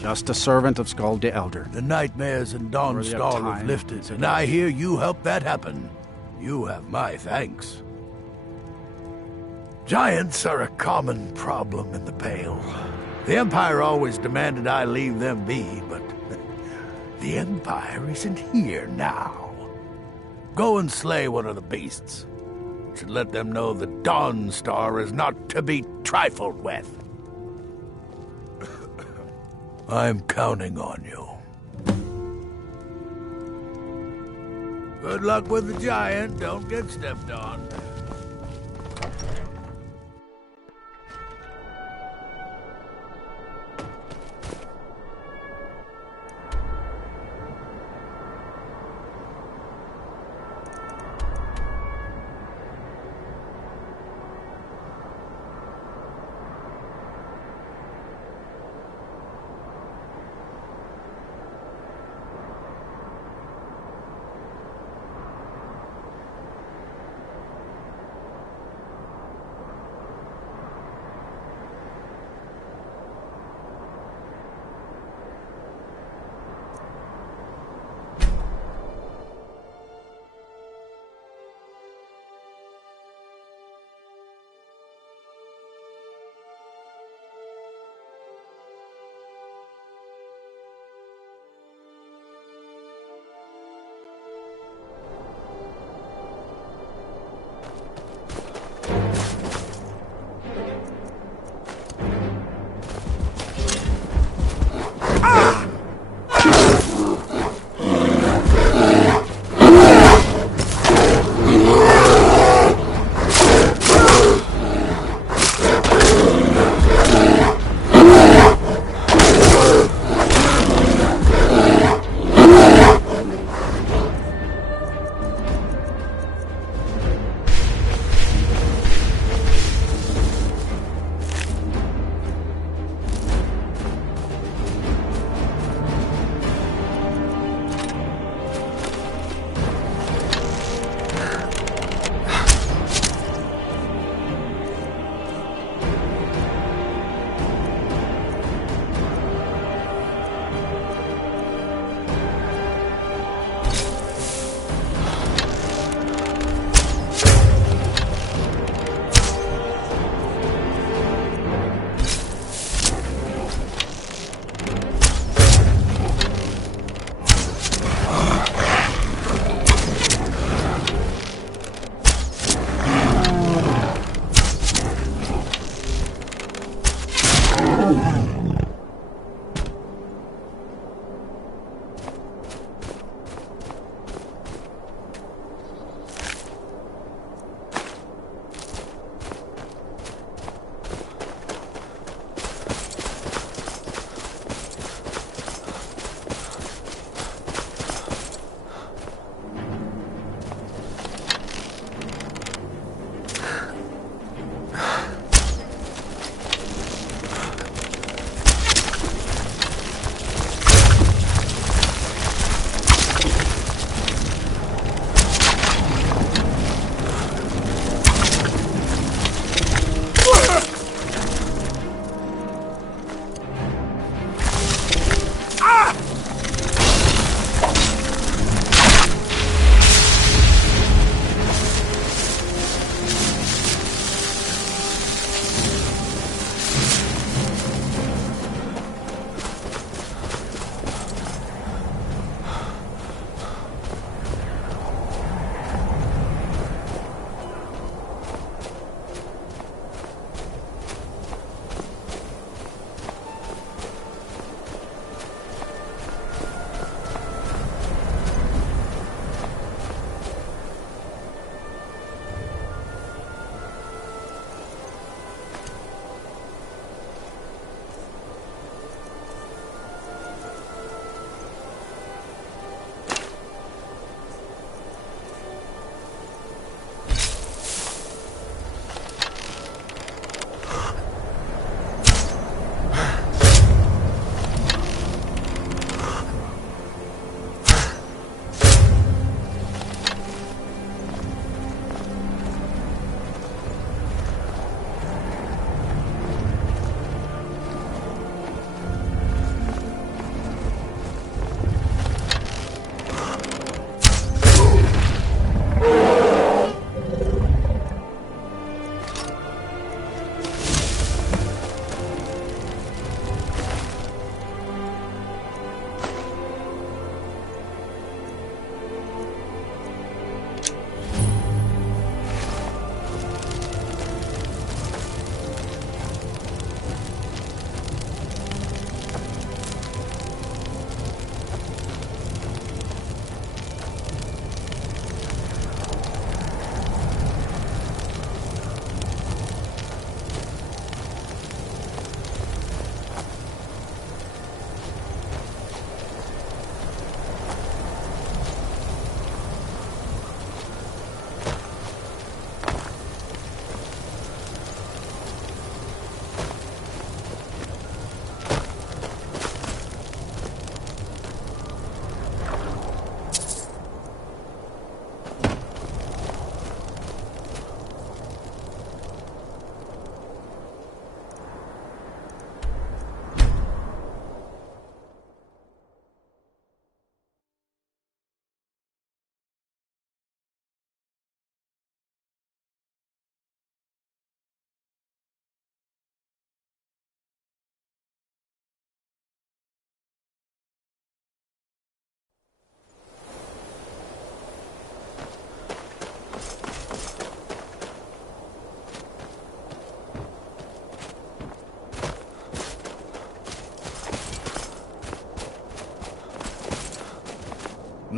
Just a servant of Skald the Elder. The nightmares in Worthy of Dawnskull time have lifted, and and I hear you helped that happen. You have my thanks. Giants are a common problem in the Pale. The Empire always demanded I leave them be, but the Empire isn't here now. Go and slay one of the beasts. Should let them know the Dawn Star is not to be trifled with. I'm counting on you. Good luck with the giant. Don't get stepped on.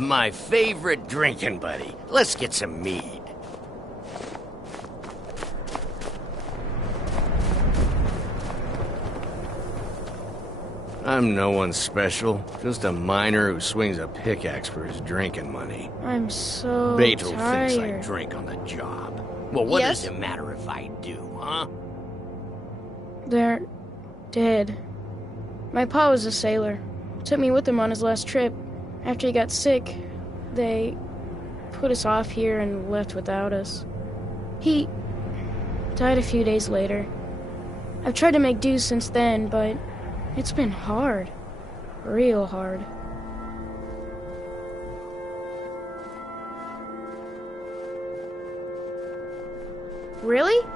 My favorite drinking buddy. Let's get some mead. I'm no one special, just a miner who swings a pickaxe for his drinking money. I'm so Beto tired. thinks I drink on the job. Well, what Yes? does it matter if I do, huh? They're dead. My pa was a sailor. Took me with him on his last trip. After he got sick, they put us off here and left without us. He died a few days later. I've tried to make do since then, but it's been hard. Real hard. Really?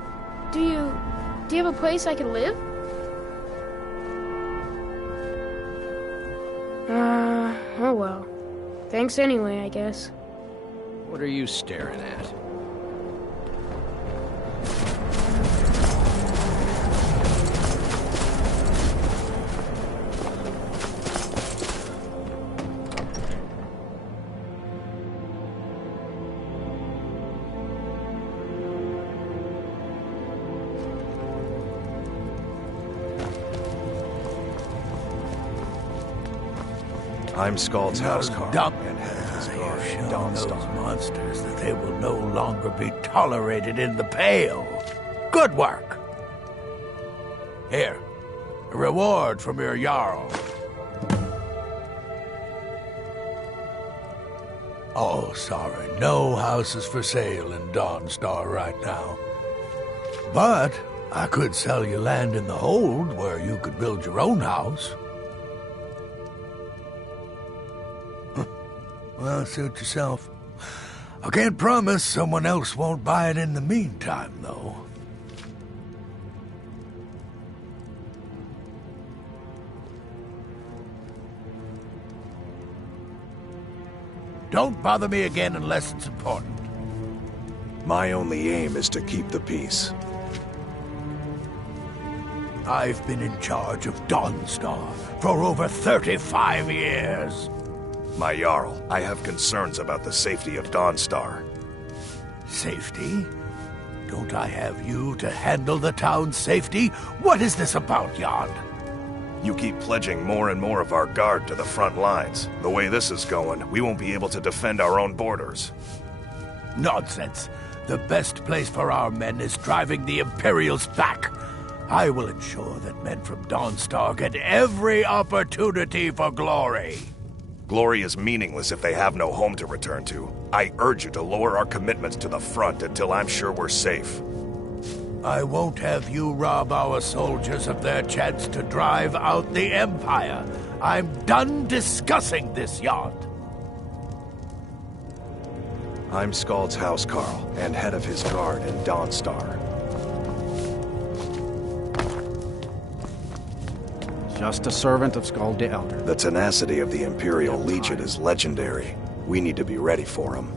Do you have a place I can live? Oh well. Thanks anyway, I guess. What are you staring at? I'm Scald's housecarl, Dump. and head of his guard, Show Don those Star. monsters that they will no longer be tolerated in the Pale. Good work. Here, a reward from your Jarl. Oh, sorry, no houses for sale in Dawnstar right now. But I could sell you land in the Hold where you could build your own house. Well, suit yourself. I can't promise someone else won't buy it in the meantime, though. Don't bother me again unless it's important. My only aim is to keep the peace. I've been in charge of Dawnstar for over 35 years. My Jarl, I have concerns about the safety of Dawnstar. Safety? Don't I have you to handle the town's safety? What is this about, Jan? You keep pledging more and more of our guard to the front lines. The way this is going, we won't be able to defend our own borders. Nonsense. The best place for our men is driving the Imperials back. I will ensure that men from Dawnstar get every opportunity for glory. Glory is meaningless if they have no home to return to. I urge you to lower our commitments to the front until I'm sure we're safe. I won't have you rob our soldiers of their chance to drive out the Empire. I'm done discussing this, Jan. I'm Scald's housecarl, and head of his guard in Dawnstar. Just a servant of Skald the Elder. The tenacity of the Imperial Legion is legendary. We need to be ready for him.